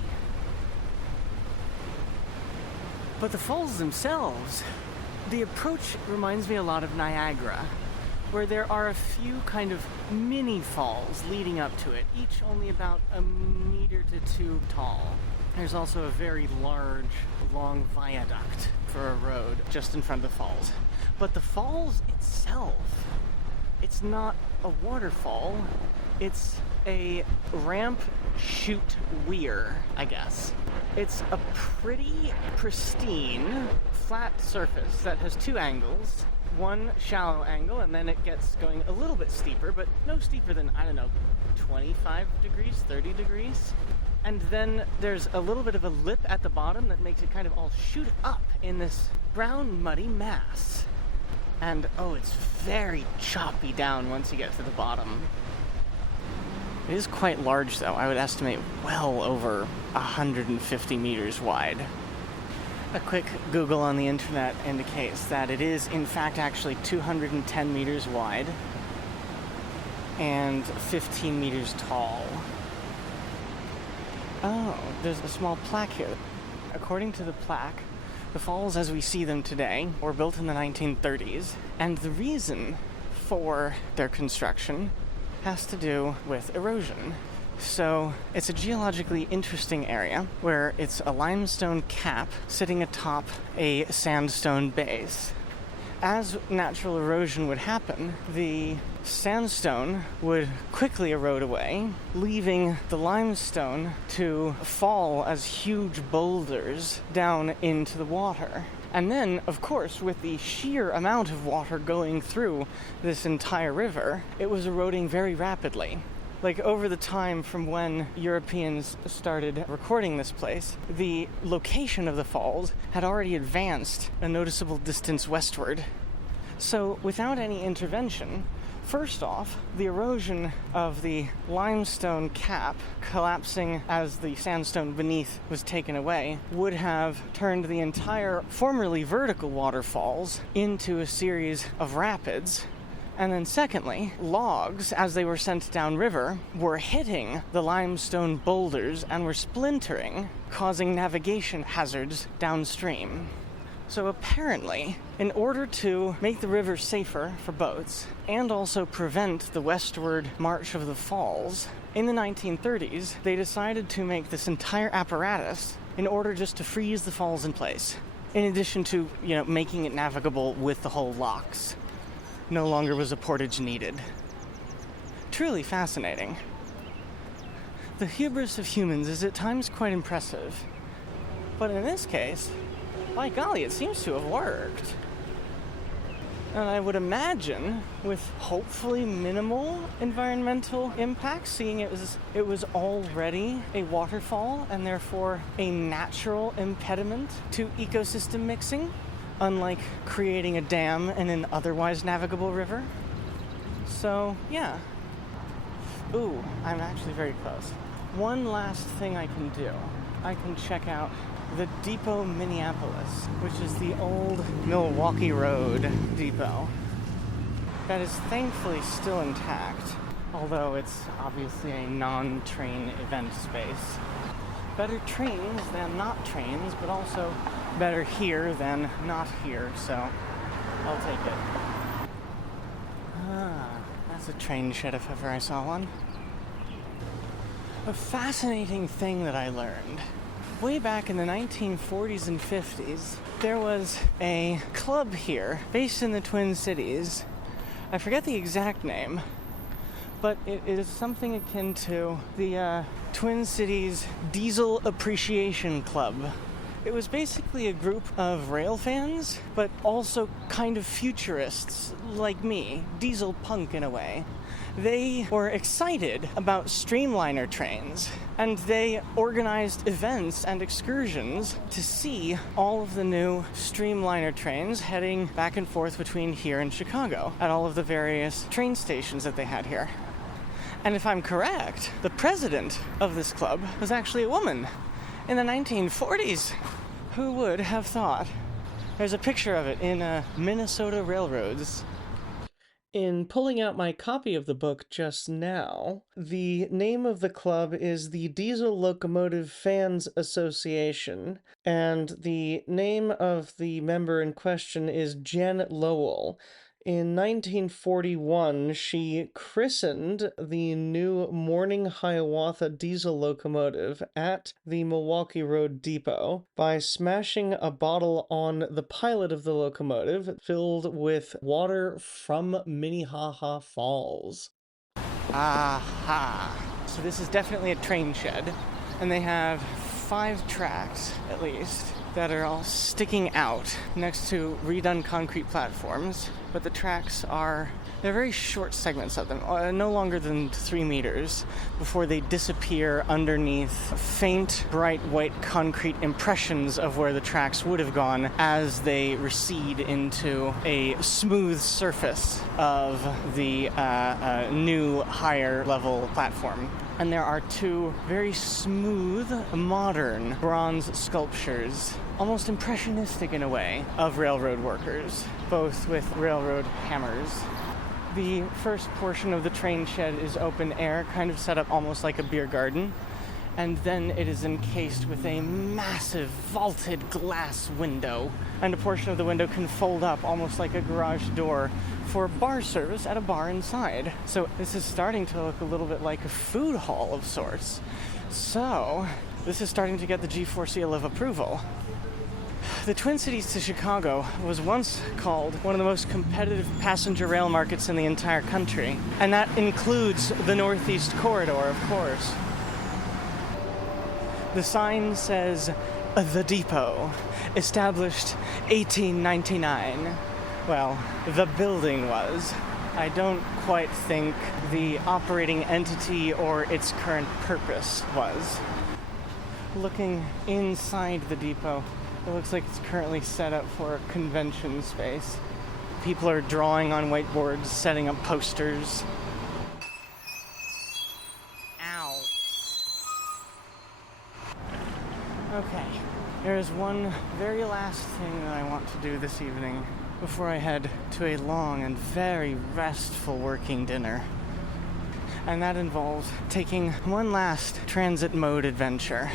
But the falls themselves, the approach reminds me a lot of Niagara, where there are a few kind of mini falls leading up to it, each only about 1 meter to 2 tall. There's also a very large, long viaduct for a road just in front of the falls. But the falls itself, it's not a waterfall, it's a ramp chute weir, I guess. It's a pretty pristine, flat surface that has 2 angles. One shallow angle, and then it gets going a little bit steeper, but no steeper than, 25 degrees, 30 degrees. And then there's a little bit of a lip at the bottom that makes it kind of all shoot up in this brown, muddy mass. And, it's very choppy down once you get to the bottom. It is quite large, though. I would estimate well over 150 meters wide. A quick Google on the internet indicates that it is, in fact, actually 210 meters wide and 15 meters tall. Oh, there's a small plaque here. According to the plaque, the falls as we see them today were built in the 1930s, and the reason for their construction has to do with erosion. So it's a geologically interesting area where it's a limestone cap sitting atop a sandstone base. As natural erosion would happen, the sandstone would quickly erode away, leaving the limestone to fall as huge boulders down into the water. And then, of course, with the sheer amount of water going through this entire river, it was eroding very rapidly. Like, over the time from when Europeans started recording this place, the location of the falls had already advanced a noticeable distance westward. So, without any intervention, first off, the erosion of the limestone cap collapsing as the sandstone beneath was taken away would have turned the entire formerly vertical waterfalls into a series of rapids. And then secondly, logs, as they were sent downriver, were hitting the limestone boulders and were splintering, causing navigation hazards downstream. So apparently, in order to make the river safer for boats, and also prevent the westward march of the falls, in the 1930s, they decided to make this entire apparatus in order just to freeze the falls in place, in addition to, making it navigable with the whole locks. No longer was a portage needed. Truly fascinating. The hubris of humans is at times quite impressive. But in this case, by golly, it seems to have worked. And I would imagine, with hopefully minimal environmental impact, seeing it was already a waterfall and therefore a natural impediment to ecosystem mixing, unlike creating a dam in an otherwise navigable river. So, yeah. Ooh, I'm actually very close. One last thing I can do. I can check out the Depot Minneapolis, which is the old Milwaukee Road depot. That is thankfully still intact, although it's obviously a non-train event space. Better trains than not trains, but also better here than not here, so I'll take it. That's a train shed if ever I saw one. A fascinating thing that I learned. Way back in the 1940s and 50s, there was a club here, based in the Twin Cities. I forget the exact name, but it is something akin to the Twin Cities Diesel Appreciation Club. It was basically a group of rail fans, but also kind of futurists like me, diesel punk in a way. They were excited about streamliner trains, and they organized events and excursions to see all of the new streamliner trains heading back and forth between here and Chicago at all of the various train stations that they had here. And if I'm correct, the president of this club was actually a woman in the 1940s. Who would have thought? There's a picture of it in Minnesota Railroads. In pulling out my copy of the book just now, the name of the club is the Diesel Locomotive Fans Association, and the name of the member in question is Jen Lowell. In 1941, she christened the new Morning Hiawatha diesel locomotive at the Milwaukee Road Depot by smashing a bottle on the pilot of the locomotive filled with water from Minnehaha Falls. Aha! So this is definitely a train shed, and they have 5 tracks, at least, that are all sticking out next to redone concrete platforms, but the tracks they're very short segments of them, no longer than 3 meters, before they disappear underneath faint, bright white concrete impressions of where the tracks would have gone as they recede into a smooth surface of the new higher level platform. And there are 2 very smooth, modern bronze sculptures, almost impressionistic in a way, of railroad workers, both with railroad hammers. The first portion of the train shed is open air, kind of set up almost like a beer garden, and then it is encased with a massive vaulted glass window, and a portion of the window can fold up almost like a garage door for bar service at a bar inside. So this is starting to look a little bit like a food hall of sorts. So this is starting to get the G4 seal of approval. The Twin Cities to Chicago was once called one of the most competitive passenger rail markets in the entire country, and that includes the Northeast Corridor, of course. The sign says, "The Depot, established 1899. Well, the building was. I don't quite think the operating entity or its current purpose was. Looking inside the depot, it looks like it's currently set up for a convention space. People are drawing on whiteboards, setting up posters. Ow. Okay, there is one very last thing that I want to do this evening before I head to a long and very restful working dinner. And that involves taking one last transit mode adventure.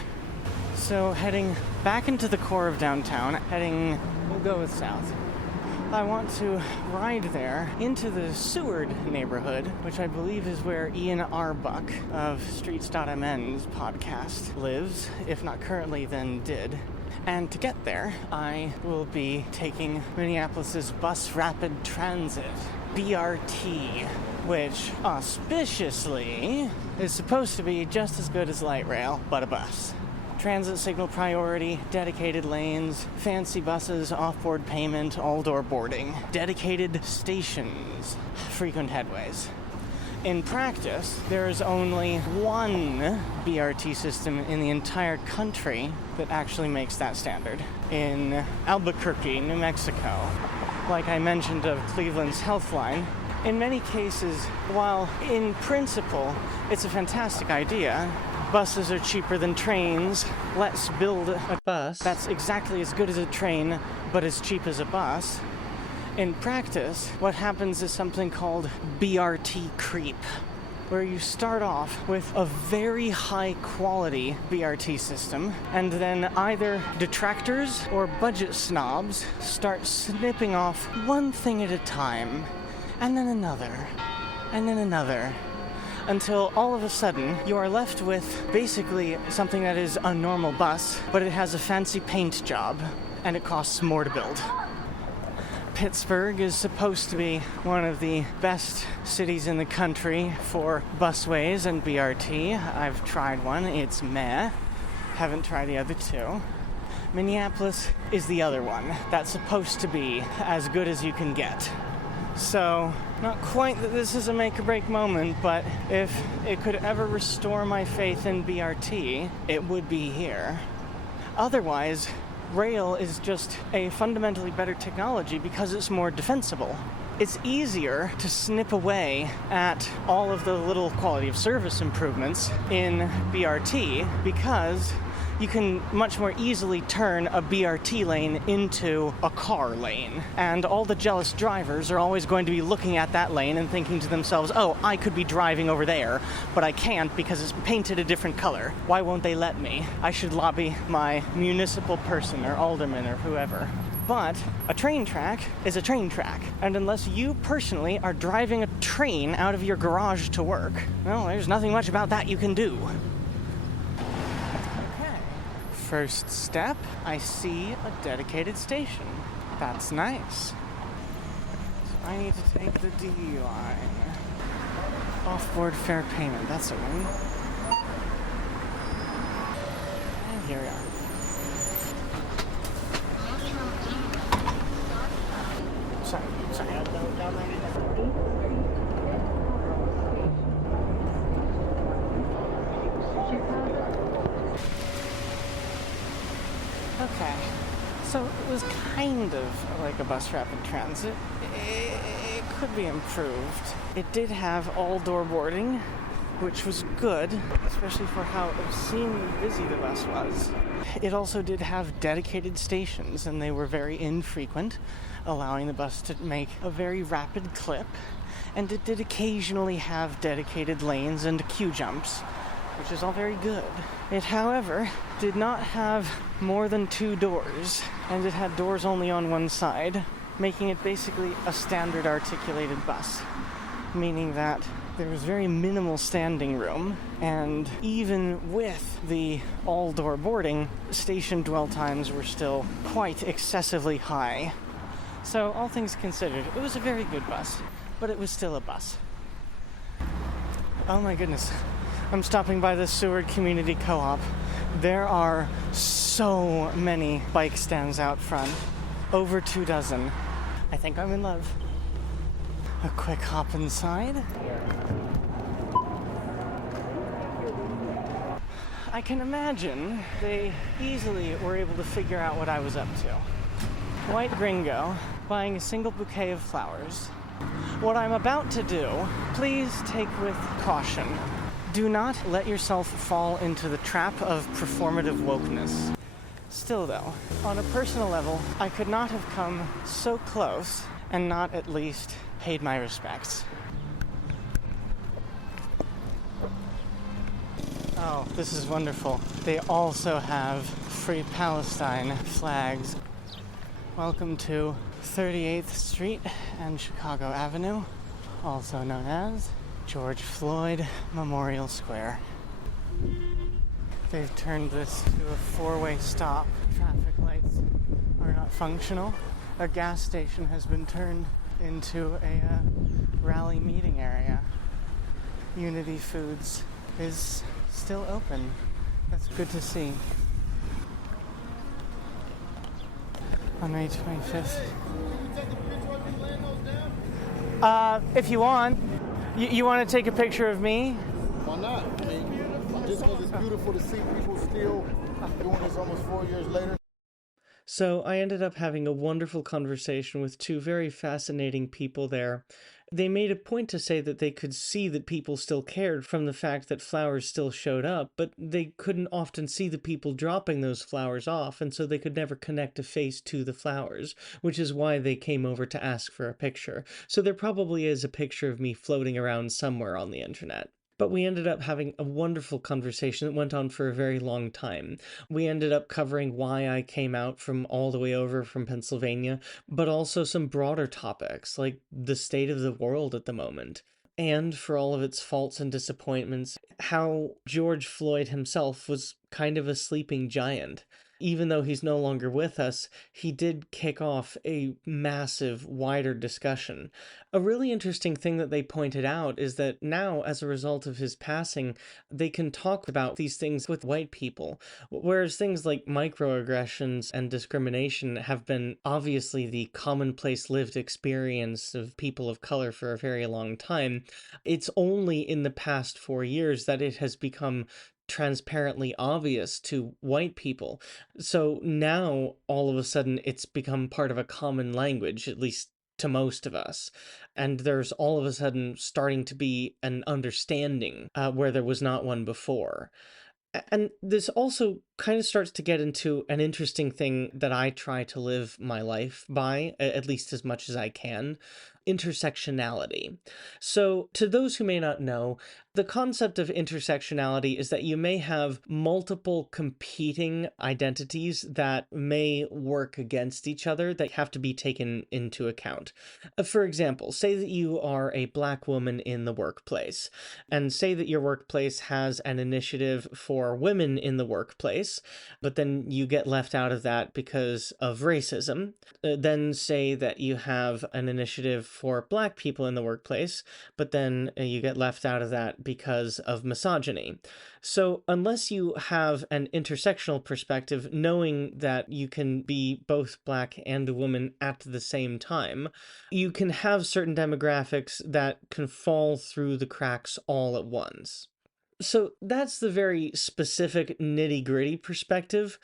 So heading back into the core of downtown, we'll go with south. I want to ride there into the Seward neighborhood, which I believe is where Ian Arbuck of Streets.mn's podcast lives, if not currently then did. And to get there, I will be taking Minneapolis's Bus Rapid Transit, BRT, which auspiciously is supposed to be just as good as light rail, but a bus. transit signal priority, dedicated lanes, fancy buses, off-board payment, all-door boarding, dedicated stations, frequent headways. In practice, there is only one BRT system in the entire country that actually makes that standard. In Albuquerque, New Mexico, like I mentioned of Cleveland's Healthline, in many cases, while in principle it's a fantastic idea, buses are cheaper than trains, let's build a bus that's exactly as good as a train but as cheap as a bus. In practice, what happens is something called BRT creep, where you start off with a very high quality BRT system, and then either detractors or budget snobs start snipping off one thing at a time, and then another, and then another, until all of a sudden you are left with basically something that is a normal bus, but it has a fancy paint job, and it costs more to build. Pittsburgh is supposed to be one of the best cities in the country for busways and BRT. I've tried one, it's meh. Haven't tried the other two. Minneapolis is the other one. That's supposed to be as good as you can get. So, not quite that this is a make or break moment, but if it could ever restore my faith in BRT, it would be here. Otherwise, rail is just a fundamentally better technology because it's more defensible. It's easier to snip away at all of the little quality of service improvements in BRT because you can much more easily turn a BRT lane into a car lane. And all the jealous drivers are always going to be looking at that lane and thinking to themselves, oh, I could be driving over there, but I can't because it's painted a different color. Why won't they let me? I should lobby my municipal person or alderman or whoever. But a train track is a train track. And unless you personally are driving a train out of your garage to work, well, there's nothing much about that you can do. First step, I see a dedicated station. That's nice. So I need to take the D line. Off-board fare payment, that's a win. And here we are. Sorry. Okay, so it was kind of like a bus rapid transit. It could be improved. It did have all-door boarding, which was good, especially for how obscenely busy the bus was. It also did have dedicated stations, and they were very infrequent, allowing the bus to make a very rapid clip. And it did occasionally have dedicated lanes and queue jumps, which is all very good. It, however, did not have more than 2 doors, and it had doors only on one side, making it basically a standard articulated bus, meaning that there was very minimal standing room, and even with the all-door boarding, station dwell times were still quite excessively high. So, all things considered, it was a very good bus, but it was still a bus. Oh my goodness. I'm stopping by the Seward Community Co-op. There are so many bike stands out front. Over 24. I think I'm in love. A quick hop inside. I can imagine they easily were able to figure out what I was up to. White gringo, buying a single bouquet of flowers. What I'm about to do, please take with caution. Do not let yourself fall into the trap of performative wokeness. Still though, on a personal level, I could not have come so close and not at least paid my respects. Oh, this is wonderful. They also have Free Palestine flags. Welcome to 38th Street and Chicago Avenue, also known as George Floyd Memorial Square. They've turned this to a 4-way stop. Traffic lights are not functional. A gas station has been turned into a rally meeting area. Unity Foods is still open. That's good to see. on May 25th. If you want. You want to take a picture of me? Why not? I mean, just because it's beautiful to see people still doing this almost 4 years later. So I ended up having a wonderful conversation with two very fascinating people there. They made a point to say that they could see that people still cared from the fact that flowers still showed up, but they couldn't often see the people dropping those flowers off, and so they could never connect a face to the flowers, which is why they came over to ask for a picture. So there probably is a picture of me floating around somewhere on the internet. But we ended up having a wonderful conversation that went on for a very long time. We ended up covering why I came out from all the way over from Pennsylvania, but also some broader topics like the state of the world at the moment. And for all of its faults and disappointments, how George Floyd himself was kind of a sleeping giant. Even though he's no longer with us, he did kick off a massive, wider discussion. A really interesting thing that they pointed out is that now, as a result of his passing, they can talk about these things with white people, whereas things like microaggressions and discrimination have been obviously the commonplace lived experience of people of color for a very long time. It's only in the past 4 years that it has become transparently obvious to white people. So now, all of a sudden, it's become part of a common language, at least to most of us. And there's all of a sudden starting to be an understanding where there was not one before. And this also kind of starts to get into an interesting thing that I try to live my life by, at least as much as I can: intersectionality. So, to those who may not know, the concept of intersectionality is that you may have multiple competing identities that may work against each other that have to be taken into account. For example, say that you are a Black woman in the workplace, and say that your workplace has an initiative for women in the workplace, but then you get left out of that because of racism. Then say that you have an initiative for Black people in the workplace, but then you get left out of that because of misogyny. So unless you have an intersectional perspective, knowing that you can be both Black and a woman at the same time, you can have certain demographics that can fall through the cracks all at once. So that's the very specific nitty-gritty perspective,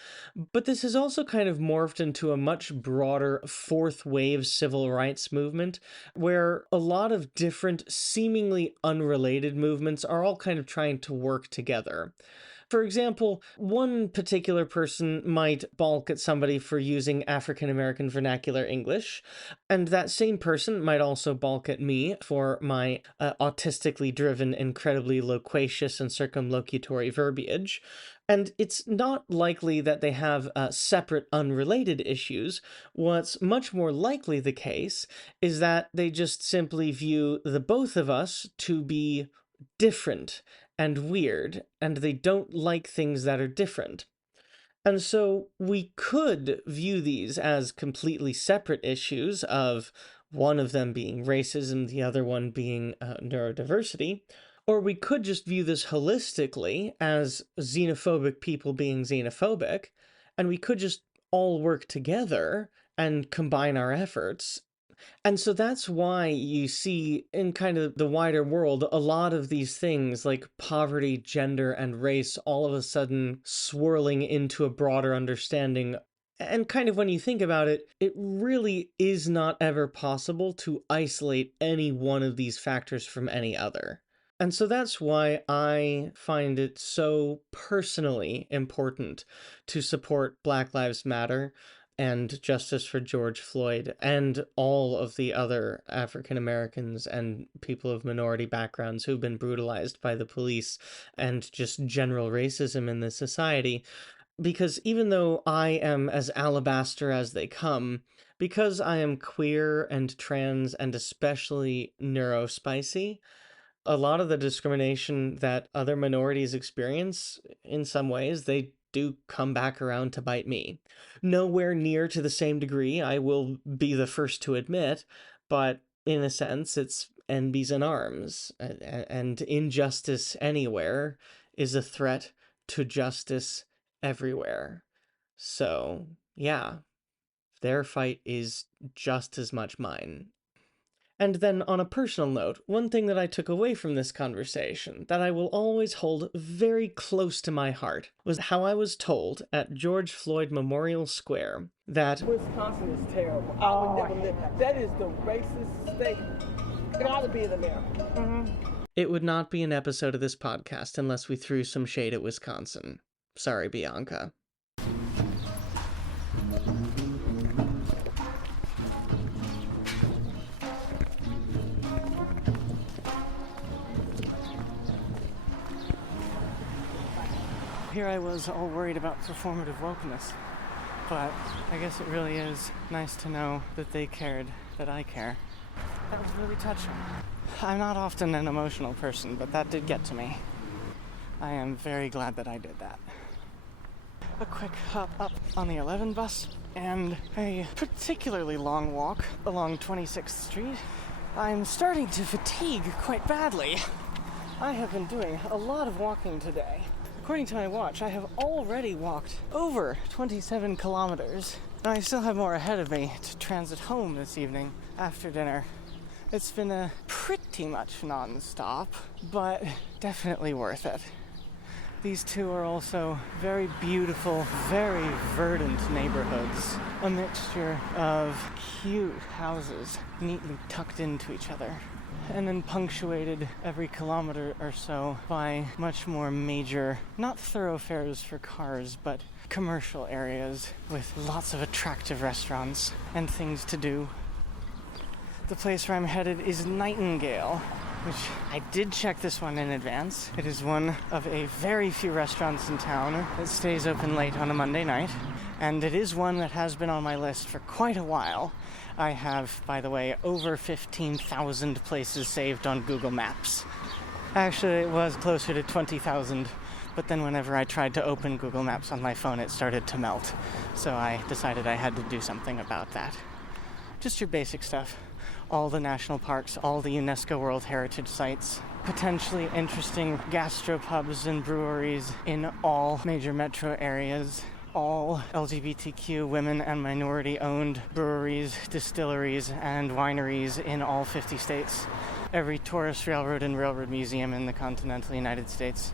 but this has also kind of morphed into a much broader fourth wave civil rights movement, where a lot of different, seemingly unrelated movements are all kind of trying to work together. For example, one particular person might balk at somebody for using African American vernacular English, and that same person might also balk at me for my autistically driven, incredibly loquacious and circumlocutory verbiage. And it's not likely that they have separate, unrelated issues. What's much more likely the case is that they just simply view the both of us to be different and weird, and they don't like things that are different. And so we could view these as completely separate issues, of one of them being racism, the other one being neurodiversity, or we could just view this holistically as xenophobic people being xenophobic, and we could just all work together and combine our efforts. And so that's why you see in kind of the wider world a lot of these things like poverty, gender, and race all of a sudden swirling into a broader understanding. And kind of when you think about it, it really is not ever possible to isolate any one of these factors from any other. And so that's why I find it so personally important to support Black Lives Matter and justice for George Floyd and all of the other African Americans and people of minority backgrounds who've been brutalized by the police and just general racism in this society. Because even though I am as alabaster as they come, because I am queer and trans and especially neurospicy, a lot of the discrimination that other minorities experience, in some ways, they do come back around to bite me. Nowhere near to the same degree, I will be the first to admit, but in a sense, it's envies and arms, and injustice anywhere is a threat to justice everywhere. So, yeah, Their fight is just as much mine. And then, on a personal note, one thing that I took away from this conversation that I will always hold very close to my heart was how I was told at George Floyd Memorial Square that Wisconsin is terrible. I would never live that. That is the racist state. Gotta be in America. It would not be an episode of this podcast unless we threw some shade at Wisconsin. Sorry, Bianca. Here I was all worried about performative wokeness, but I guess it really is nice to know that they cared, that I care. That was really touching. I'm not often an emotional person, but that did get to me. I am very glad that I did that. A quick hop up on the 11 bus, and a particularly long walk along 26th Street. I'm starting to fatigue quite badly. I have been doing a lot of walking today. According to my watch, I have already walked over 27 kilometers, and I still have more ahead of me to transit home this evening after dinner. It's been a pretty much non-stop, but definitely worth it. These two are also very beautiful, very verdant neighborhoods. A mixture of cute houses neatly tucked into each other, and then punctuated every kilometer or so by much more major, not thoroughfares for cars, but commercial areas with lots of attractive restaurants and things to do. The place where I'm headed is Nightingale, which I did check this one in advance. It is one of a very few restaurants in town that stays open late on a Monday night, and it is one that has been on my list for quite a while. I have, by the way, over 15,000 places saved on Google Maps. Actually, it was closer to 20,000, but then whenever I tried to open Google Maps on my phone, it started to melt. So I decided I had to do something about that. Just your basic stuff. All the national parks, all the UNESCO World Heritage Sites, potentially interesting gastropubs and breweries in all major metro areas, all LGBTQ women and minority-owned breweries, distilleries, and wineries in all 50 states, every tourist railroad and railroad museum in the continental United States.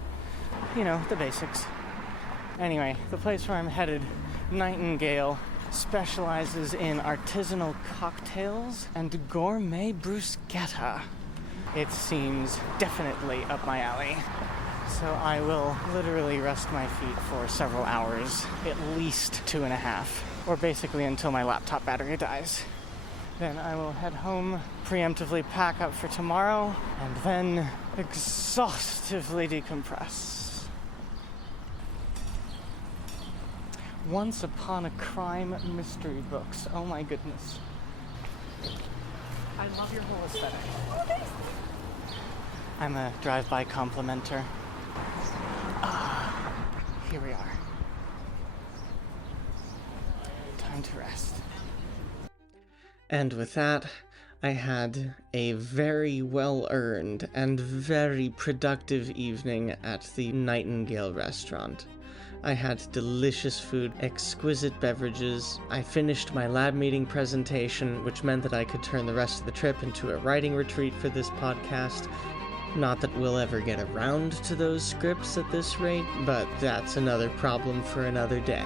You know, the basics. Anyway, the place where I'm headed, Nightingale, specializes in artisanal cocktails and gourmet bruschetta. It seems definitely up my alley. So I will literally rest my feet for several hours, at least 2.5, or basically until my laptop battery dies. Then I will head home, preemptively pack up for tomorrow, and then exhaustively decompress. Once Upon a Crime mystery books. Oh my goodness. I love your whole aesthetic. Oh, thanks. I'm a drive-by complimenter. Here we are. Time to rest. And with that, I had a very well-earned and very productive evening at the Nightingale restaurant. I had delicious food, exquisite beverages. I finished my lab meeting presentation, which meant that I could turn the rest of the trip into a writing retreat for this podcast. Not that we'll ever get around to those scripts at this rate, but that's another problem for another day.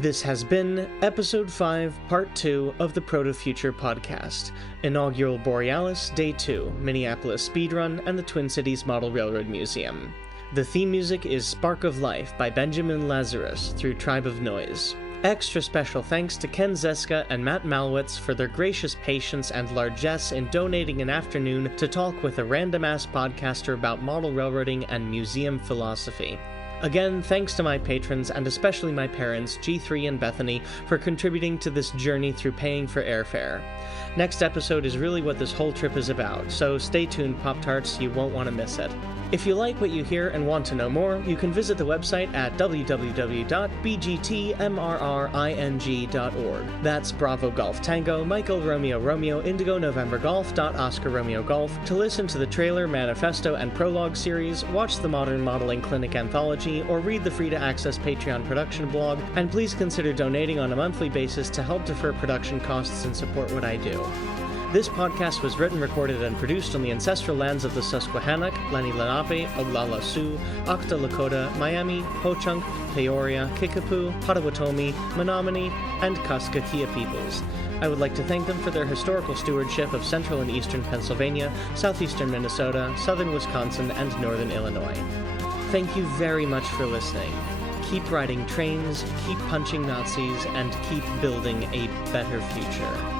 This has been Episode 5, Part 2 of the Proto-Future podcast, Inaugural Borealis, Day 2, Minneapolis Speedrun, and the Twin Cities Model Railroad Museum. The theme music is Spark of Life by Benjamin Lazarus through Tribe of Noise. Extra special thanks to Ken Zeska and Matt Malwitz for their gracious patience and largesse in donating an afternoon to talk with a random-ass podcaster about model railroading and museum philosophy. Again, thanks to my patrons, and especially my parents, G3 and Bethany, for contributing to this journey through paying for airfare. Next episode is really what this whole trip is about, so stay tuned, Pop-Tarts, you won't want to miss it. If you like what you hear and want to know more, you can visit the website at www.bgtmrring.org. That's Bravo Golf Tango, Michael Romeo Romeo, Indigo November Golf, Oscar Romeo Golf, to listen to the trailer, manifesto, and prologue series, watch the Modern Modeling Clinic anthology, or read the free-to-access Patreon production blog, and please consider donating on a monthly basis to help defer production costs and support what I do. This podcast was written, recorded, and produced on the ancestral lands of the Susquehannock, Lenni Lenape, Oglala Sioux, Okta Lakota, Miami, Ho-Chunk, Peoria, Kickapoo, Potawatomi, Menominee, and Kaskaskia peoples. I would like to thank them for their historical stewardship of central and eastern Pennsylvania, southeastern Minnesota, southern Wisconsin, and northern Illinois. Thank you very much for listening. Keep riding trains, keep punching Nazis, and keep building a better future.